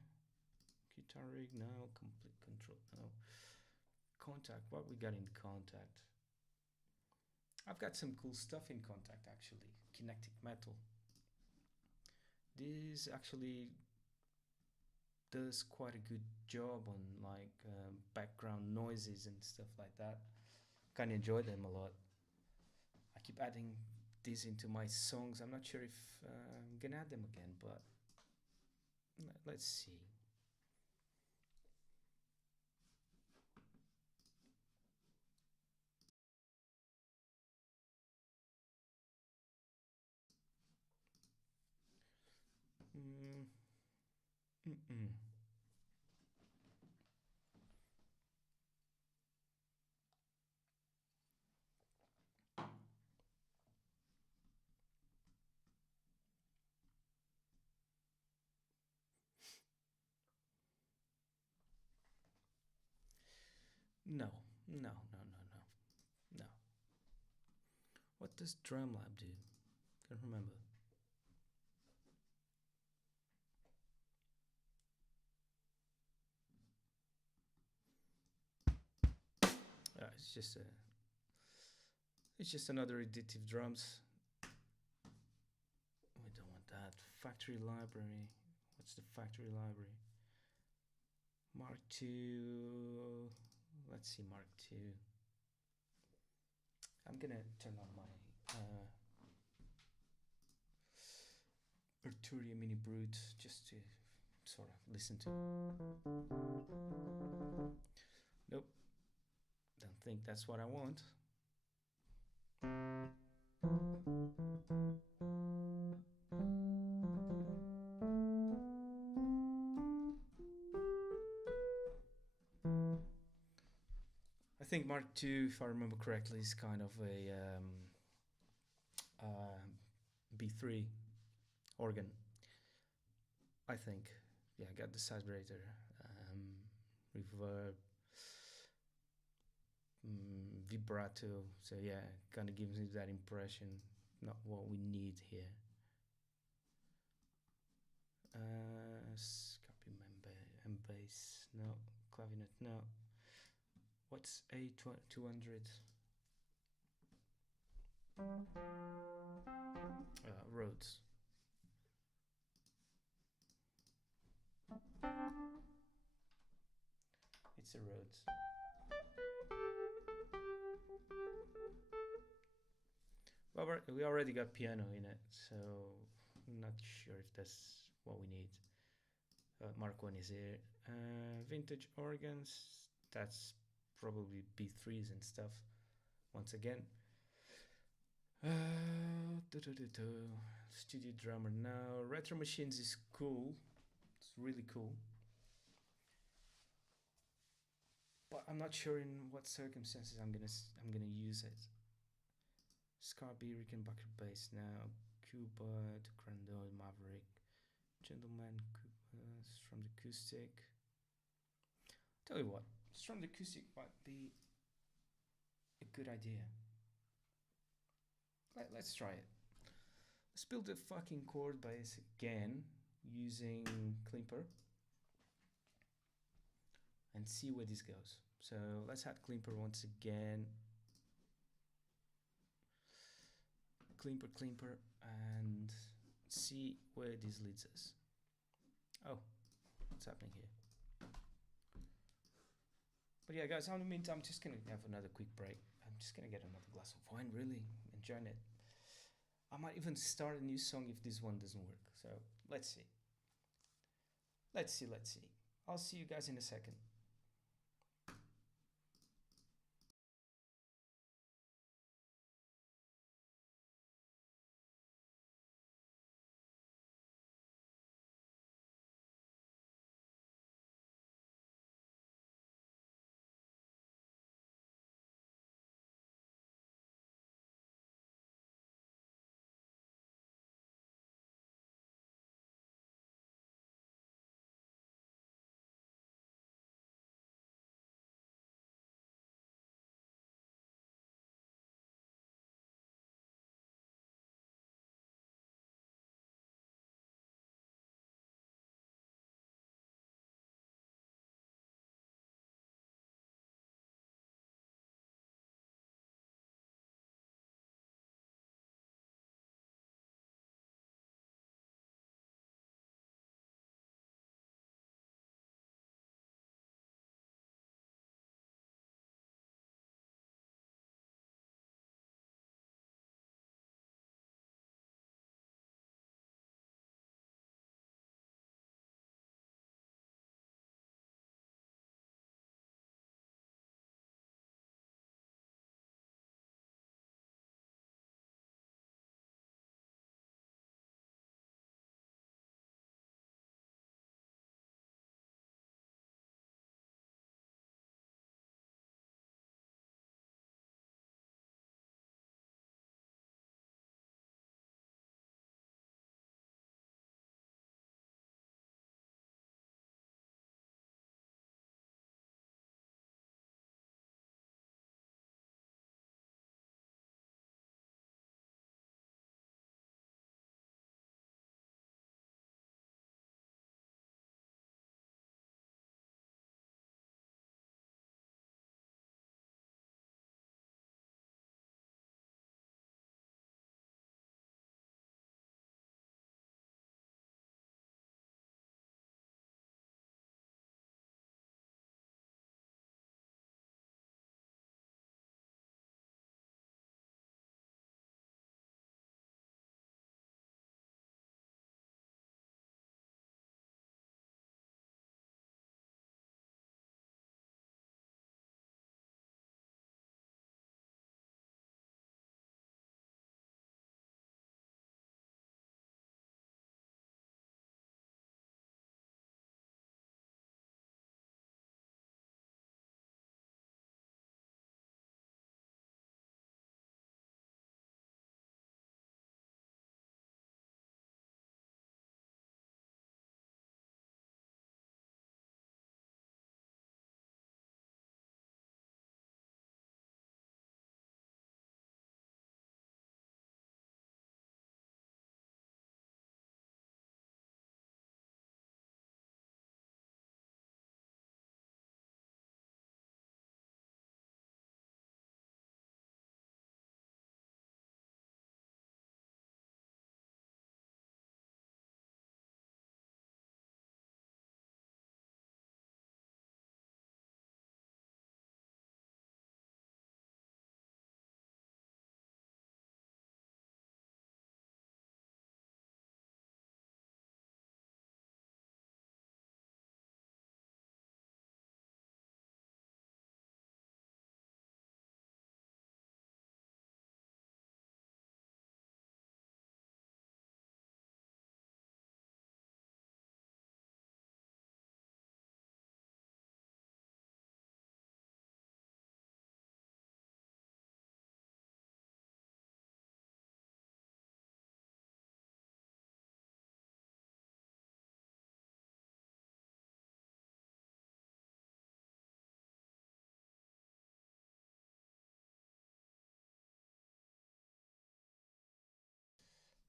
guitar rig now. Complete control now. Contact. What we got in Contact? I've got some cool stuff in Contact actually. Kinetic Metal. This actually does quite a good job on like background noises and stuff like that. Kind of enjoy them a lot. I keep adding this into my songs. I'm not sure if I'm gonna add them again, but let's see. No. What does DrumLab do? Can't remember. It's just another additive drums. We don't want that. Factory library. What's the factory library? Mark II. Let's see, Mark II. I'm gonna turn on my Arturia Mini Brute just to sort of listen to. Nope. Don't think that's what I want. I think Mark II, if I remember correctly, is kind of a B3 organ. I think. Yeah, I got the saturator, reverb, vibrato. So yeah, kind of gives me that impression. Not what we need here. Copy and bass. No. Clavinet. No. What's A200? Rhodes. It's a Rhodes. Well, we already got piano in it, so I'm not sure if that's what we need. Mark 1 is here. Vintage organs. That's probably B3s and stuff. Once again. Studio drummer now. Retro Machines is cool. It's really cool. But I'm not sure in what circumstances I'm gonna use it. Scarby, Rickenbacker bass now. Cuba, Crandall, Maverick, Gentleman, from the acoustic. Tell you what, from the acoustic might be a good idea. Let's try it. Let's build a fucking chord base again using Klimper and see where this goes. So let's add Klimper once again. Klimper, and see where this leads us. Oh, what's happening here? But yeah, guys, in the meantime, I'm just gonna have another quick break. I'm just gonna get another glass of wine, really enjoying it. I might even start a new song if this one doesn't work. So let's see. I'll see you guys in a second.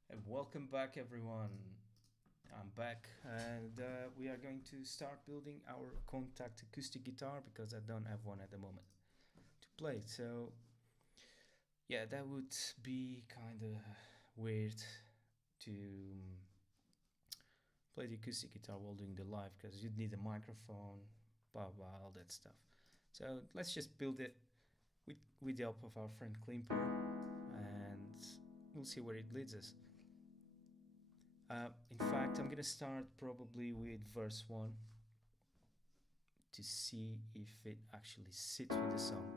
And welcome back, everyone. I'm back, and we are going to start building our contact acoustic guitar because I don't have one at the moment to play. So, yeah, that would be kind of weird to play the acoustic guitar while doing the live because you'd need a microphone, blah blah, all that stuff. So let's just build it with the help of our friend Klimper, and we'll see where it leads us. In fact, I'm gonna start probably with verse 1 to see if it actually sits with the song.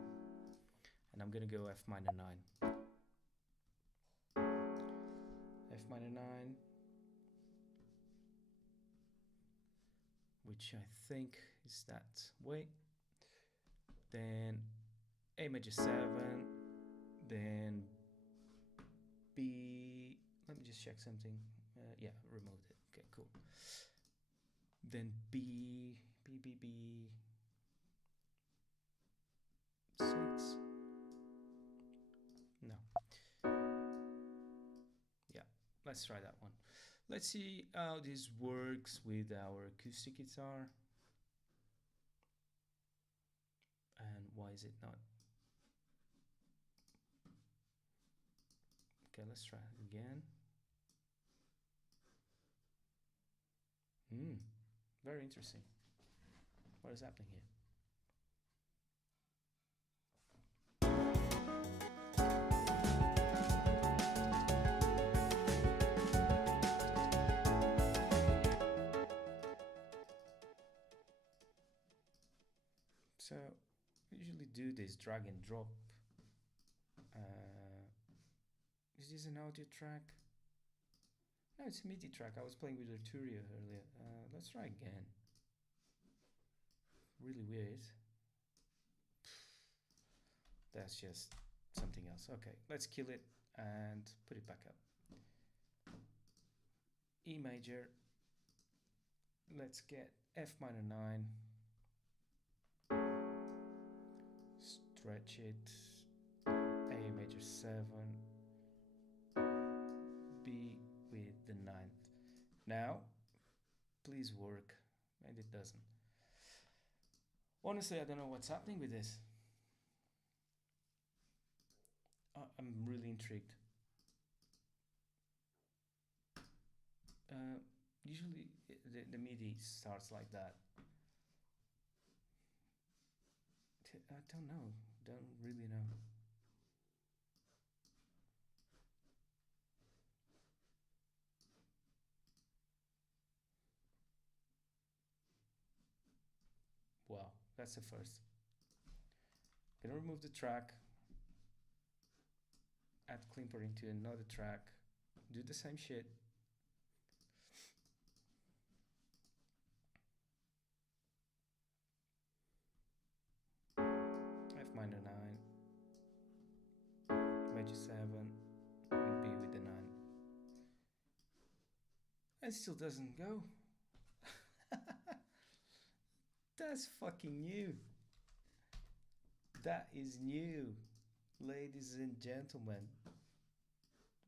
And I'm gonna go F minor 9. F minor 9, which I think is that way. Then A major 7, then B. Let me just check something. Yeah, removed it. Okay, cool. Then B, B, B, B, 6. No. Yeah, let's try that one. Let's see how this works with our acoustic guitar. And why is it not? Okay, let's try it again. Very interesting. What is happening here? So I usually do this drag and drop. Is this an audio track? No, it's a MIDI track. I was playing with Arturia earlier. Let's try again. Really weird. That's just something else. Okay, let's kill it and put it back up. E major. Let's get F minor 9. Stretch it. A major 7. B with the 9th. Now, please work. And it doesn't. Honestly, I don't know what's happening with this. I'm really intrigued. Usually the MIDI starts like that. I don't know. Don't really know. Wow, that's the first. Gonna remove the track, add Klimper into another track, do the same shit. F minor 9, major 7, and B with the 9. It still doesn't go. That's fucking new. That is new, ladies and gentlemen.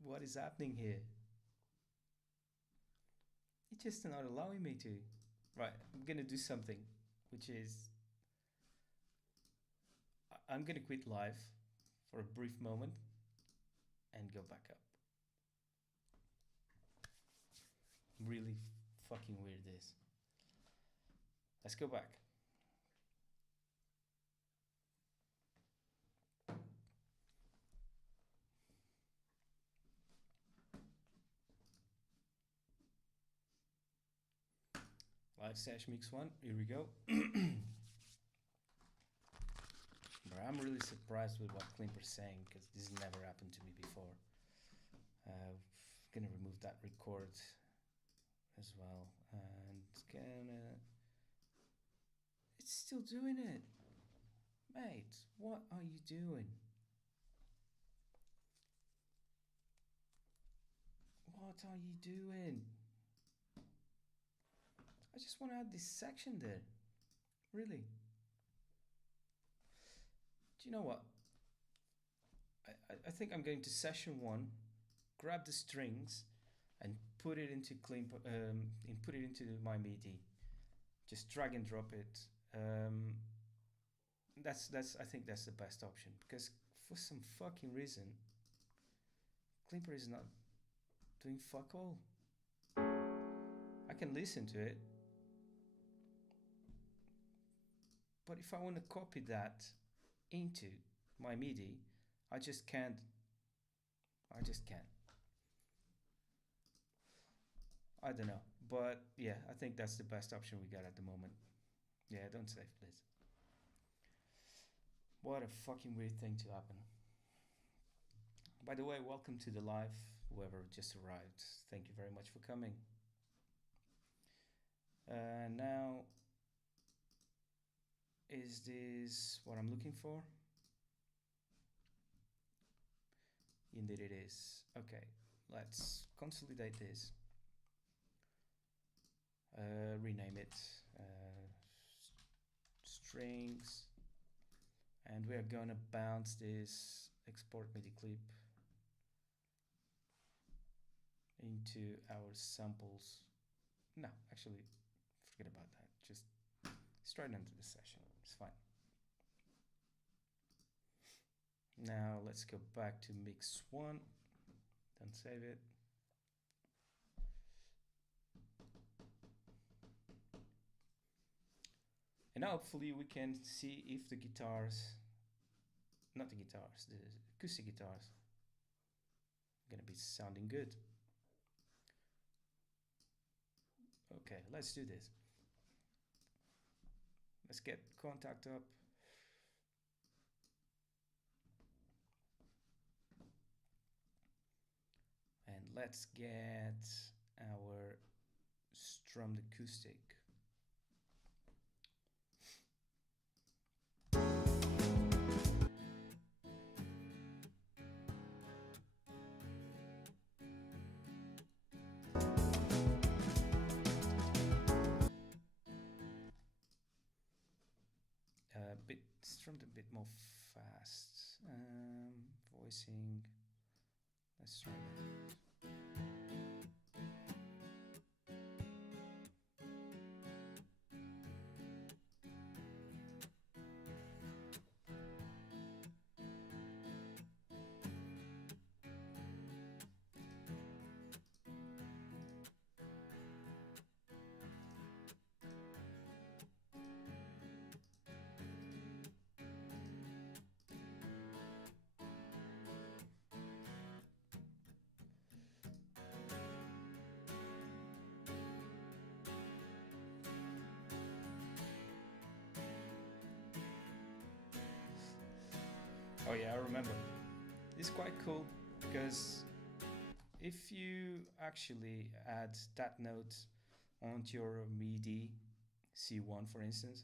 What is happening here? It's just not allowing me to. Right, I'm gonna do something, which is I'm gonna quit live for a brief moment and go back up. Really fucking weird this. Let's go back. Live Sash Mix 1, here we go. But I'm really surprised with what Klimper's saying, because this never happened to me before. Gonna remove that record as well, and it's still doing it. Mate, what are you doing? What are you doing? I just want to add this section there. Really. Do you know what? I think I'm going to session 1, grab the strings, and put it into put it into my MIDI. Just drag and drop it. I think that's the best option, because for some fucking reason, Klimper is not doing fuck all. I can listen to it, but if I want to copy that into my MIDI, I just can't. I don't know, but yeah, I think that's the best option we got at the moment. Yeah, don't save, please. What a fucking weird thing to happen. By the way, welcome to the live, whoever just arrived. Thank you very much for coming. Now, is this what I'm looking for? Indeed it is. Okay, let's consolidate this. Rename it strings, and we're gonna bounce this export MIDI clip into our samples. No, actually, forget about that. Just straight into the session. It's fine. Now let's go back to mix 1. Don't save it. And now hopefully we can see if the guitars, not the guitars, the acoustic guitars, are gonna be sounding good. Okay, let's do this. Let's get Contact up. And let's get our strummed acoustic. Strummed a bit more fast. Voicing. Let's try that. Oh yeah, I remember. It's quite cool because if you actually add that note onto your MIDI C1, for instance,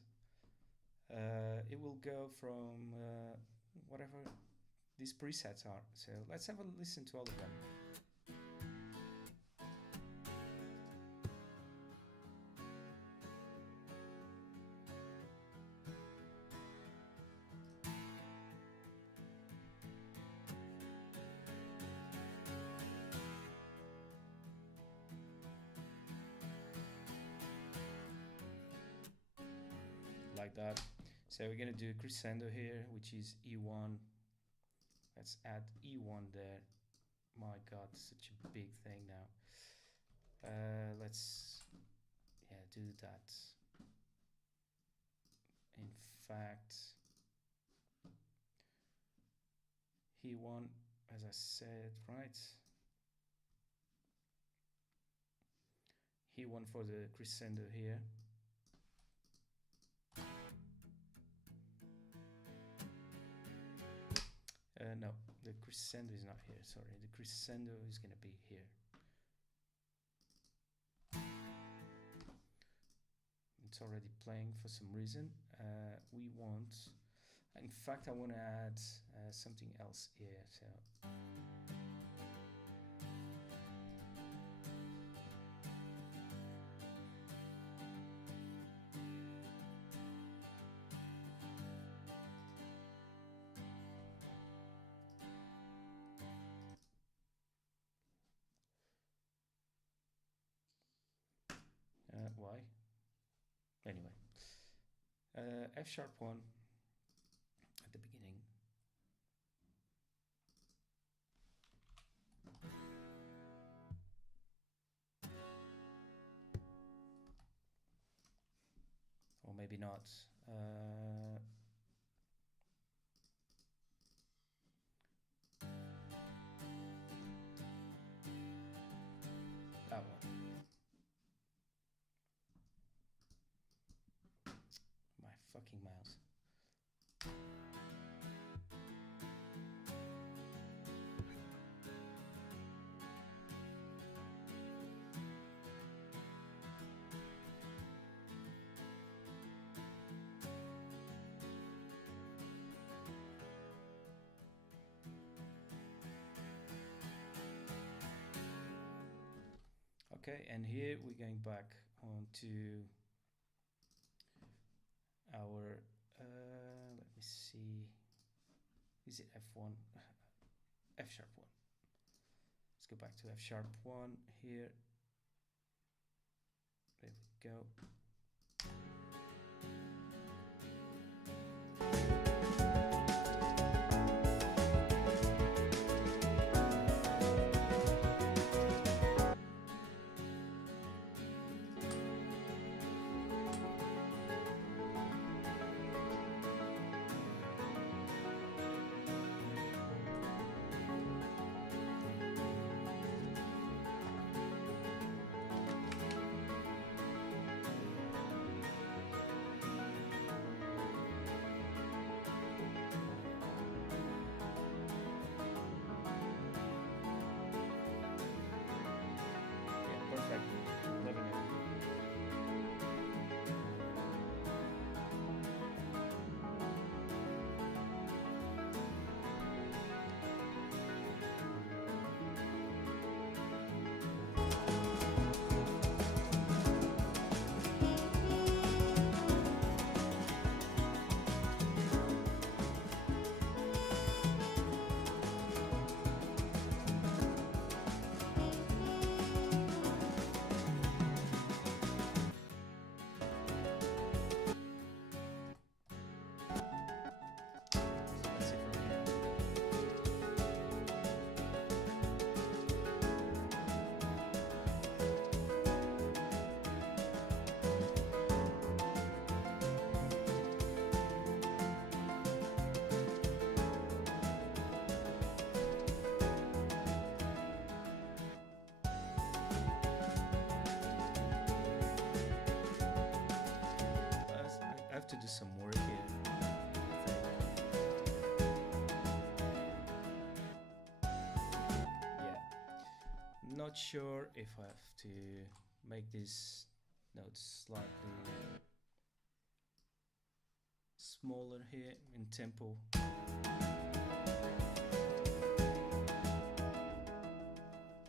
it will go from whatever these presets are. So let's have a listen to all of them. Like that. So we're gonna do a crescendo here, which is E1. Let's add E1 there. My god, such a big thing now. Let's do that. In fact, E1, as I said, right? E1 for the crescendo here. No, the crescendo is not here, sorry. The crescendo is going to be here. It's already playing for some reason. We want, in fact, I want to add something else here. So. Why? Anyway, F#1 at the beginning. Or maybe not. That one. Okay, and here we're going back onto our, let me see, is it F1? F sharp 1. Let's go back to F sharp 1 here. There we go. To do some work here. Yeah, not sure if I have to make these notes slightly smaller here in tempo.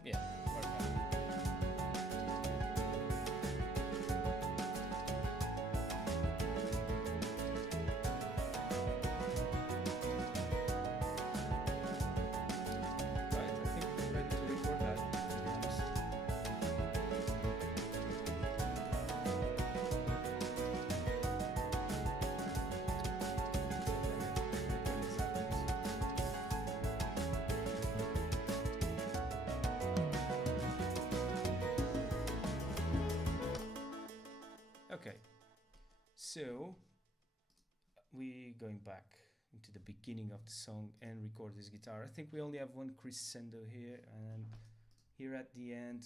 Yeah, perfect. Okay, so we're going back into the beginning of the song and record this guitar. I think we only have one crescendo here, and here at the end.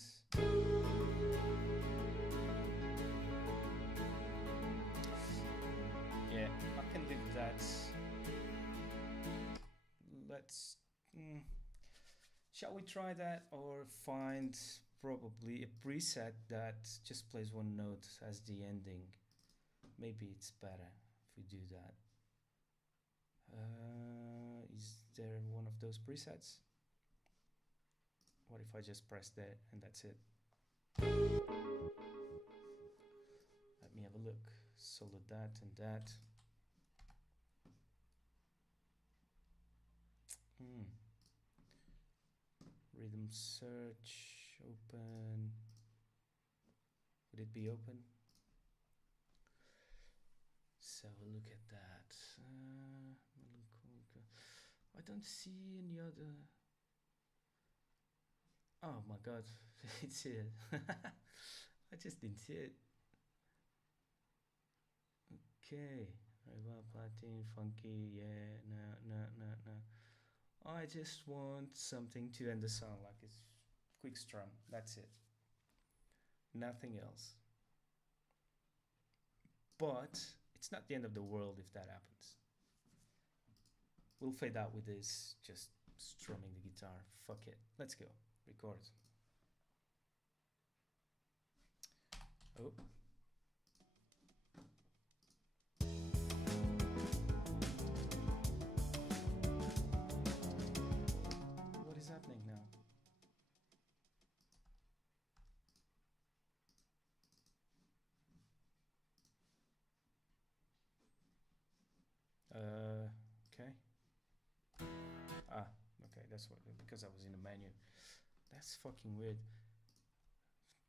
Yeah, I can leave that. Let's. Shall we try that or find probably a preset that just plays one note as the ending? Maybe it's better if we do that. Is there one of those presets? What if I just press that and that's it? Let me have a look. Solo that and that. Rhythm search, open. Would it be open? So look at that. I don't see any other. Oh my god, it's here. I just didn't see it. Okay, well, platin, funky, yeah, no. I just want something to end the song, like it's quick strum, that's it. Nothing else. But it's not the end of the world if that happens. We'll fade out with this, just strumming the guitar. Fuck it. Let's go. Record. Oh. What is happening now? that's what, because I was in the menu. That's fucking weird.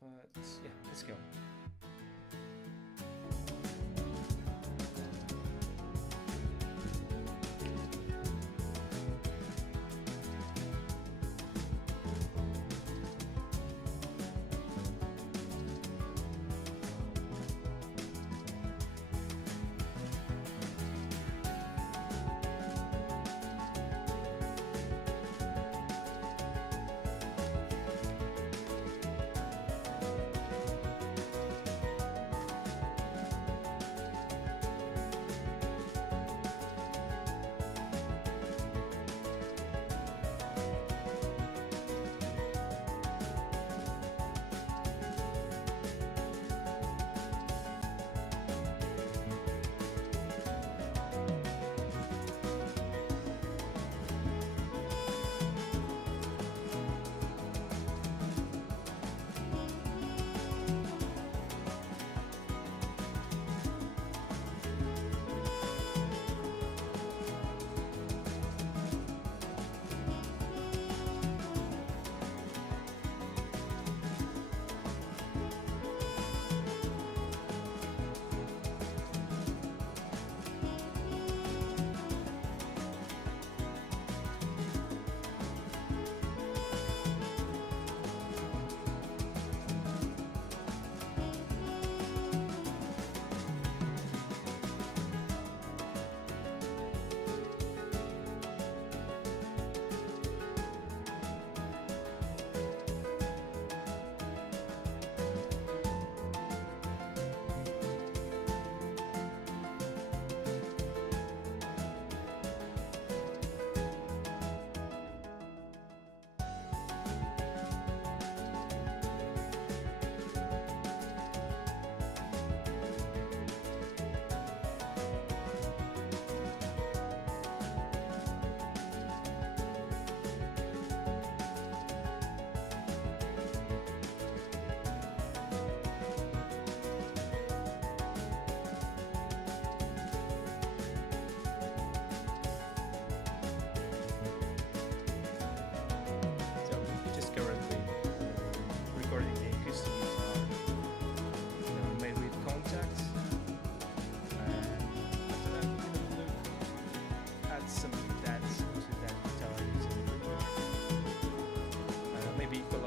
But yeah, let's go.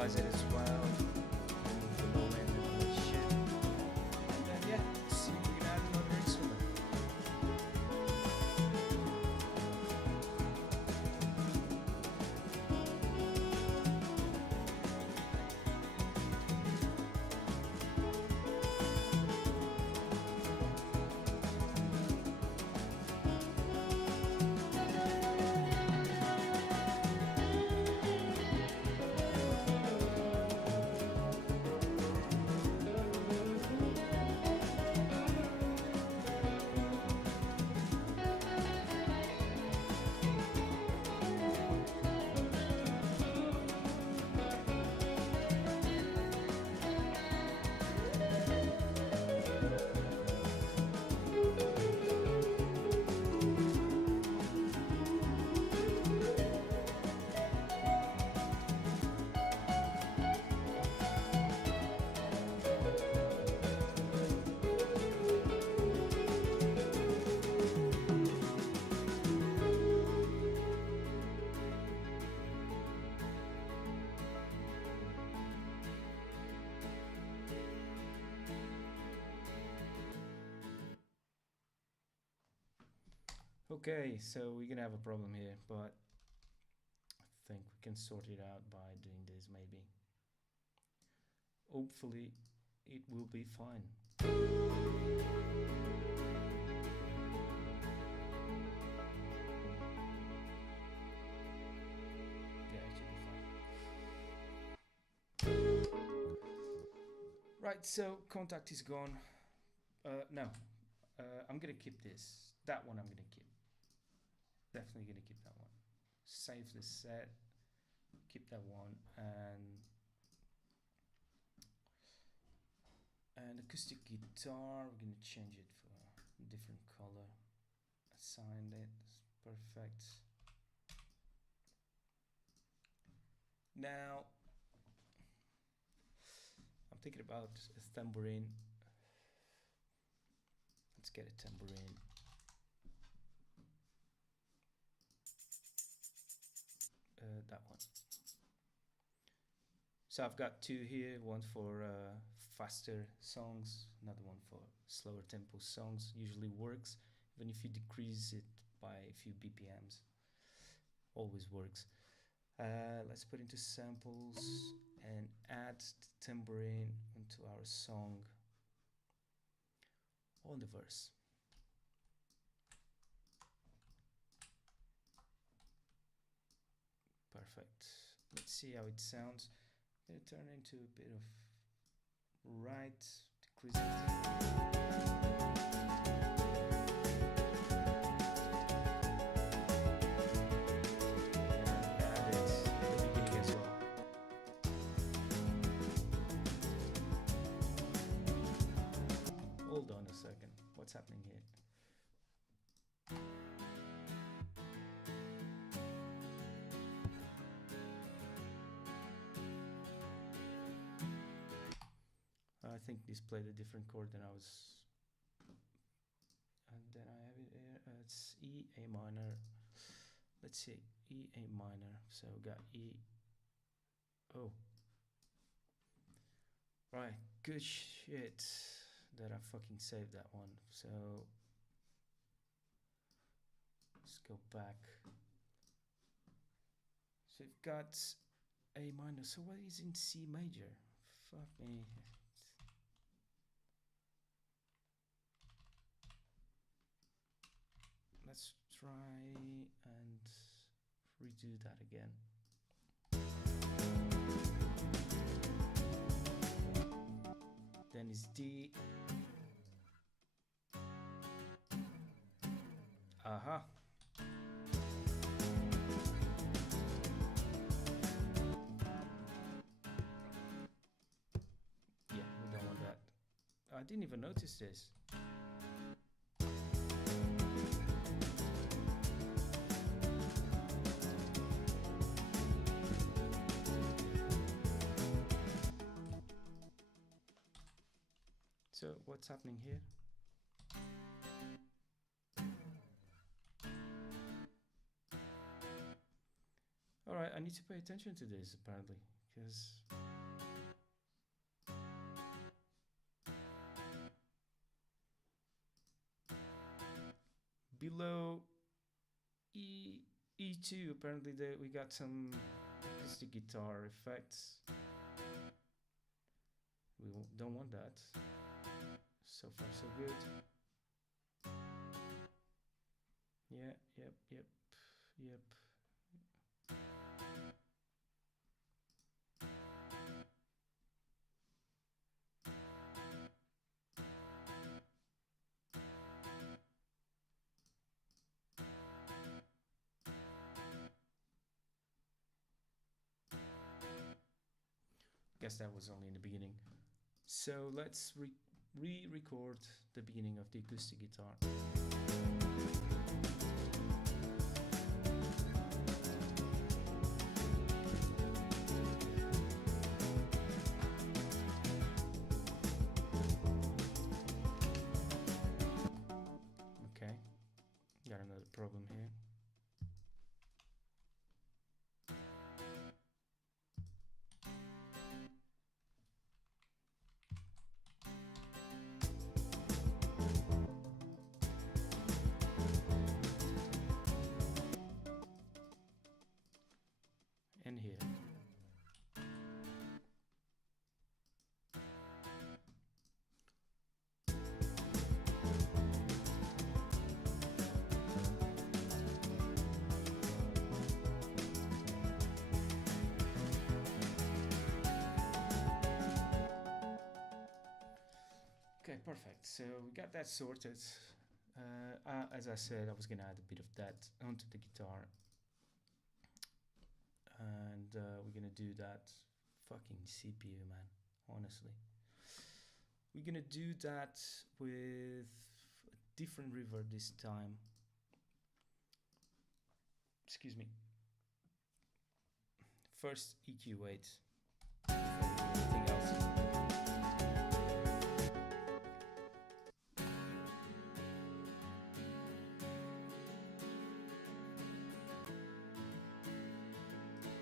It as well. The low end and all that shit. And then yeah, let's see if we can add another instrument. Okay, so we're gonna have a problem here, but I think we can sort it out by doing this maybe. Hopefully it will be fine. Yeah, it should be fine. Right, so contact is gone. No, I'm gonna keep this. That one I'm gonna keep. Definitely gonna keep that one. Save the set. Keep that one, and acoustic guitar. We're gonna change it for a different color. Assign it. Perfect. Now, I'm thinking about a tambourine. Let's get a tambourine. That one. So I've got two here, one for faster songs, another one for slower tempo songs. Usually works, even if you decrease it by a few BPMs. Always works. Let's put into samples and add the tambourine into our song on the verse. Perfect. Let's see how it sounds. I'm gonna turn into a bit of right, decrease it. Hold on a second. What's happening here? I think this played a different chord than I was. And then I have it here. It's E, A minor. Let's see. E, A minor. So we got E. Oh. Right. Good shit that I fucking saved that one. So let's go back. So we've got A minor. So what is in C major? Fuck me. Let's try and redo that again. Then it's D. Aha. Yeah, we don't want that. I didn't even notice this. So what's happening here? All right, I need to pay attention to this apparently, because below E2 apparently we got some acoustic guitar effects. We don't want that. So far so good. Yeah, yep. Guess that was only in the beginning. So let's re-record the beginning of the acoustic guitar. Okay, got another problem here. And here. Okay, perfect. So we got that sorted. As I said, I was gonna add a bit of that onto the guitar. And we're gonna do that. Fucking CPU, man, honestly. We're gonna do that with a different reverb this time. Excuse me. first EQ weight before anything else.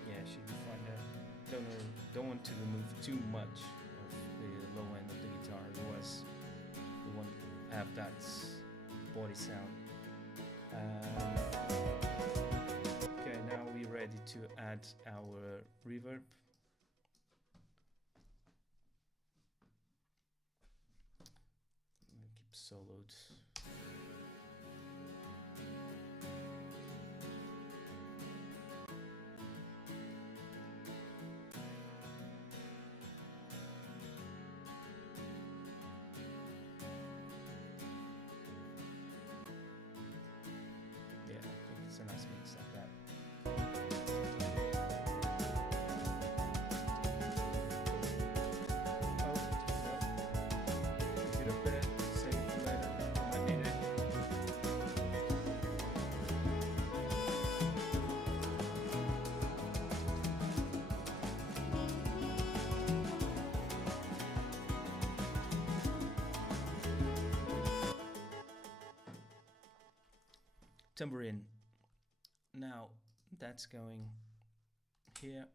Yeah, should be fine there. Don't want to remove too much of the low end of the guitar, otherwise we won't have that body sound. Okay, now we're ready to add our reverb. Keep soloed. Yeah, I think it's a nice mix like that. Tambourine. Now that's going here.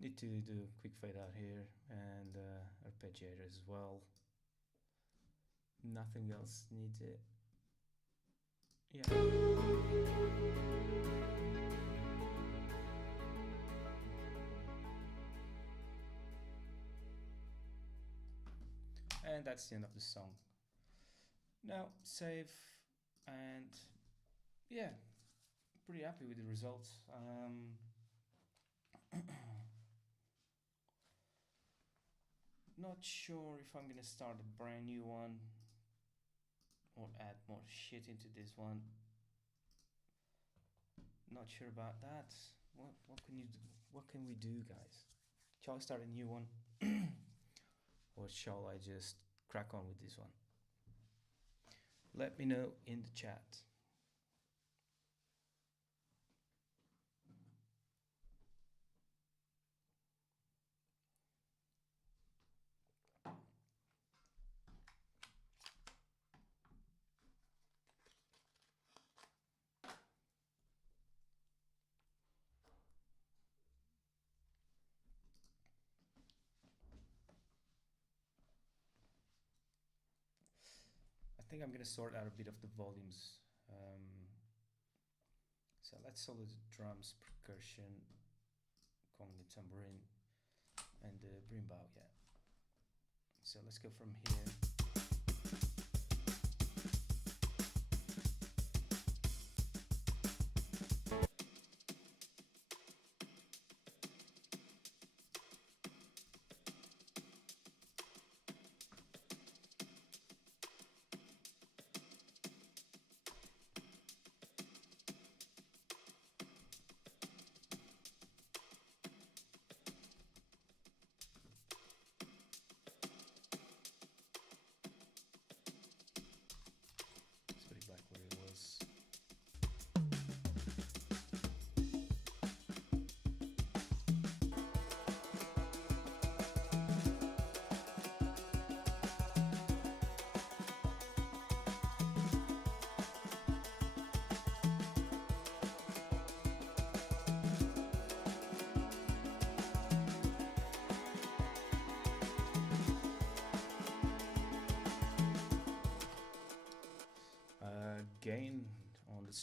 Need to do a quick fade out here and arpeggiator as well. Nothing else needed. Yeah. And that's the end of the song. Now save, and yeah, pretty happy with the results. Not sure if I'm gonna start a brand new one or add more shit into this one. Not sure about that. What can you do? What can we do, guys? Shall I start a new one? Or shall I just crack on with this one? Let me know in the chat. I think I'm gonna sort out a bit of the volumes. So let's solo the drums, percussion, conga, tambourine, and the brimbao. Yeah. So let's go from here.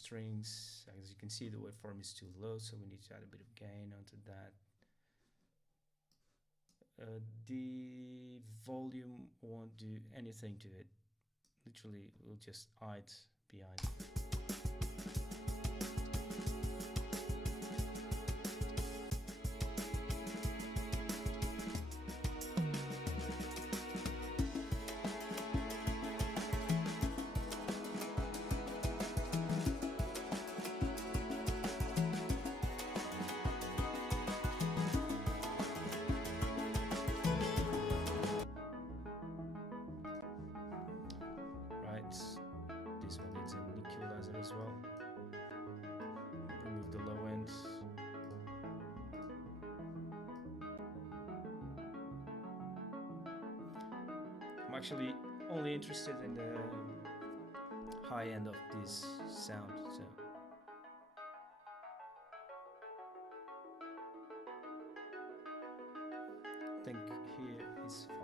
strings. As you can see, the waveform is too low, so we need to add a bit of gain onto that. The volume won't do anything to it. Literally, we'll just hide behind it. This one needs an equalizer as well. Remove the low end. I'm actually only interested in the high end of this sound, so I think here is fine.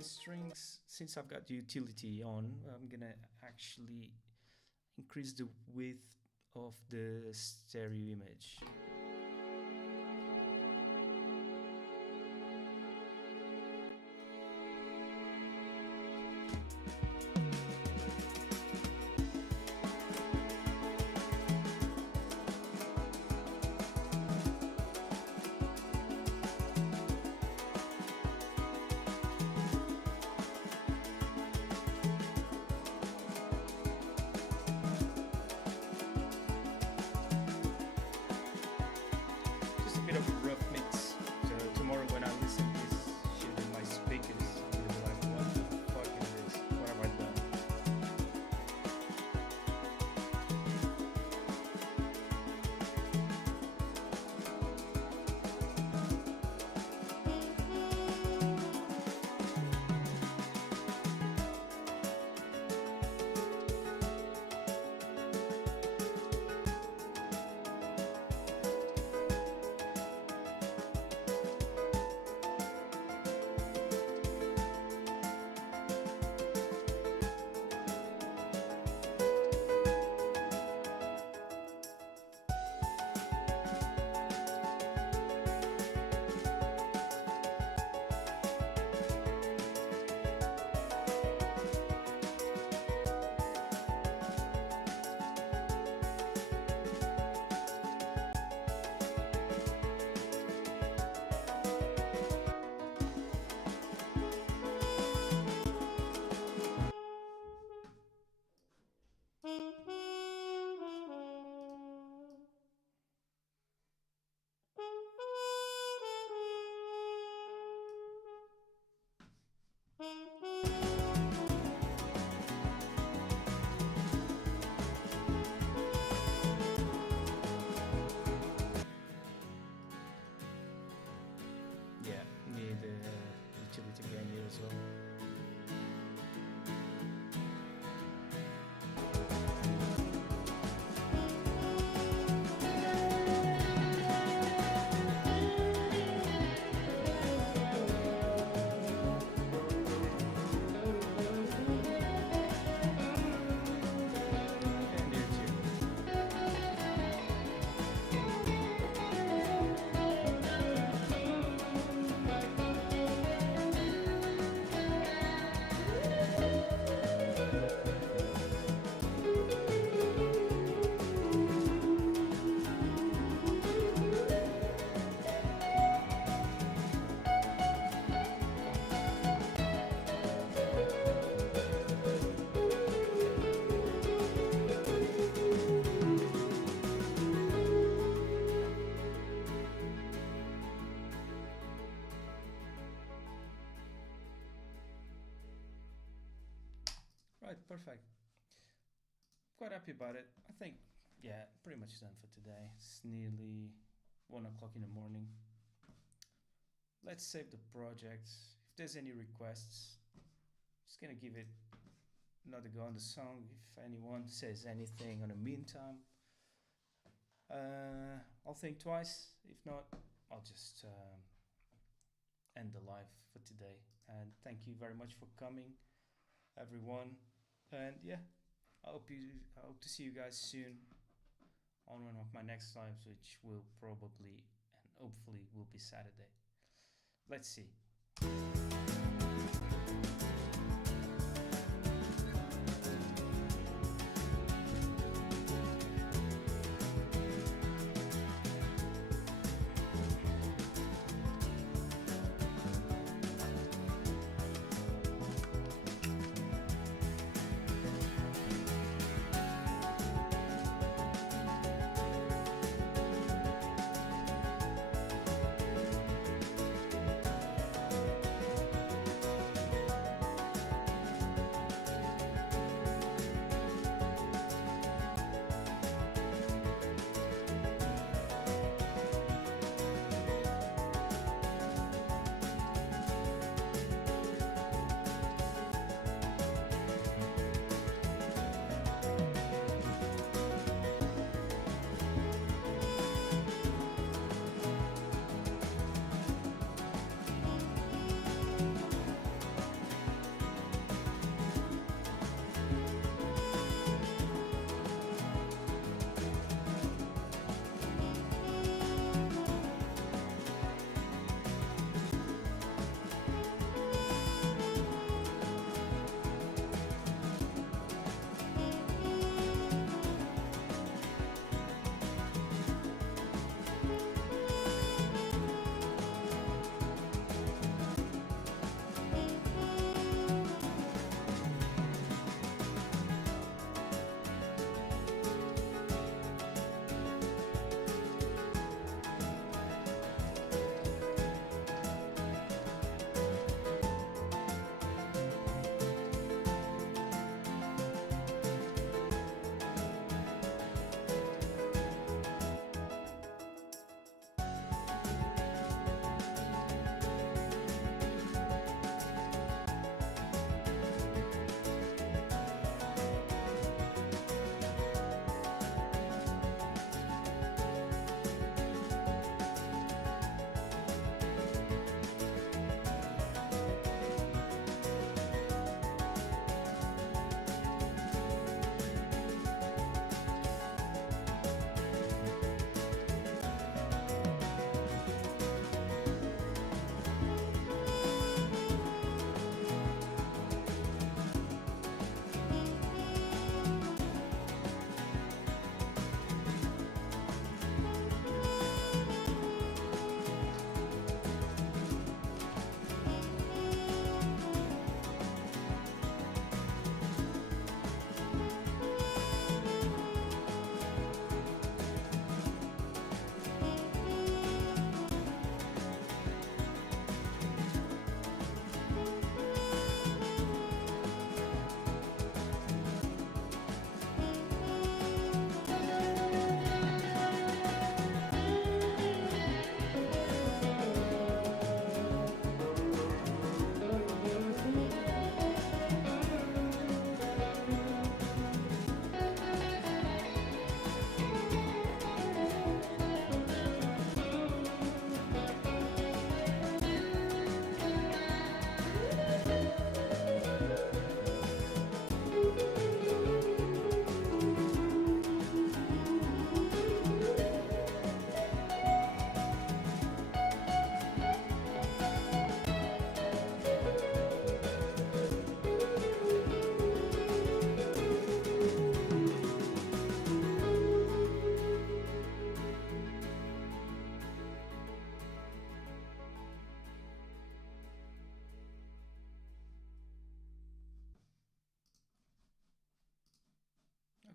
Strings, since I've got the utility on, I'm gonna actually increase the width of the stereo image. Bit of a rough mix. So tomorrow when I listen to this shit in my speakers, I'm gonna be like, what the fuck is this? What have I done? Utility again here as well. Right, perfect. Quite happy about it. I think yeah, pretty much done for today. It's nearly 1 o'clock in the morning. Let's save the project. If there's any requests, just gonna give it another go on the song. If anyone says anything in the meantime, I'll think twice. If not, I'll just end the live for today. And thank you very much for coming, everyone. And yeah, I hope to see you guys soon on one of my next lives, which will probably and hopefully will be Saturday. Let's see.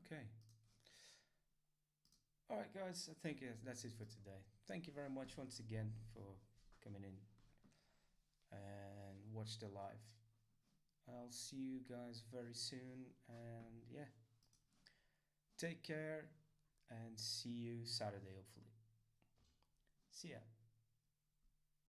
Okay. All right, guys. I think that's it for today. Thank you very much once again for coming in and watch the live. I'll see you guys very soon, and yeah, take care and see you Saturday, hopefully. See ya.